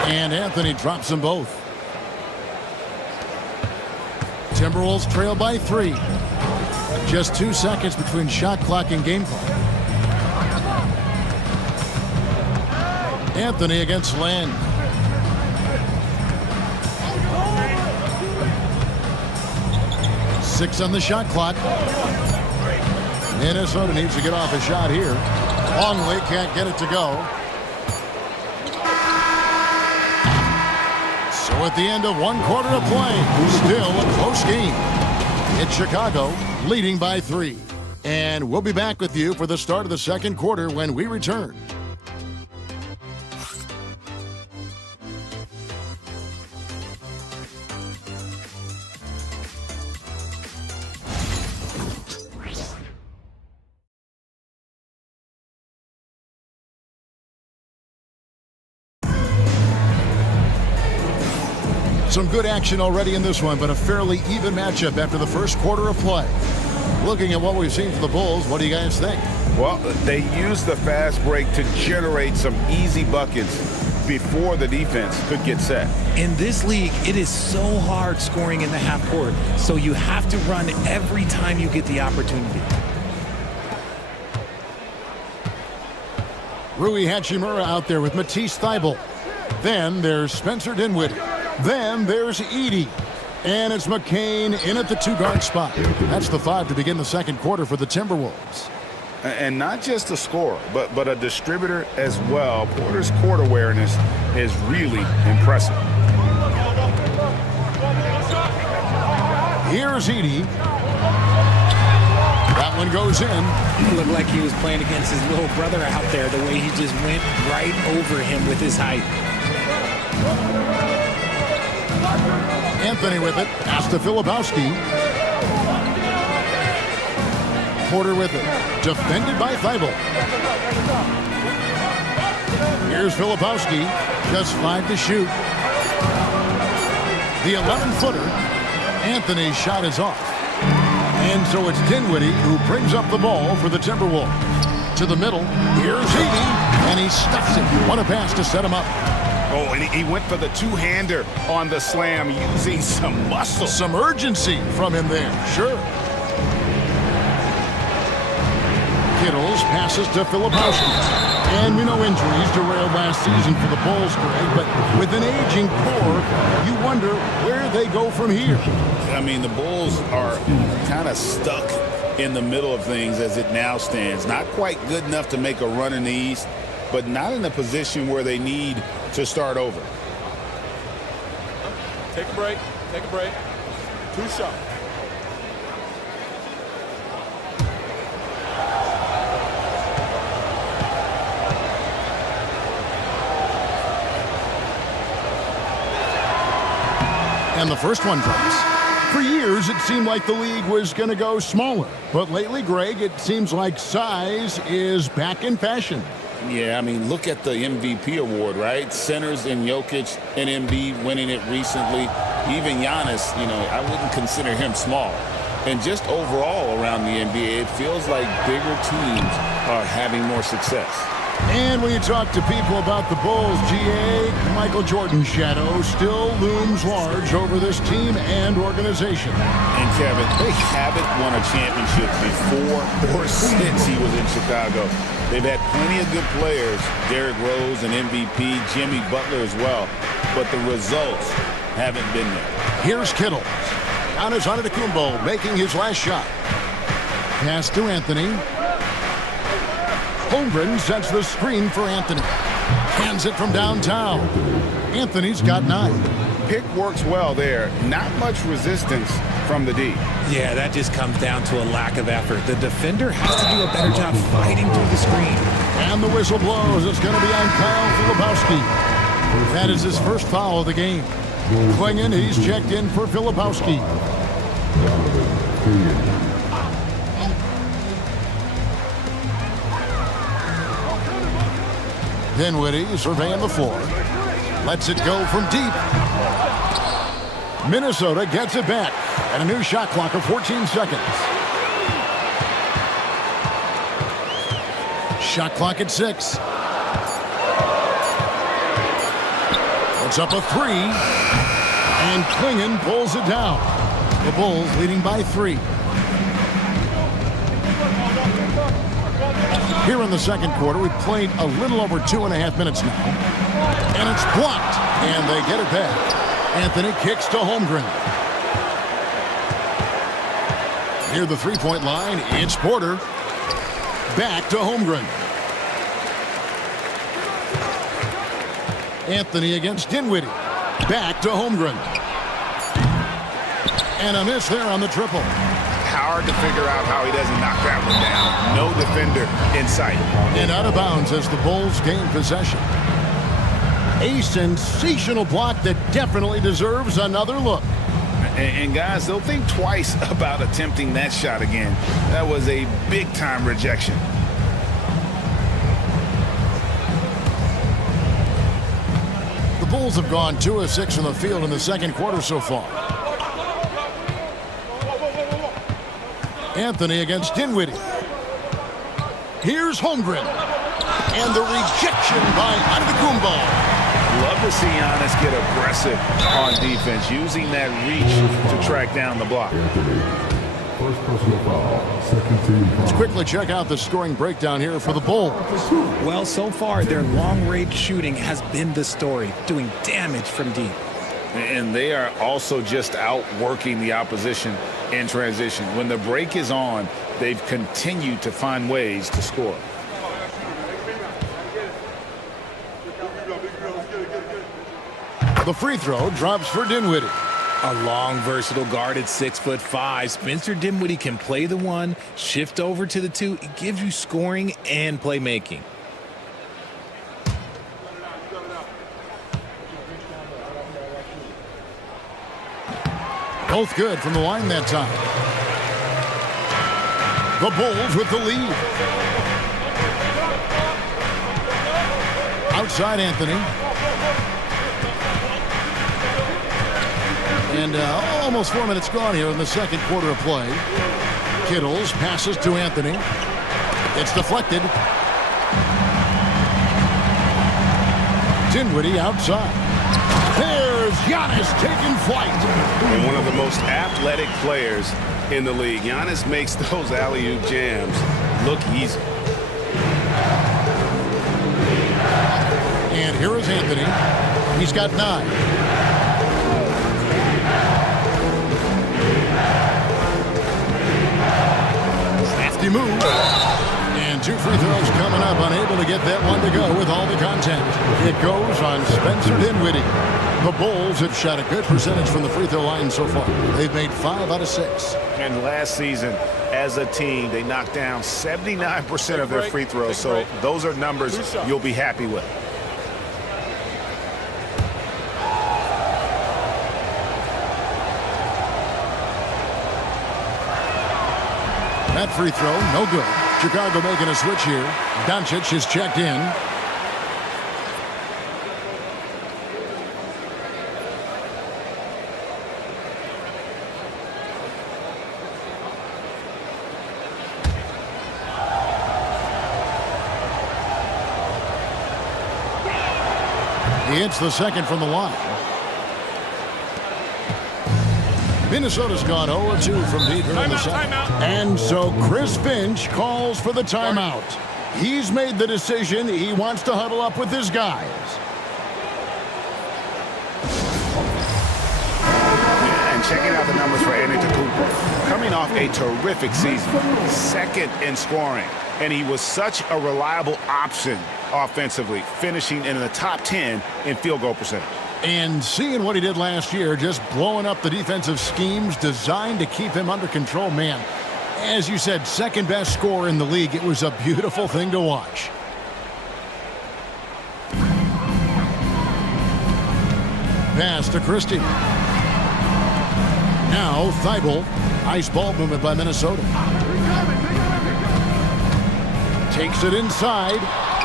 And Anthony drops them both. Timberwolves trail by 3. Just 2 seconds between shot clock and game clock. Anthony against Len. Six on the shot clock. Minnesota needs to get off a shot here. Longley can't get it to go. So at the end of 1 quarter of play, still a close game. It's Chicago leading by 3. And we'll be back with you for the start of the second quarter when we return. Some good action already in this one, but a fairly even matchup after the first quarter of play. Looking at what we've seen from the Bulls, what do you guys think? Well, they used the fast break to generate some easy buckets before the defense could get set. In this league, it is so hard scoring in the half court, so you have to run every time you get the opportunity. Rui Hachimura out there with Matisse Thybulle. Then there's Spencer Dinwiddie. Then there's Edey. And it's McCain in at the 2-guard spot. That's the 5 to begin the second quarter for the Timberwolves. And not just a scorer, but a distributor as well. Porter's court awareness is really impressive. Here's Edey. That one goes in. It looked like he was playing against his little brother out there, the way he just went right over him with his height. Anthony with it. Pass to Filipowski. Porter with it. Defended by Thybulle. Here's Filipowski. Just 5 to shoot. The 11-footer. Anthony's shot is off. And so it's Dinwiddie who brings up the ball for the Timberwolves. To the middle. Here's Edey. And he stuffs it. What a pass to set him up. Oh, and he went for the two-hander on the slam using some muscle. Some urgency from him there. Sure. Kittles passes to Filipowski. And we know injuries derailed last season for the Bulls, Greg, but with an aging core, you wonder where they go from here. I mean, the Bulls are kind of stuck in the middle of things as it now stands. Not quite good enough to make a run in the East, but not in a position where they need to start over. Take a break. Take a break. 2 shots. And the first one drops. For years, it seemed like the league was going to go smaller. But lately, Greg, it seems like size is back in fashion. Yeah, I mean, look at the MVP award, right? Centers in Jokic and Embiid winning it recently. Even Giannis, I wouldn't consider him small. And just overall around the NBA, it feels like bigger teams are having more success. And when you talk to people about the Bulls, GA, Michael Jordan's shadow still looms large over this team and organization. And Kevin, they haven't won a championship before or since he was in Chicago. They've had plenty of good players, Derrick Rose and MVP, Jimmy Butler as well, but the results haven't been there. Here's Kittle. Giannis Antetokounmpo making his last shot. Pass to Anthony. Holmgren sets the screen for Anthony. Hands it from downtown. Anthony's got 9. Pick works well there. Not much resistance from the D. Yeah, that just comes down to a lack of effort. The defender has to do a better job fighting through the screen. And the whistle blows. It's going to be on Kyle Filipowski. That is his first foul of the game. Clingan, he's checked in for Filipowski. Dinwiddie surveying the floor. Lets it go from deep. Minnesota gets it back. And a new shot clock of 14 seconds. Shot clock at 6. Puts up a 3. And Clingan pulls it down. The Bulls leading by 3. Here in the second quarter, we've played a little over 2.5 minutes now. And it's blocked. And they get it back. Anthony kicks to Holmgren. Near the three-point line, it's Porter. Back to Holmgren. Anthony against Dinwiddie. Back to Holmgren. And a miss there on the triple. Hard to figure out how he doesn't knock that one down. No defender in sight. And out of bounds as the Bulls gain possession. A sensational block that definitely deserves another look. And guys, they'll think twice about attempting that shot again. That was a big-time rejection. The Bulls have gone 2 of 6 from the field in the second quarter so far. Anthony against Dinwiddie. Here's Holmgren. And the rejection by Antetokounmpo. Love to see Giannis get aggressive on defense, using that reach to track down the block. First personal foul, second team foul. Let's quickly check out the scoring breakdown here for the Bulls. Well, so far, their long-range shooting has been the story, doing damage from deep. And they are also just outworking the opposition in transition. When the break is on, they've continued to find ways to score. The free throw drops for Dinwiddie. A long, versatile guard at 6'5". Spencer Dinwiddie can play the 1, shift over to the 2. It gives you scoring and playmaking. Both good from the line that time. The Bulls with the lead. Outside Anthony. And almost 4 minutes gone here in the second quarter of play. Kittles passes to Anthony. It's deflected. Dinwiddie outside. There's Giannis taking flight. And one of the most athletic players in the league. Giannis makes those alley-oop jams look easy. And here is Anthony. He's got 9. Crafty move. And 2 free throws coming up. Unable to get that one to go with all the contact. It goes on Spencer Dinwiddie. The Bulls have shot a good percentage from the free throw line so far. They've made 5 out of 6. And last season, as a team, they knocked down 79% of their free throws. So those are numbers you'll be happy with. That free throw, no good. Chicago making a switch here. Doncic is checked in. He hits the second from the line. Minnesota's gone 0-2 from deep here in the second. And so Chris Finch calls for the timeout. He's made the decision. He wants to huddle up with his guys. And checking out the numbers for Antetokounmpo. Coming off a terrific season. Second in scoring. And he was such a reliable option offensively, finishing in the top 10 in field goal percentage. And seeing what he did last year, just blowing up the defensive schemes designed to keep him under control, man. As you said, second best scorer in the league. It was a beautiful thing to watch. Pass to Christie. Now Thibault. Nice ball movement by Minnesota. Takes it inside.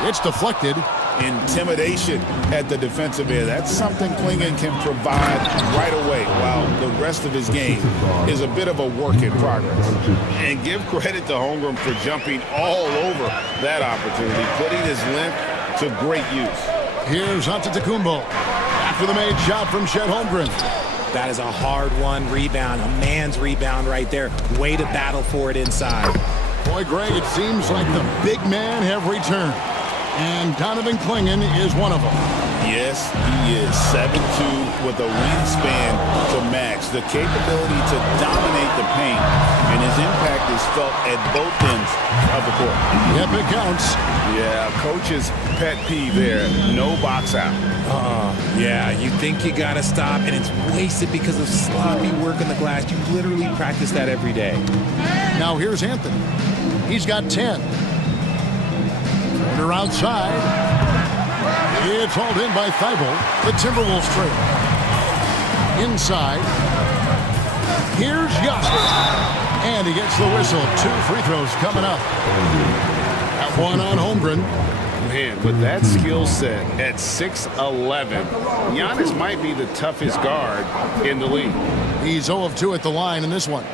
It's deflected. Intimidation at the defensive end. That's something Clingan can provide right away, while the rest of his game is a bit of a work in progress. And give credit to Holmgren for jumping all over that opportunity, putting his length to great use. Here's Antetokounmpo after the made shot from Chet Holmgren. That is a hard-won rebound, a man's rebound right there. Way to battle for it inside. Boy, Greg, it seems like the big men have returned. And Donovan Clingan is one of them. Yes, he is 7'2" with a wingspan to match, the capability to dominate the paint, and his impact is felt at both ends of the court. Yep, it counts. Yeah, coach's pet peeve there, no box out. Yeah, you think you gotta stop, and it's wasted because of sloppy work on the glass. You literally practice that every day. Now here's Anthony. He's got 10. Corner outside. It's hauled in by Thibault. The Timberwolves trail. Inside. Here's Giannis. And he gets the whistle. 2 free throws coming up. That one on Holmgren. Man, with that skill set at 6'11", Giannis might be the toughest guard in the league. He's 0 of 2 at the line in this one.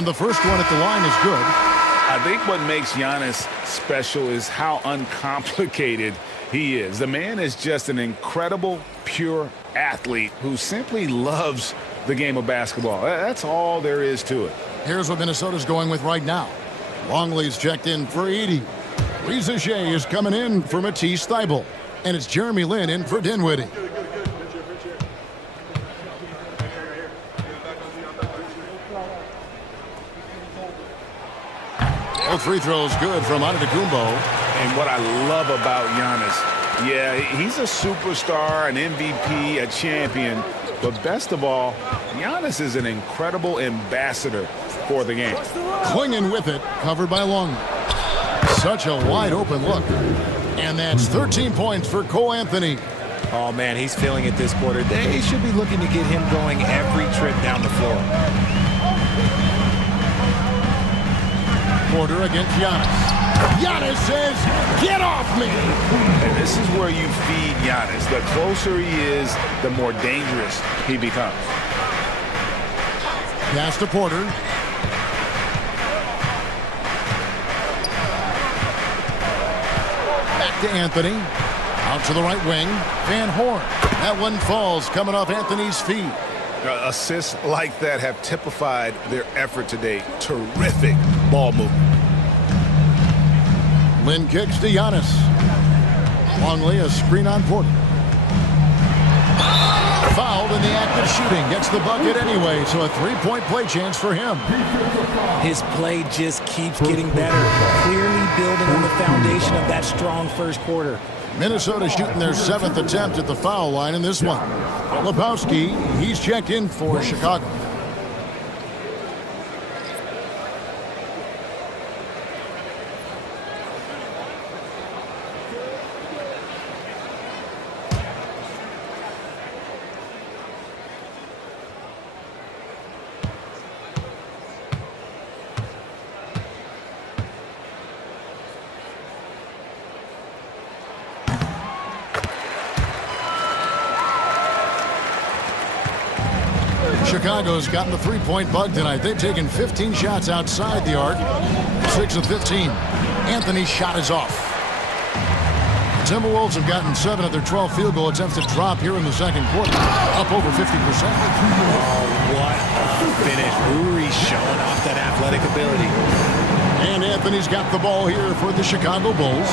And the first one at the line is good. I think what makes Giannis special is how uncomplicated he is. The man is just an incredible, pure athlete who simply loves the game of basketball. That's all there is to it. Here's what Minnesota's going with right now. Longley's checked in for Edey. Reza Shea is coming in for Matisse Thybulle. And it's Jeremy Lin in for Dinwiddie. Both free throws good from Antetokounmpo. And what I love about Giannis, yeah, he's a superstar, an MVP, a champion. But best of all, Giannis is an incredible ambassador for the game. Clingan with it, covered by Longley. Such a wide open look. And that's 13 points for Cole Anthony. Oh, man, he's feeling it this quarter. They should be looking to get him going every trip down the floor. Porter against Giannis. Giannis says, get off me! And this is where you feed Giannis. The closer he is, the more dangerous he becomes. Pass to Porter. Back to Anthony. Out to the right wing. Van Horn. That one falls coming off Anthony's feet. Assists like that have typified their effort today. Terrific ball movement. Lin kicks to Giannis. Longley, a screen on Porter. Fouled in the act of shooting. Gets the bucket anyway, so a three-point play chance for him. His play just keeps getting better. Clearly building on the foundation of that strong first quarter. Minnesota shooting their 7th attempt at the foul line in this one. Filipowski, he's checked in for Chicago. Chicago's gotten the three-point bug tonight. They've taken 15 shots outside the arc. 6 of 15. Anthony's shot is off. The Timberwolves have gotten 7 of their 12 field goal attempts to drop here in the second quarter. Up over 50%. Oh, what a finish. Uri's showing off that athletic ability. And Anthony's got the ball here for the Chicago Bulls.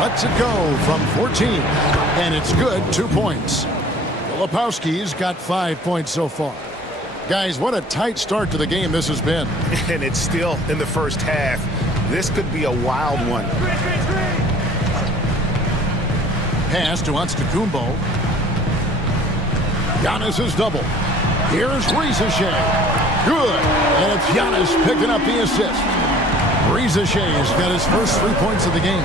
Lets it go from 14. And it's good, 2 points. Filipowski's got 5 points so far. Guys, what a tight start to the game this has been. And it's still in the first half. This could be a wild one. Pass to Antetokounmpo. Giannis is double. Here's Reza Shea. Good. And it's Giannis picking up the assist. Reza Shea has got his first 3 points of the game.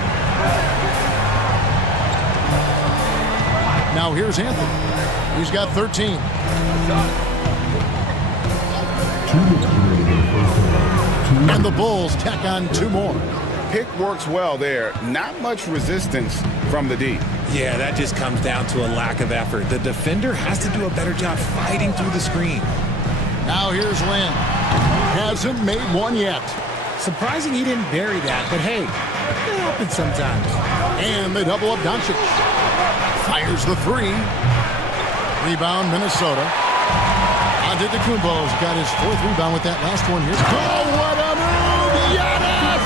Now here's Anthony. He's got 13. And the Bulls tack on 2 more. Pick works well there. Not much resistance from the D. Yeah, that just comes down to a lack of effort. The defender has to do a better job fighting through the screen. Now here's Lin. Hasn't made one yet. Surprising he didn't bury that, but hey, it happens sometimes. And they double up Doncic. Fires the 3. Rebound, Minnesota. Antetokounmpo's got his 4th rebound with that last one here. Oh, what a move! Giannis!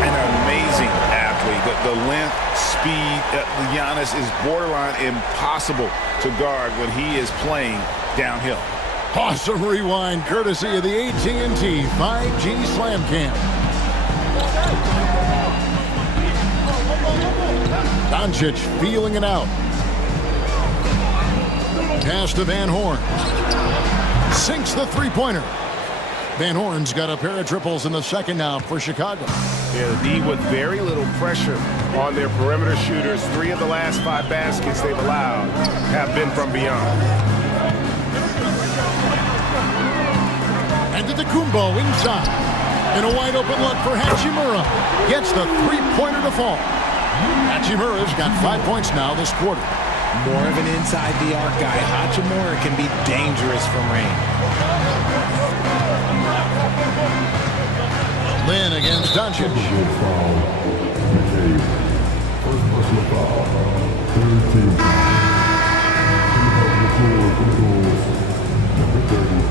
An amazing athlete. The length, speed. Giannis is borderline impossible to guard when he is playing downhill. Awesome rewind courtesy of the AT&T 5G Slam Cam. Doncic feeling it out. Pass to Van Horn. Sinks the three-pointer. Van Horn's got a pair of triples in the second now for Chicago. Yeah, the D with very little pressure on their perimeter shooters. 3 of the last 5 baskets they've allowed have been from beyond. Antetokounmpo inside. And a wide open look for Hachimura. Gets the three-pointer to fall. Hachimura's got 5 points now this quarter. More of an inside the arc guy. Hachimura can be dangerous from range. Lynn against Doncic. First personal foul. Third team foul. Number 30.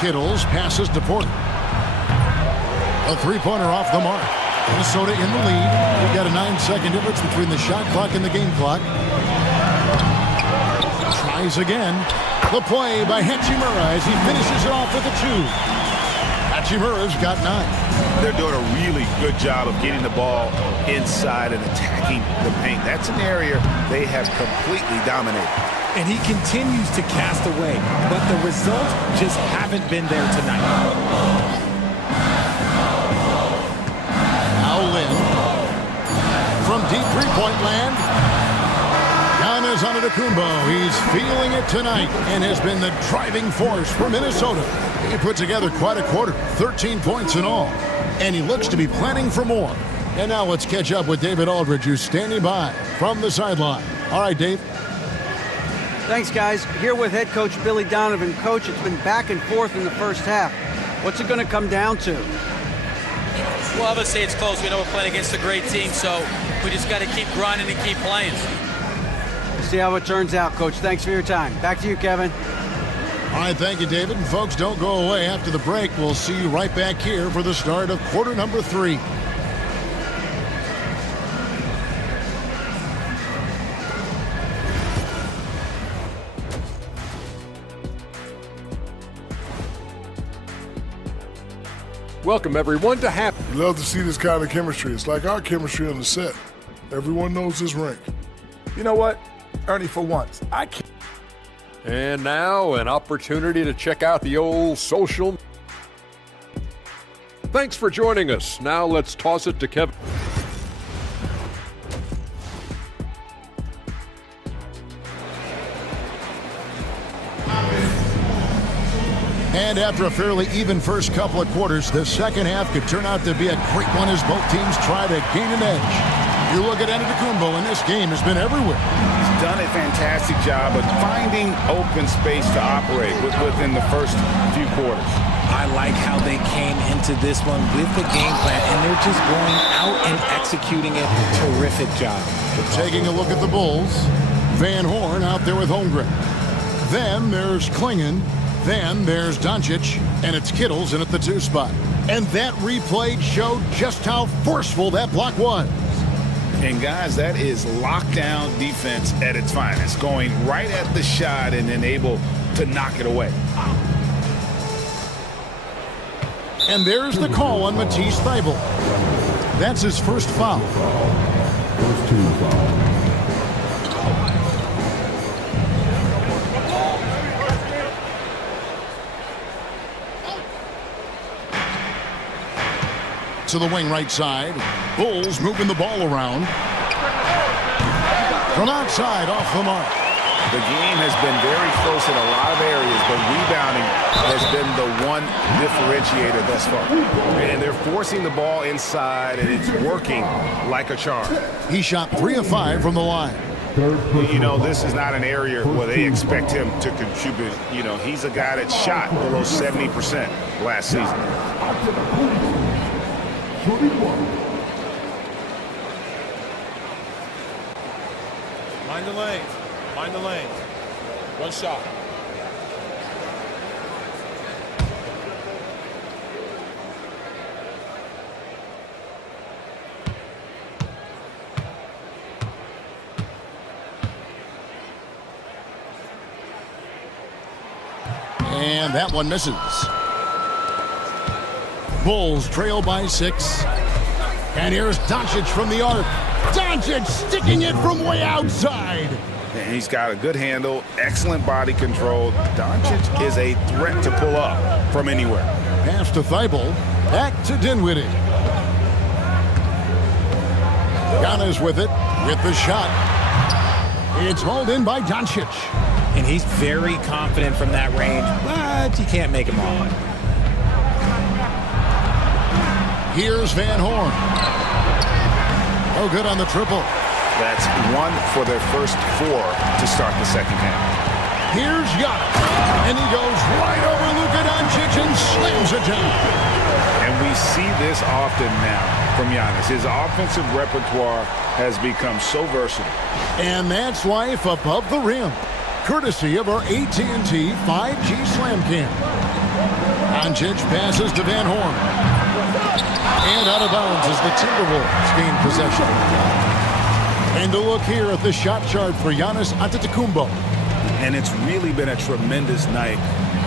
Kittles passes to Porter. A three-pointer off the mark. Minnesota in the lead. We've got a 9-second difference between the shot clock and the game clock. Tries again. The play by Hachimura as he finishes it off with a 2. Hachimura's got 9. They're doing a really good job of getting the ball inside and attacking the paint. That's an area they have completely dominated. And he continues to cast away, but the results just haven't been there tonight. Now Lynn. From deep three-point land. Giannis Antetokounmpo. He's feeling it tonight and has been the driving force for Minnesota. He put together quite a quarter, 13 points in all. And he looks to be planning for more. And now let's catch up with David Aldridge, who's standing by from the sideline. All right, Dave. Thanks, guys. Here with head coach Billy Donovan. Coach, it's been back and forth in the first half. What's it going to come down to? Well, obviously it's close. We know we're playing against a great team, so we just got to keep grinding and keep playing. We'll see how it turns out, Coach. Thanks for your time. Back to you, Kevin. All right, thank you, David. And folks, don't go away. After the break, we'll see you right back here for the start of quarter number 3. Welcome, everyone, to Happy. We love to see this kind of chemistry. It's like our chemistry on the set. Everyone knows his rank. You know what, Ernie, for once, I can't. And now, an opportunity to check out the old social. Thanks for joining us. Now let's toss it to Kevin. And after a fairly even first couple of quarters, the second half could turn out to be a great one as both teams try to gain an edge. You look at Antetokounmpo, and this game has been everywhere. He's done a fantastic job of finding open space to operate within the first few quarters. I like how they came into this one with the game plan, and they're just going out and executing it. Terrific job. Taking a look at the Bulls, Van Horn out there with Holmgren. Then there's Klingon. Then there's Doncic, and it's Kittles in at the 2 spot. And that replay showed just how forceful that block was. And guys, that is lockdown defense at its finest, going right at the shot and then able to knock it away. And there's the call on Matisse Thybulle. That's his first foul. First team foul. To the wing right side. Bulls moving the ball around. From outside, off the mark. The game has been very close in a lot of areas, but rebounding has been the one differentiator thus far. And they're forcing the ball inside, and it's working like a charm. He shot 3 of 5 from the line. You know, this is not an area where they expect him to contribute. You know, he's a guy that shot below 70% last season. Mind the lanes. Mind the lanes. One shot. And that one misses. Bulls trail by 6. And here's Doncic from the arc. Doncic sticking it from way outside. And he's got a good handle, excellent body control. Doncic is a threat to pull up from anywhere. Pass to Thybulle. Back to Dinwiddie. Giannis with it, with the shot. It's hauled in by Doncic. and he's very confident from that range, but you can't make him all. Here's Van Horn. Oh, good on the triple. That's one for their first 4 to start the second half. Here's Giannis, and he goes right over Luka Doncic and slams it down. And we see this often now from Giannis. His offensive repertoire has become so versatile. And that's life above the rim, courtesy of our AT&T 5G Slam Cam. Doncic passes to Van Horn. And out of bounds as the Timberwolves gain possession. And a look here at the shot chart for Giannis Antetokounmpo. And it's really been a tremendous night.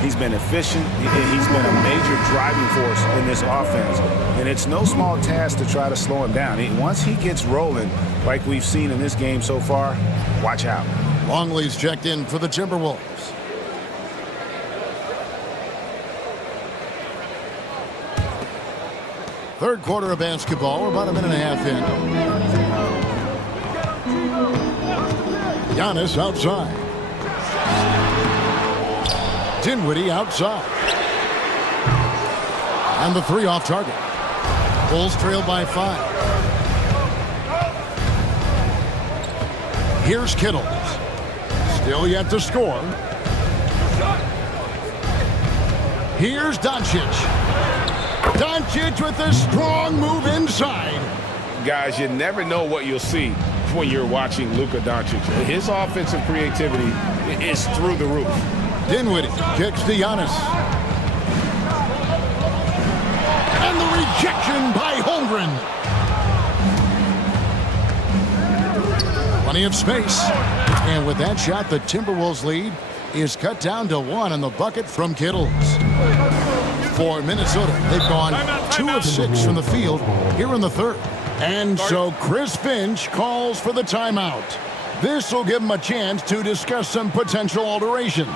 He's been efficient. He's been a major driving force in this offense. And it's no small task to try to slow him down. Once he gets rolling, like we've seen in this game so far, watch out. Longley's checked in for the Timberwolves. Third quarter of basketball. We're about a minute and a half in. Giannis outside. Dinwiddie outside. And the 3 off target. Bulls trail by 5. Here's Kittle. Still yet to score. Here's Doncic. Doncic with a strong move inside. Guys, you never know what you'll see when you're watching Luka Doncic. His offensive creativity is through the roof. Dinwiddie kicks to Giannis. And the rejection by Holmgren. Plenty of space. And with that shot, the Timberwolves lead is cut down to 1 on the bucket from Kittles. For Minnesota, they've gone 2 of 6 from the field here in the third. And so Chris Finch calls for the timeout. This will give him a chance to discuss some potential alterations.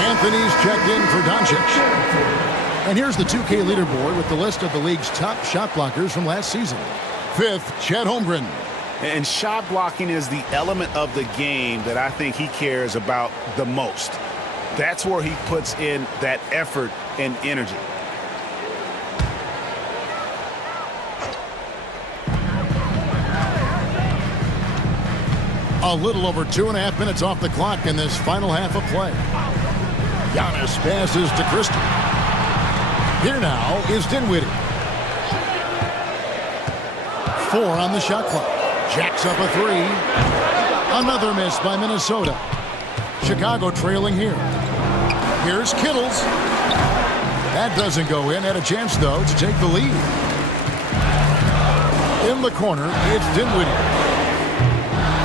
Anthony's checked in for Doncic. And here's the 2K leaderboard with the list of the league's top shot blockers from last season. 5th, Chet Holmgren. And shot blocking is the element of the game that I think he cares about the most. That's where he puts in that effort and energy. A little over 2.5 minutes off the clock in this final half of play. Giannis passes to Christie. Here now is Dinwiddie. 4 on the shot clock. Jacks up a 3. Another miss by Minnesota. Chicago trailing here. Here's Kittles. That doesn't go in. Had a chance, though, to take the lead. In the corner, it's Dinwiddie.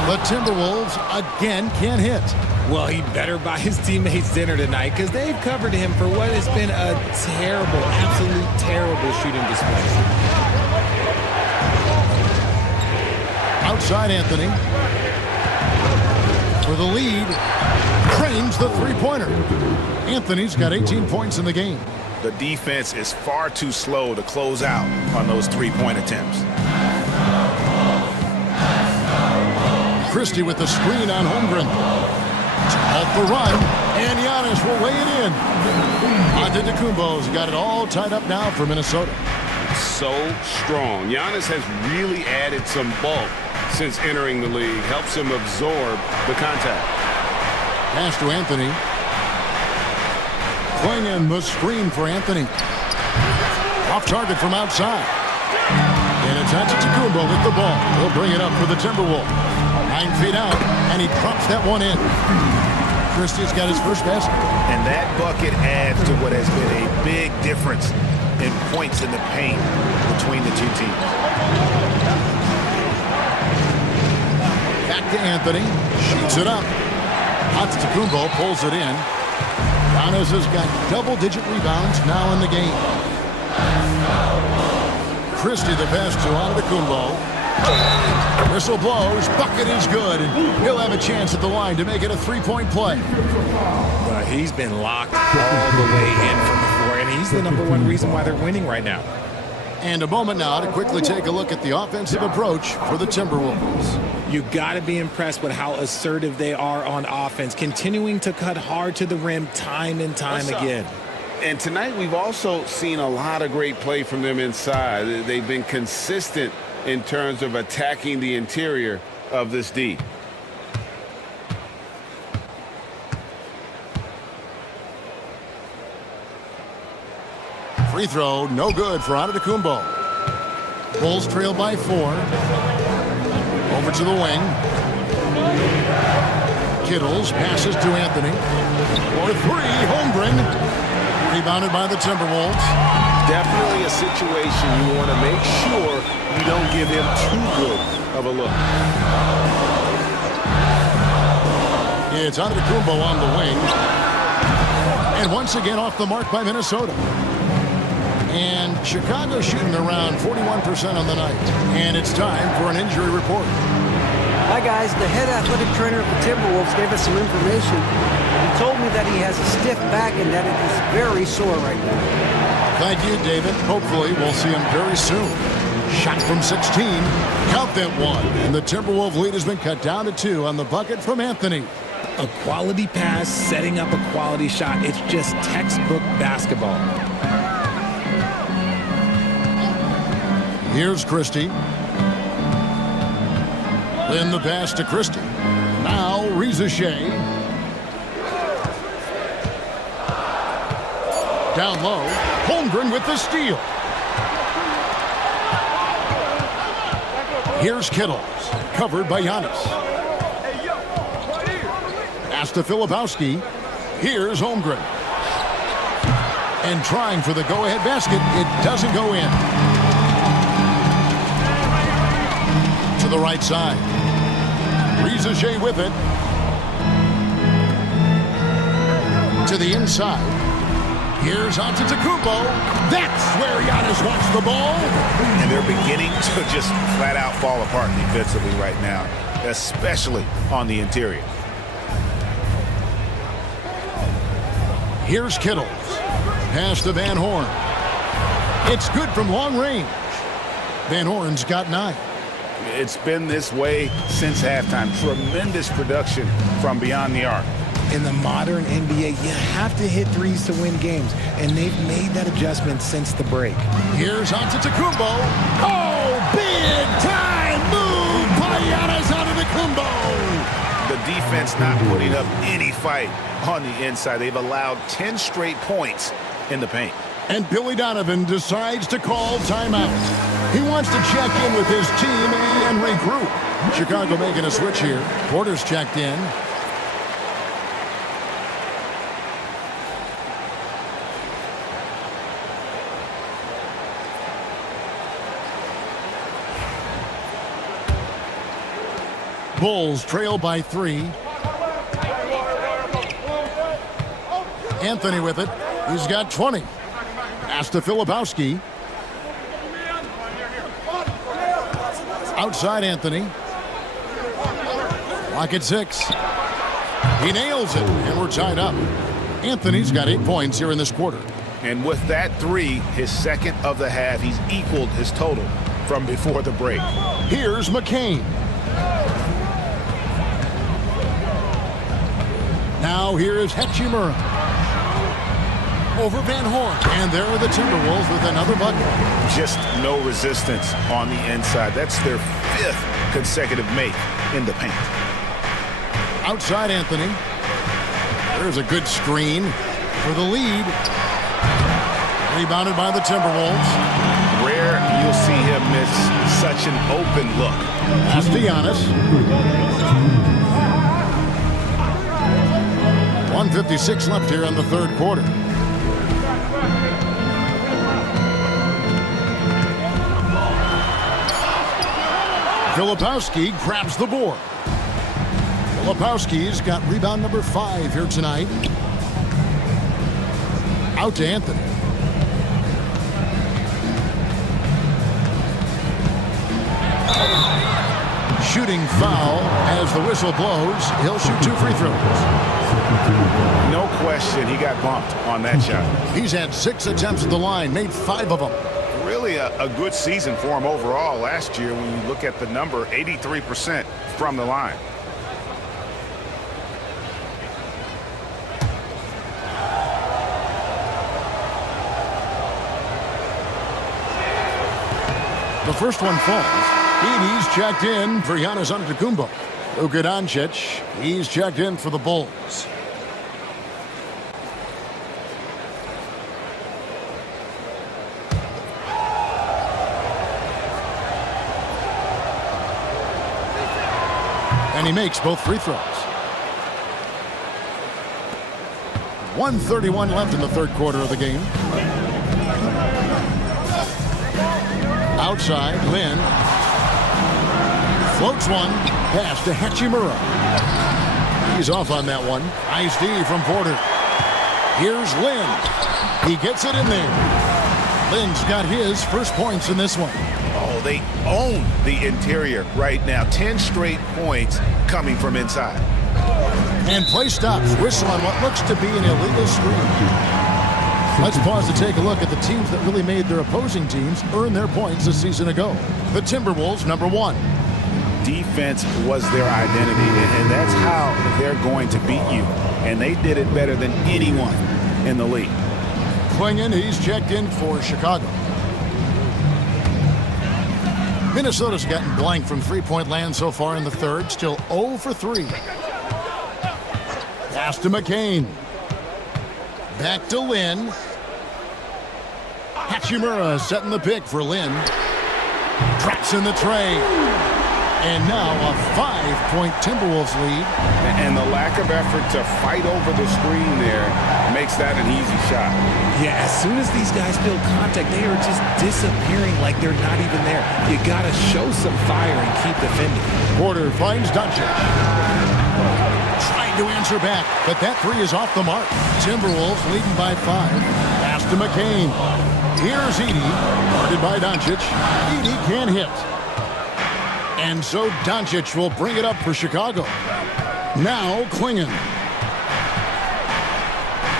The Timberwolves again can't hit. Well, he better buy his teammates dinner tonight because they've covered him for what has been a terrible, absolute terrible shooting display. Outside Anthony. For the lead. Cranes the three-pointer. Anthony's got 18 points in the game. The defense is far too slow to close out on those three-point attempts. Christie with the screen on Holmgren. Off the run, and Giannis will weigh it in. Antetokounmpo's got it all tied up now for Minnesota. So strong. Giannis has really added some bulk since entering the league. Helps him absorb the contact. Pass to Anthony. Clingan the screen for Anthony. Off target from outside. And it's Antetokounmpo with the ball. He'll bring it up for the Timberwolves. 9 feet out, and he drops that one in. Christie's got his first basket. And that bucket adds to what has been a big difference in points in the paint between the two teams. Back to Anthony. Shoots it up. Antetokounmpo pulls it in. Giannis has got double-digit rebounds now in the game. Christie the pass to Antetokounmpo. Whistle blows. Bucket is good. And he'll have a chance at the line to make it a three-point play. He's been locked all the way in from the floor, and he's the #1 reason why they're winning right now. And a moment now to quickly take a look at the offensive approach for the Timberwolves. You got to be impressed with how assertive they are on offense, continuing to cut hard to the rim time and time again. And tonight we've also seen a lot of great play from them inside. They've been consistent in terms of attacking the interior of this D. Free throw, no good for Antetokounmpo. Bulls trail by 4. Over to the wing. Kittles passes to Anthony. For 3, Holmgren. Rebounded by the Timberwolves. Definitely a situation you want to make sure you don't give him too good of a look. It's Antetokounmpo on the wing. And once again off the mark by Minnesota. And Chicago shooting around 41% on the night. And it's time for an injury report. Hi, guys. The head athletic trainer of the Timberwolves gave us some information. He told me that he has a stiff back and that it is very sore right now. Thank you, David. Hopefully we'll see him very soon. Shot from 16. Count that one. And the Timberwolves lead has been cut down to 2 on the bucket from Anthony. A quality pass, setting up a quality shot. It's just textbook basketball. Here's Christie. Then the pass to Christie. Now Reza Shea. Down low. Holmgren with the steal. Here's Kittles. Covered by Giannis. Pass to Filipowski. Here's Holmgren. And trying for the go-ahead basket. It doesn't go in. To the right side. Reza Shea with it. To the inside. Here's Antetokounmpo. That's where Giannis wants the ball. And they're beginning to just flat out fall apart defensively right now, especially on the interior. Here's Kittles. Pass to Van Horn. It's good from long range. Van Horn's got 9. It's been this way since halftime. Tremendous production from beyond the arc. In the modern NBA, you have to hit threes to win games, and they've made that adjustment since the break. Here's Antetokounmpo. Oh, big time move by Giannis Antetokounmpo. The defense not putting up any fight on the inside. They've allowed 10 straight points in the paint. And Billy Donovan decides to call timeout. He wants to check in with his team and regroup. Chicago making a switch here. Porter's checked in. Bulls trail by 3. Anthony with it. He's got 20. Pass to Filipowski. Outside Anthony. Clock at 6. He nails it, and we're tied up. Anthony's got 8 points here in this quarter. And with that 3, his second of the half, he's equaled his total from before the break. Here's McCain. Now here is Hachimura. Over Van Horn. And there are the Timberwolves with another bucket. Just no resistance on the inside. That's their 5th consecutive make in the paint. Outside Anthony. There's a good screen for the lead. Rebounded by the Timberwolves. Rare you'll see him miss such an open look. Pass to Giannis. 1:56 left here in the third quarter. Filipowski grabs the board. Filipowski's got rebound number 5 here tonight. Out to Anthony. Shooting foul as the whistle blows. He'll shoot 2 free throws. No question, he got bumped on that shot. He's had 6 attempts at the line, made 5 of them. Really a good season for him overall last year when you look at the number, 83% from the line. The first one falls. Edey's checked in for Giannis Antetokounmpo. Luka Doncic, he's checked in for the Bulls. And he makes both free throws. 1:31 left in the third quarter of the game. Outside, Lin floats one, pass to Hachimura. He's off on that one. Nice D from Porter. Here's Lin. He gets it in there. Lin's got his first points in this one. Oh, they own the interior right now. 10 straight points coming from inside. And play stops. Whistle on what looks to be an illegal screen. Let's pause to take a look at the teams that really made their opposing teams earn their points a season ago. The Timberwolves, number 1. Defense was their identity, and that's how they're going to beat you. And they did it better than anyone in the league. Clingan, he's checked in for Chicago. Minnesota's gotten blank from three-point land so far in the third. Still 0 for 3. Pass to McCain. Back to Lin. Hachimura setting the pick for Lin. Drops in the tray. And now a 5-point Timberwolves lead. And the lack of effort to fight over the screen there makes that an easy shot. Yeah, as soon as these guys feel contact, they are just disappearing like they're not even there. You got to show some fire and keep defending. Porter finds Doncic. Trying to answer back, but that 3 is off the mark. Timberwolves leading by 5. Pass to McCain. Here's Edey, guarded by Doncic. Edey can't hit. And so Doncic will bring it up for Chicago. Now Clingan.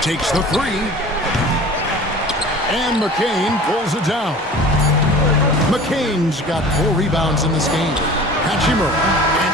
Takes the 3. And McCain pulls it down. McCain's got 4 rebounds in this game. Hachimura. And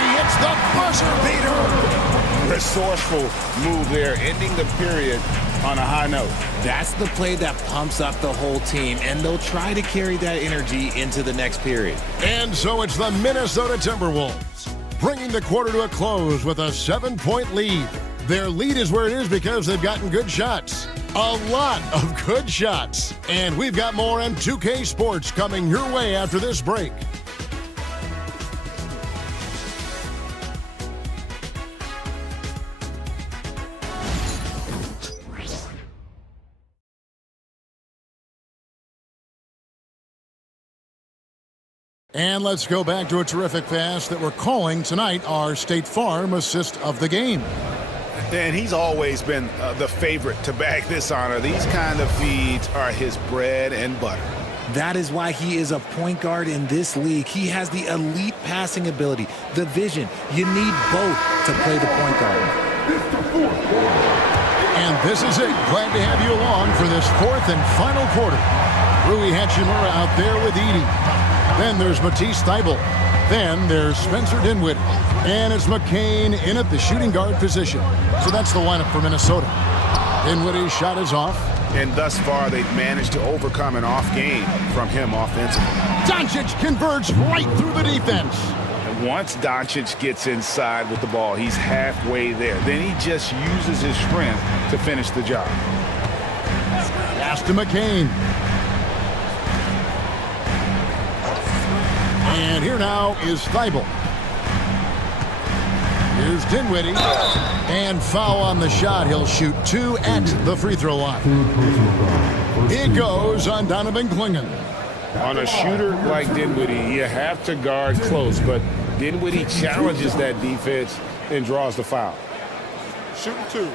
he hits the buzzer beater. Resourceful move there, ending the period on a high note. That's the play that pumps up the whole team, and they'll try to carry that energy into the next period. And so it's the Minnesota Timberwolves, bringing the quarter to a close with a 7-point lead. Their lead is where it is because they've gotten good shots. A lot of good shots. And we've got more on 2K Sports coming your way after this break. And let's go back to a terrific pass that we're calling tonight our State Farm assist of the game. And he's always been the favorite to bag this honor. These kind of feeds are his bread and butter. That is why he is a point guard in this league. He has the elite passing ability, the vision. You need both to play the point guard. And this is it. Glad to have you along for this 4th and final quarter. Rui Hachimura out there with Edey. Then there's Matisse Thybulle. Then there's Spencer Dinwiddie. And it's McCain in at the shooting guard position. So that's the lineup for Minnesota. Dinwiddie's shot is off. And thus far, they've managed to overcome an off game from him offensively. Doncic converts right through the defense. And once Doncic gets inside with the ball, he's halfway there. Then he just uses his strength to finish the job. Pass to McCain. And here now is Thybulle. Here's Dinwiddie. And foul on the shot. He'll shoot 2 at the free throw line. It goes on Donovan Clingan. On a shooter like Dinwiddie, you have to guard close, but Dinwiddie challenges that defense and draws the foul. Shooting 2.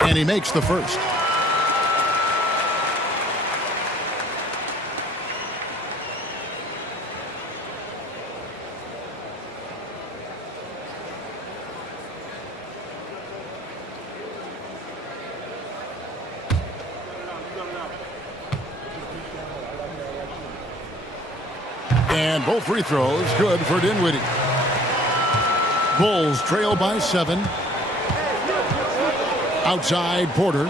And he makes the first. And both free throws good for Dinwiddie. Bulls trail by 7. Outside Porter.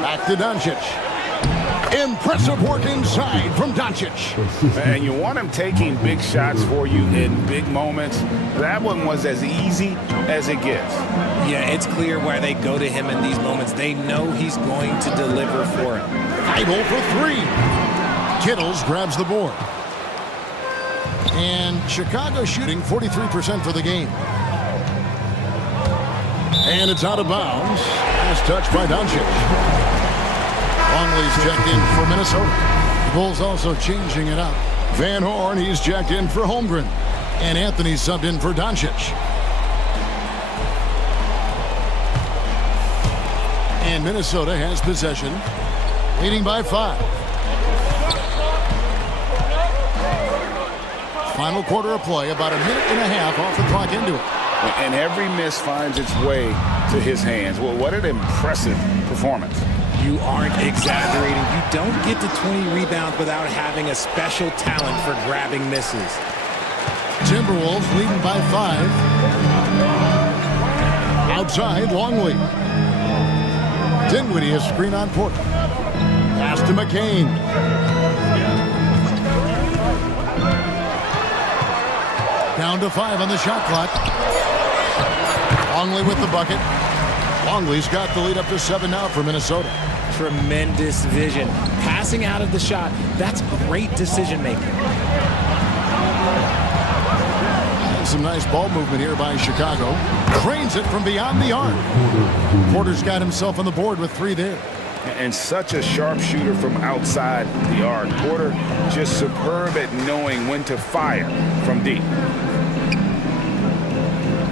Back to Doncic. Impressive work inside from Doncic. And you want him taking big shots for you in big moments. That one was as easy as it gets. Yeah, it's clear why they go to him in these moments. They know he's going to deliver for him. Idle for 3. Kittles grabs the board. And Chicago shooting 43% for the game. And it's out of bounds. Nice touch by Doncic. Longley's checked in for Minnesota. The Bulls also changing it up. Van Horn, he's checked in for Holmgren. And Anthony subbed in for Doncic. And Minnesota has possession, leading by 5. Final quarter of play, about a minute and a half off the clock into it. And every miss finds its way to his hands. Well, what an impressive performance. You aren't exaggerating. You don't get to 20 rebounds without having a special talent for grabbing misses. Timberwolves leading by 5. Outside, Longley. Dinwiddie is screen on Porter. Pass to McCain. Down to 5 on the shot clock. Longley with the bucket. Longley's got the lead up to 7 now for Minnesota. Tremendous vision. Passing out of the shot, that's great decision making. And some nice ball movement here by Chicago. Drains it from beyond the arc. Porter's got himself on the board with 3 there. And such a sharp shooter from outside the arc. Porter just superb at knowing when to fire from deep.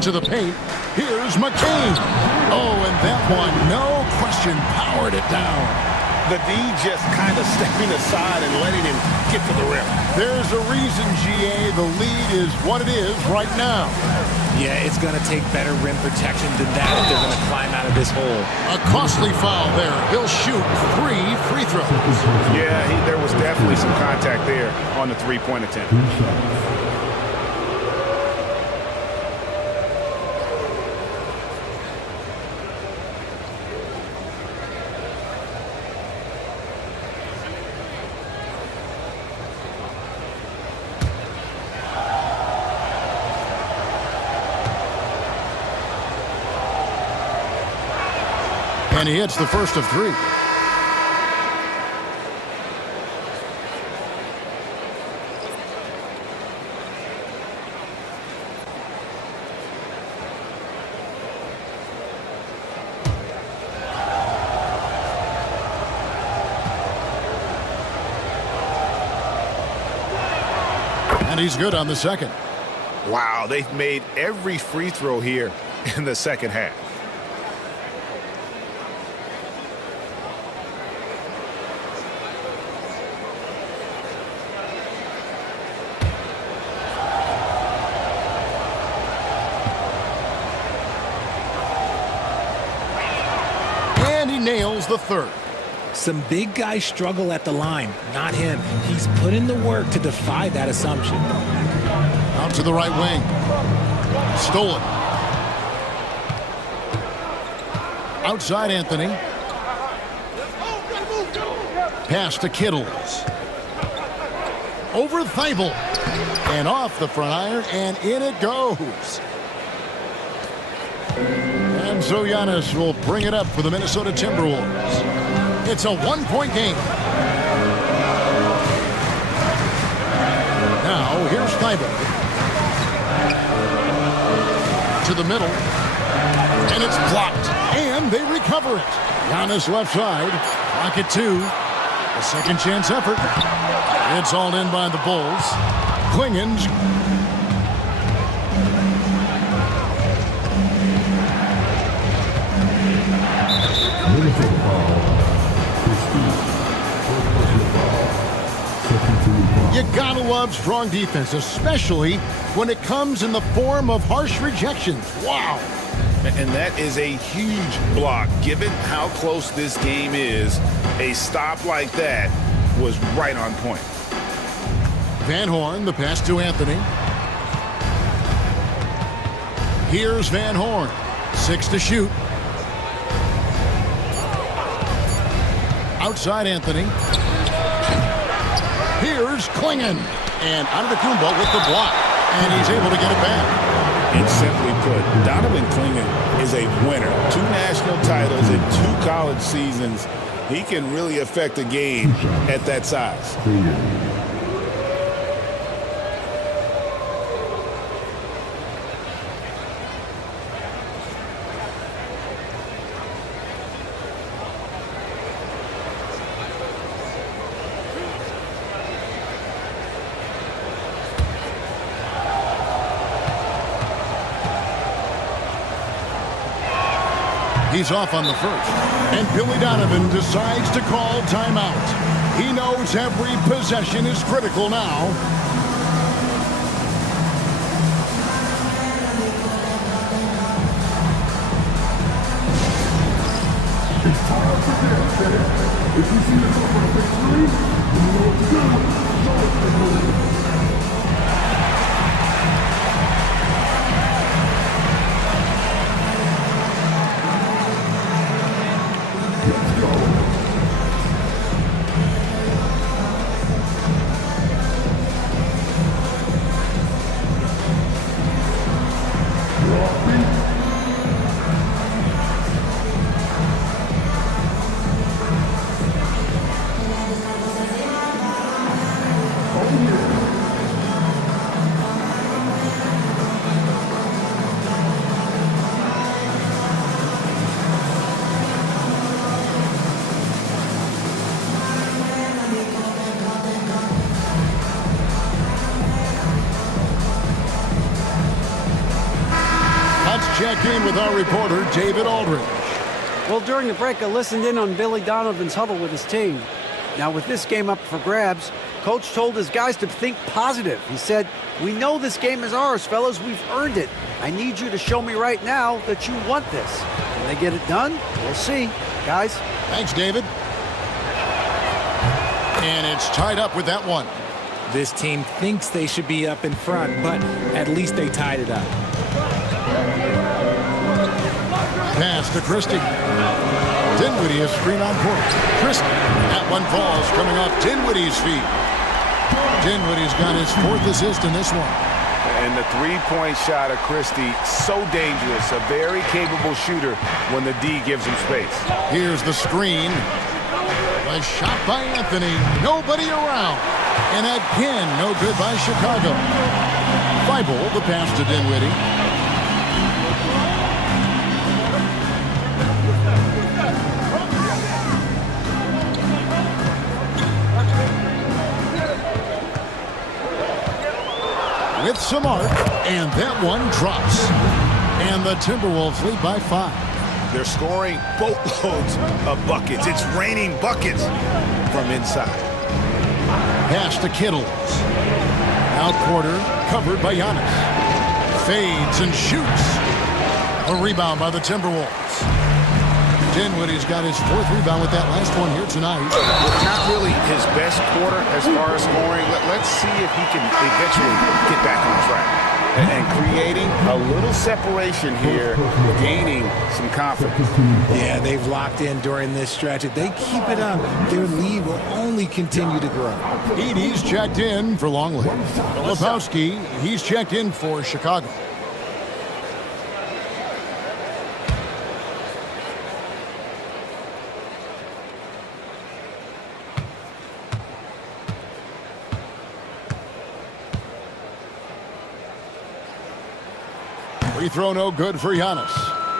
To the paint. Here's McCain. Oh, and that one, no question, powered it down. The D just kind of stepping aside and letting him get to the rim. There's a reason, GA, the lead is what it is right now. Yeah, it's going to take better rim protection than that if they're going to climb out of this hole. A costly foul there. He'll shoot 3 free throws. Yeah, there was definitely some contact there on the three-point attempt. And he hits the first of 3. And he's good on the second. Wow, they've made every free throw here in the second half. Nails the third. Some big guys struggle at the line, not him. He's put in the work to defy that assumption. Out to the right wing. Stolen. Outside Anthony. Pass to Kittles. Over Thibault. And off the front iron, and in it goes. And so Giannis will bring it up for the Minnesota Timberwolves. It's a 1-point game. Now, here's Thibault. to the middle. And it's blocked. And they recover it. Giannis left side. Pocket 2. A second chance effort. It's hauled in by the Bulls. Klingen's. You gotta love strong defense, especially when it comes in the form of harsh rejections. Wow. And that is a huge block. Given how close this game is, a stop like that was right on point. Van Horn, the pass to Anthony. Here's Van Horn. 6 to shoot. Outside Anthony. Here's Klingen. And Antetokounmpo with the block. And he's able to get it back. And simply put, Donovan Klingen is a winner. 2 national titles in 2 college seasons. He can really affect a game at that size. He's off on the first. And Billy Donovan decides to call timeout. He knows every possession is critical now. It's time for this. If you see yourself on a big screen, you know what to do. Check in with our reporter, David Aldridge. Well, during the break, I listened in on Billy Donovan's huddle with his team. Now, with this game up for grabs, Coach told his guys to think positive. He said, "We know this game is ours, fellas. We've earned it. I need you to show me right now that you want this." Can they get it done? We'll see. Guys. Thanks, David. And it's tied up with that one. This team thinks they should be up in front, but at least they tied it up. Pass to Christie. Dinwiddie is screen on court. Christie. That one falls coming off Dinwiddie's feet. Dinwiddie's got his 4th assist in this one. And the three-point shot of Christie, so dangerous. A very capable shooter when the D gives him space. Here's the screen. A shot by Anthony. Nobody around. And again, no good by Chicago. Thibault, the pass to Dinwiddie. With some arc, and that one drops. And the Timberwolves lead by 5. They're scoring boatloads of buckets. It's raining buckets from inside. Pass to Kittles. Out quarter, covered by Giannis. Fades and shoots. A rebound by the Timberwolves. Dinwiddie's got his 4th rebound with that last one here tonight. Not really his best quarter as far as scoring. Let's see if he can eventually get back on track. And creating a little separation here, gaining some confidence. Yeah, they've locked in during this stretch. If they keep it up, their lead will only continue to grow. Edey's checked in for Longley. Filipowski, he's checked in for Chicago. Free throw no good for Giannis.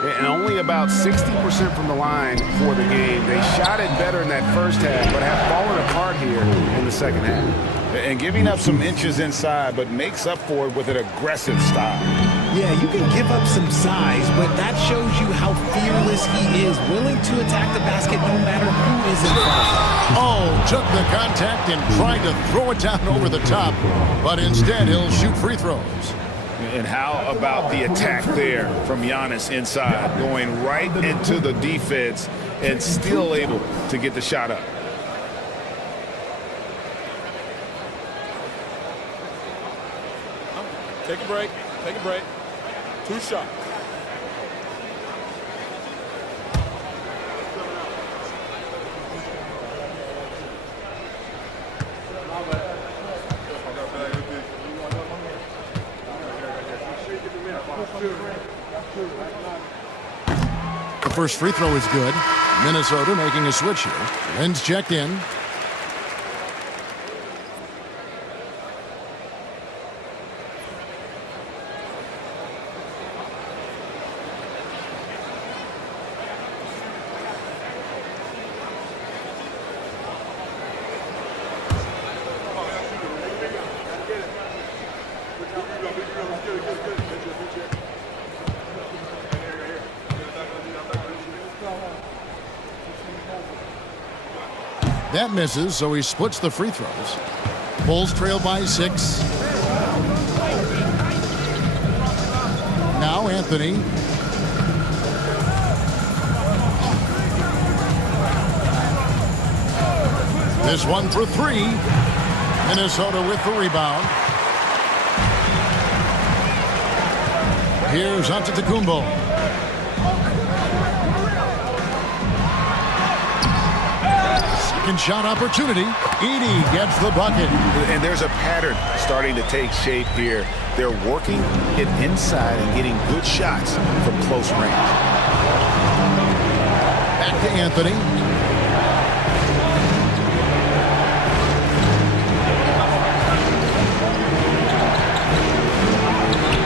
And only about 60% from the line for the game. They shot it better in that first half, but have fallen apart here in the second half. And giving up some inches inside, but makes up for it with an aggressive style. Yeah, you can give up some size, but that shows you how fearless he is, willing to attack the basket no matter who is in front of him. Oh, took the contact and tried to throw it down over the top, but instead he'll shoot free throws. And how about the attack there from Giannis inside, going right into the defense and still able to get the shot up. Take a break. Take a break. 2 shots. The first free throw is good. Minnesota making a switch here. Lynn's checked in. That misses, so he splits the free throws. Bulls trail by 6. Now Anthony. This one for 3. Minnesota with the rebound. Here's Antetokounmpo. Second shot opportunity. Edey gets the bucket. And there's a pattern starting to take shape here. They're working it inside and getting good shots from close range. Back to Anthony.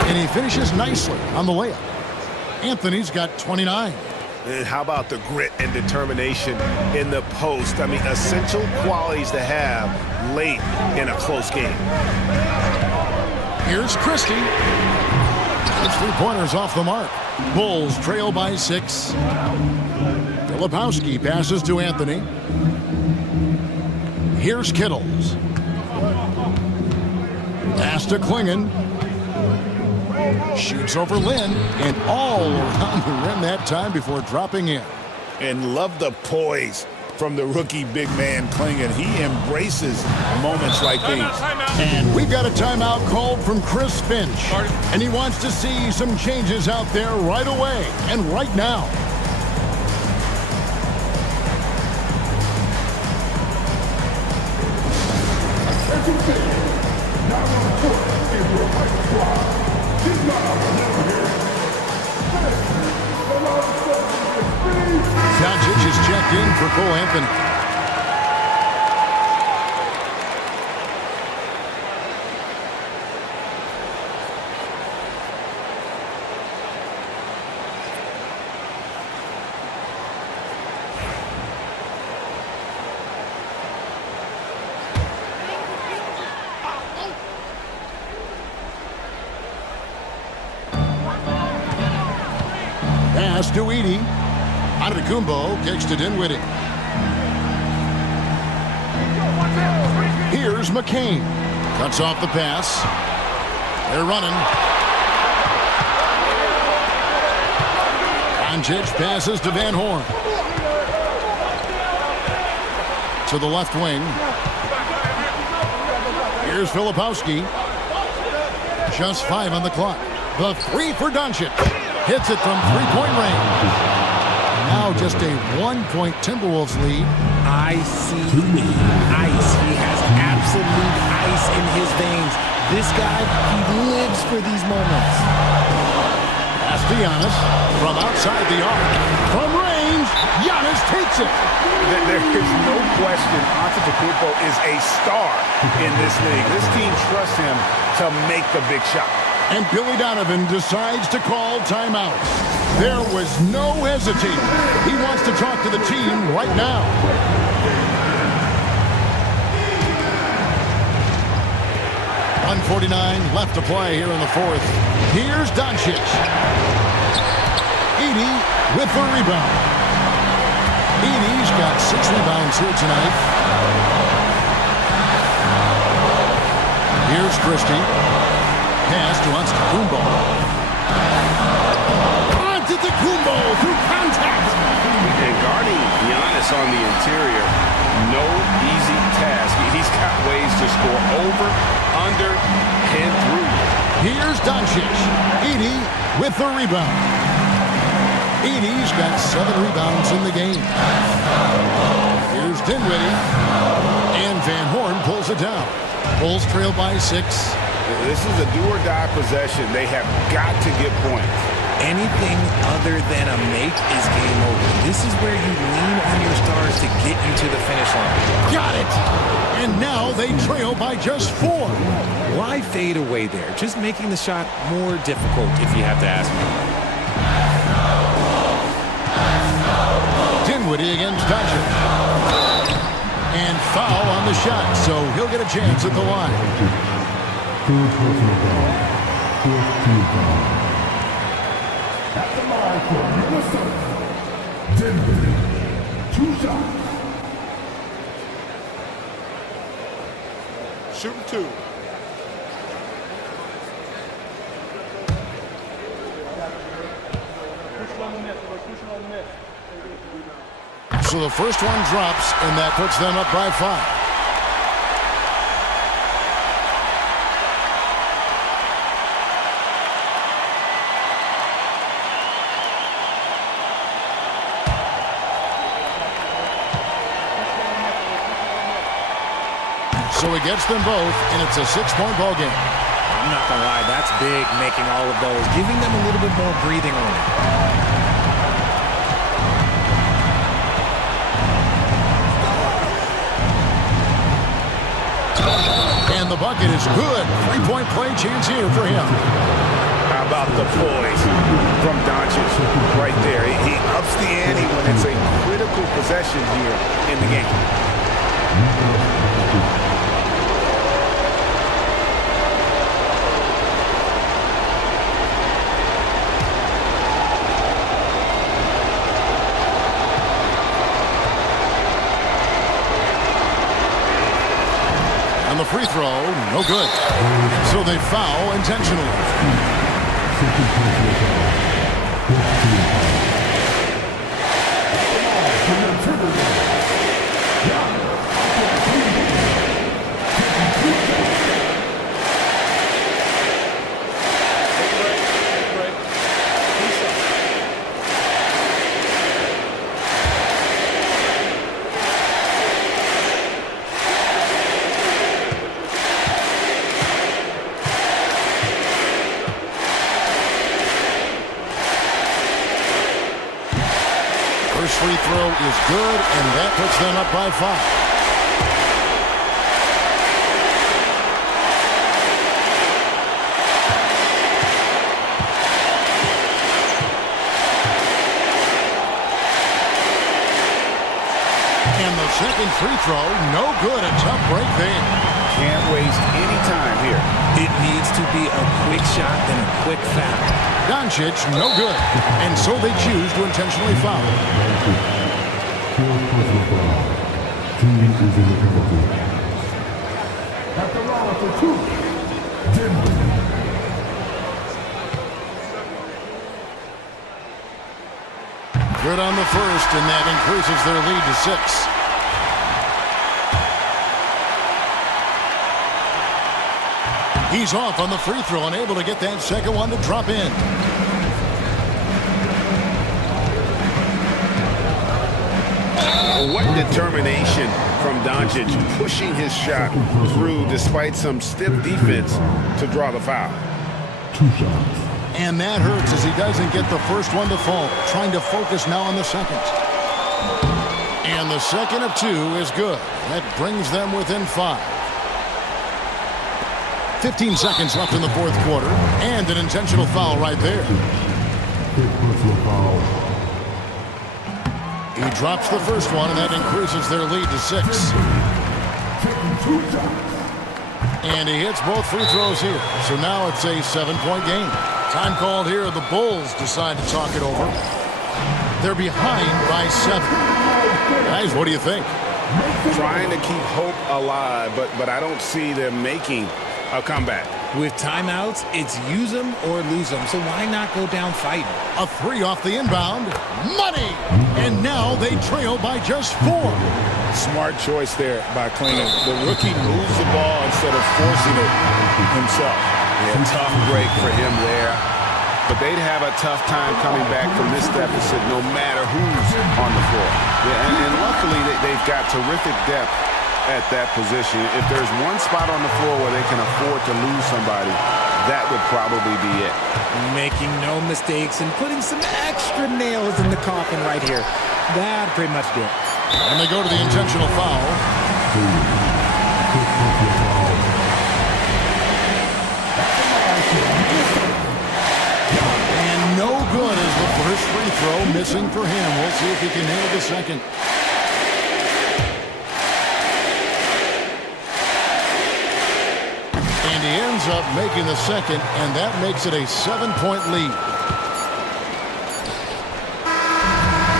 And he finishes nicely on the layup. Anthony's got 29. And how about the grit and determination in the post? I mean, essential qualities to have late in a close game. Here's Christie. It's 3-pointers off the mark. Bulls trail by 6. Filipowski passes to Anthony. Here's Kittles. Pass to Klingon. Shoots over Lynn and all around the rim that time before dropping in. And love the poise from the rookie big man Klingon. He embraces moments like these. And we've got a timeout called from Chris Finch. And he wants to see some changes out there right away and right now. Doncic is checked in for Cole Anthony. Pass to Edey. Antetokounmpo kicks to Dinwiddie. Here's McCain. Cuts off the pass. They're running. Doncic passes to Van Horn. To the left wing. Here's Filipowski. Just 5 on the clock. The 3 for Doncic. Hits it from 3-point range. Now just a 1-point Timberwolves lead. I see ice. He has absolute ice in his veins. This guy, he lives for these moments. Pass to Giannis from outside the arc. From range, Giannis takes it. There is no question Antetokounmpo is a star in this league. This team trusts him to make the big shot. And Billy Donovan decides to call timeout. There was no hesitating. He wants to talk to the team right now. .149 left to play here in the fourth. Here's Doncic. Edey with the rebound. Edey's got 6 rebounds here tonight. Here's Christie. Pass to Antetokounmpo. Antetokounmpo through contact. And guarding Giannis on the interior, no easy task. He's got ways to score over, under, and through. Here's Doncic. Edey with the rebound. Edey's got 7 rebounds in the game. Here's Dinwiddie. And Van Horn pulls it down. Bulls trail by 6. This is a do-or-die possession. They have got to get points. Anything other than a make is game over. This is where you lean on your stars to get you to the finish line. Got it! And now they trail by just 4. Why fade away there? Just making the shot more difficult, if you have to ask me. Dinwiddie against Doncic. And foul on the shot, so he'll get a chance at the line. At the line for Minnesota, Dinwiddie, 2 shots. Shooting 2. So the first one drops, and that puts them up by 5. So he gets them both, and it's a 6-point ball game. I'm not going to lie, that's big, making all of those, giving them a little bit more breathing room. And the bucket is good. 3-point play chance here for him. How about the poise from Doncic right there? He ups the ante when it's a critical possession here in the game. On the free throw, no good. So they foul intentionally. First free throw is good, and that puts them up by 5. And the second free throw, no good. A tough break there. Can't waste any time here. It needs to be a quick shot and a quick foul. Doncic, no good. And so they choose to intentionally foul. At the line for 2, Dinwiddie. Good on the first, and that increases their lead to 6. He's off on the free throw and able to get that second one to drop in. What determination from Doncic, pushing his shot through despite some stiff defense to draw the foul. 2 shots. And that hurts as he doesn't get the first one to fall. Trying to focus now on the second. And the second of 2 is good. That brings them within 5. 15 seconds left in the fourth quarter, and an intentional foul right there. He drops the first one, and that increases their lead to 6. And he hits both free throws here. So now it's a 7-point game. Time called here. The Bulls decide to talk it over. They're behind by 7. Guys, what do you think? Trying to keep hope alive, but I don't see them making a comeback. With timeouts, it's use them or lose them. So why not go down fighting? A 3 off the inbound. Money! And now they trail by just 4. Smart choice there by Klingon. The rookie moves the ball instead of forcing it himself. Yeah, tough break for him there. But they'd have a tough time coming back from this deficit no matter who's on the floor. Yeah, and luckily they've got terrific depth at that position. If there's one spot on the floor where they can afford to lose somebody, that would probably be it. Making no mistakes and putting some extra nails in the coffin right here. That pretty much do it. And they go to the intentional foul. And no good is the first free throw, missing for him. We'll see if he can handle the second. And he ends up making the second, and that makes it a 7-point lead.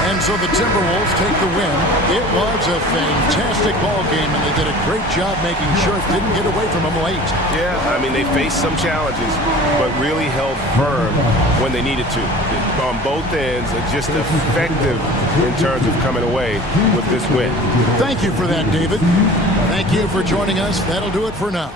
And so the Timberwolves take the win. It was a fantastic ball game, and they did a great job making sure it didn't get away from them late. Yeah, I mean, they faced some challenges, but really held firm when they needed to. On both ends, just effective in terms of coming away with this win. Thank you for that, David. Thank you for joining us. That'll do it for now.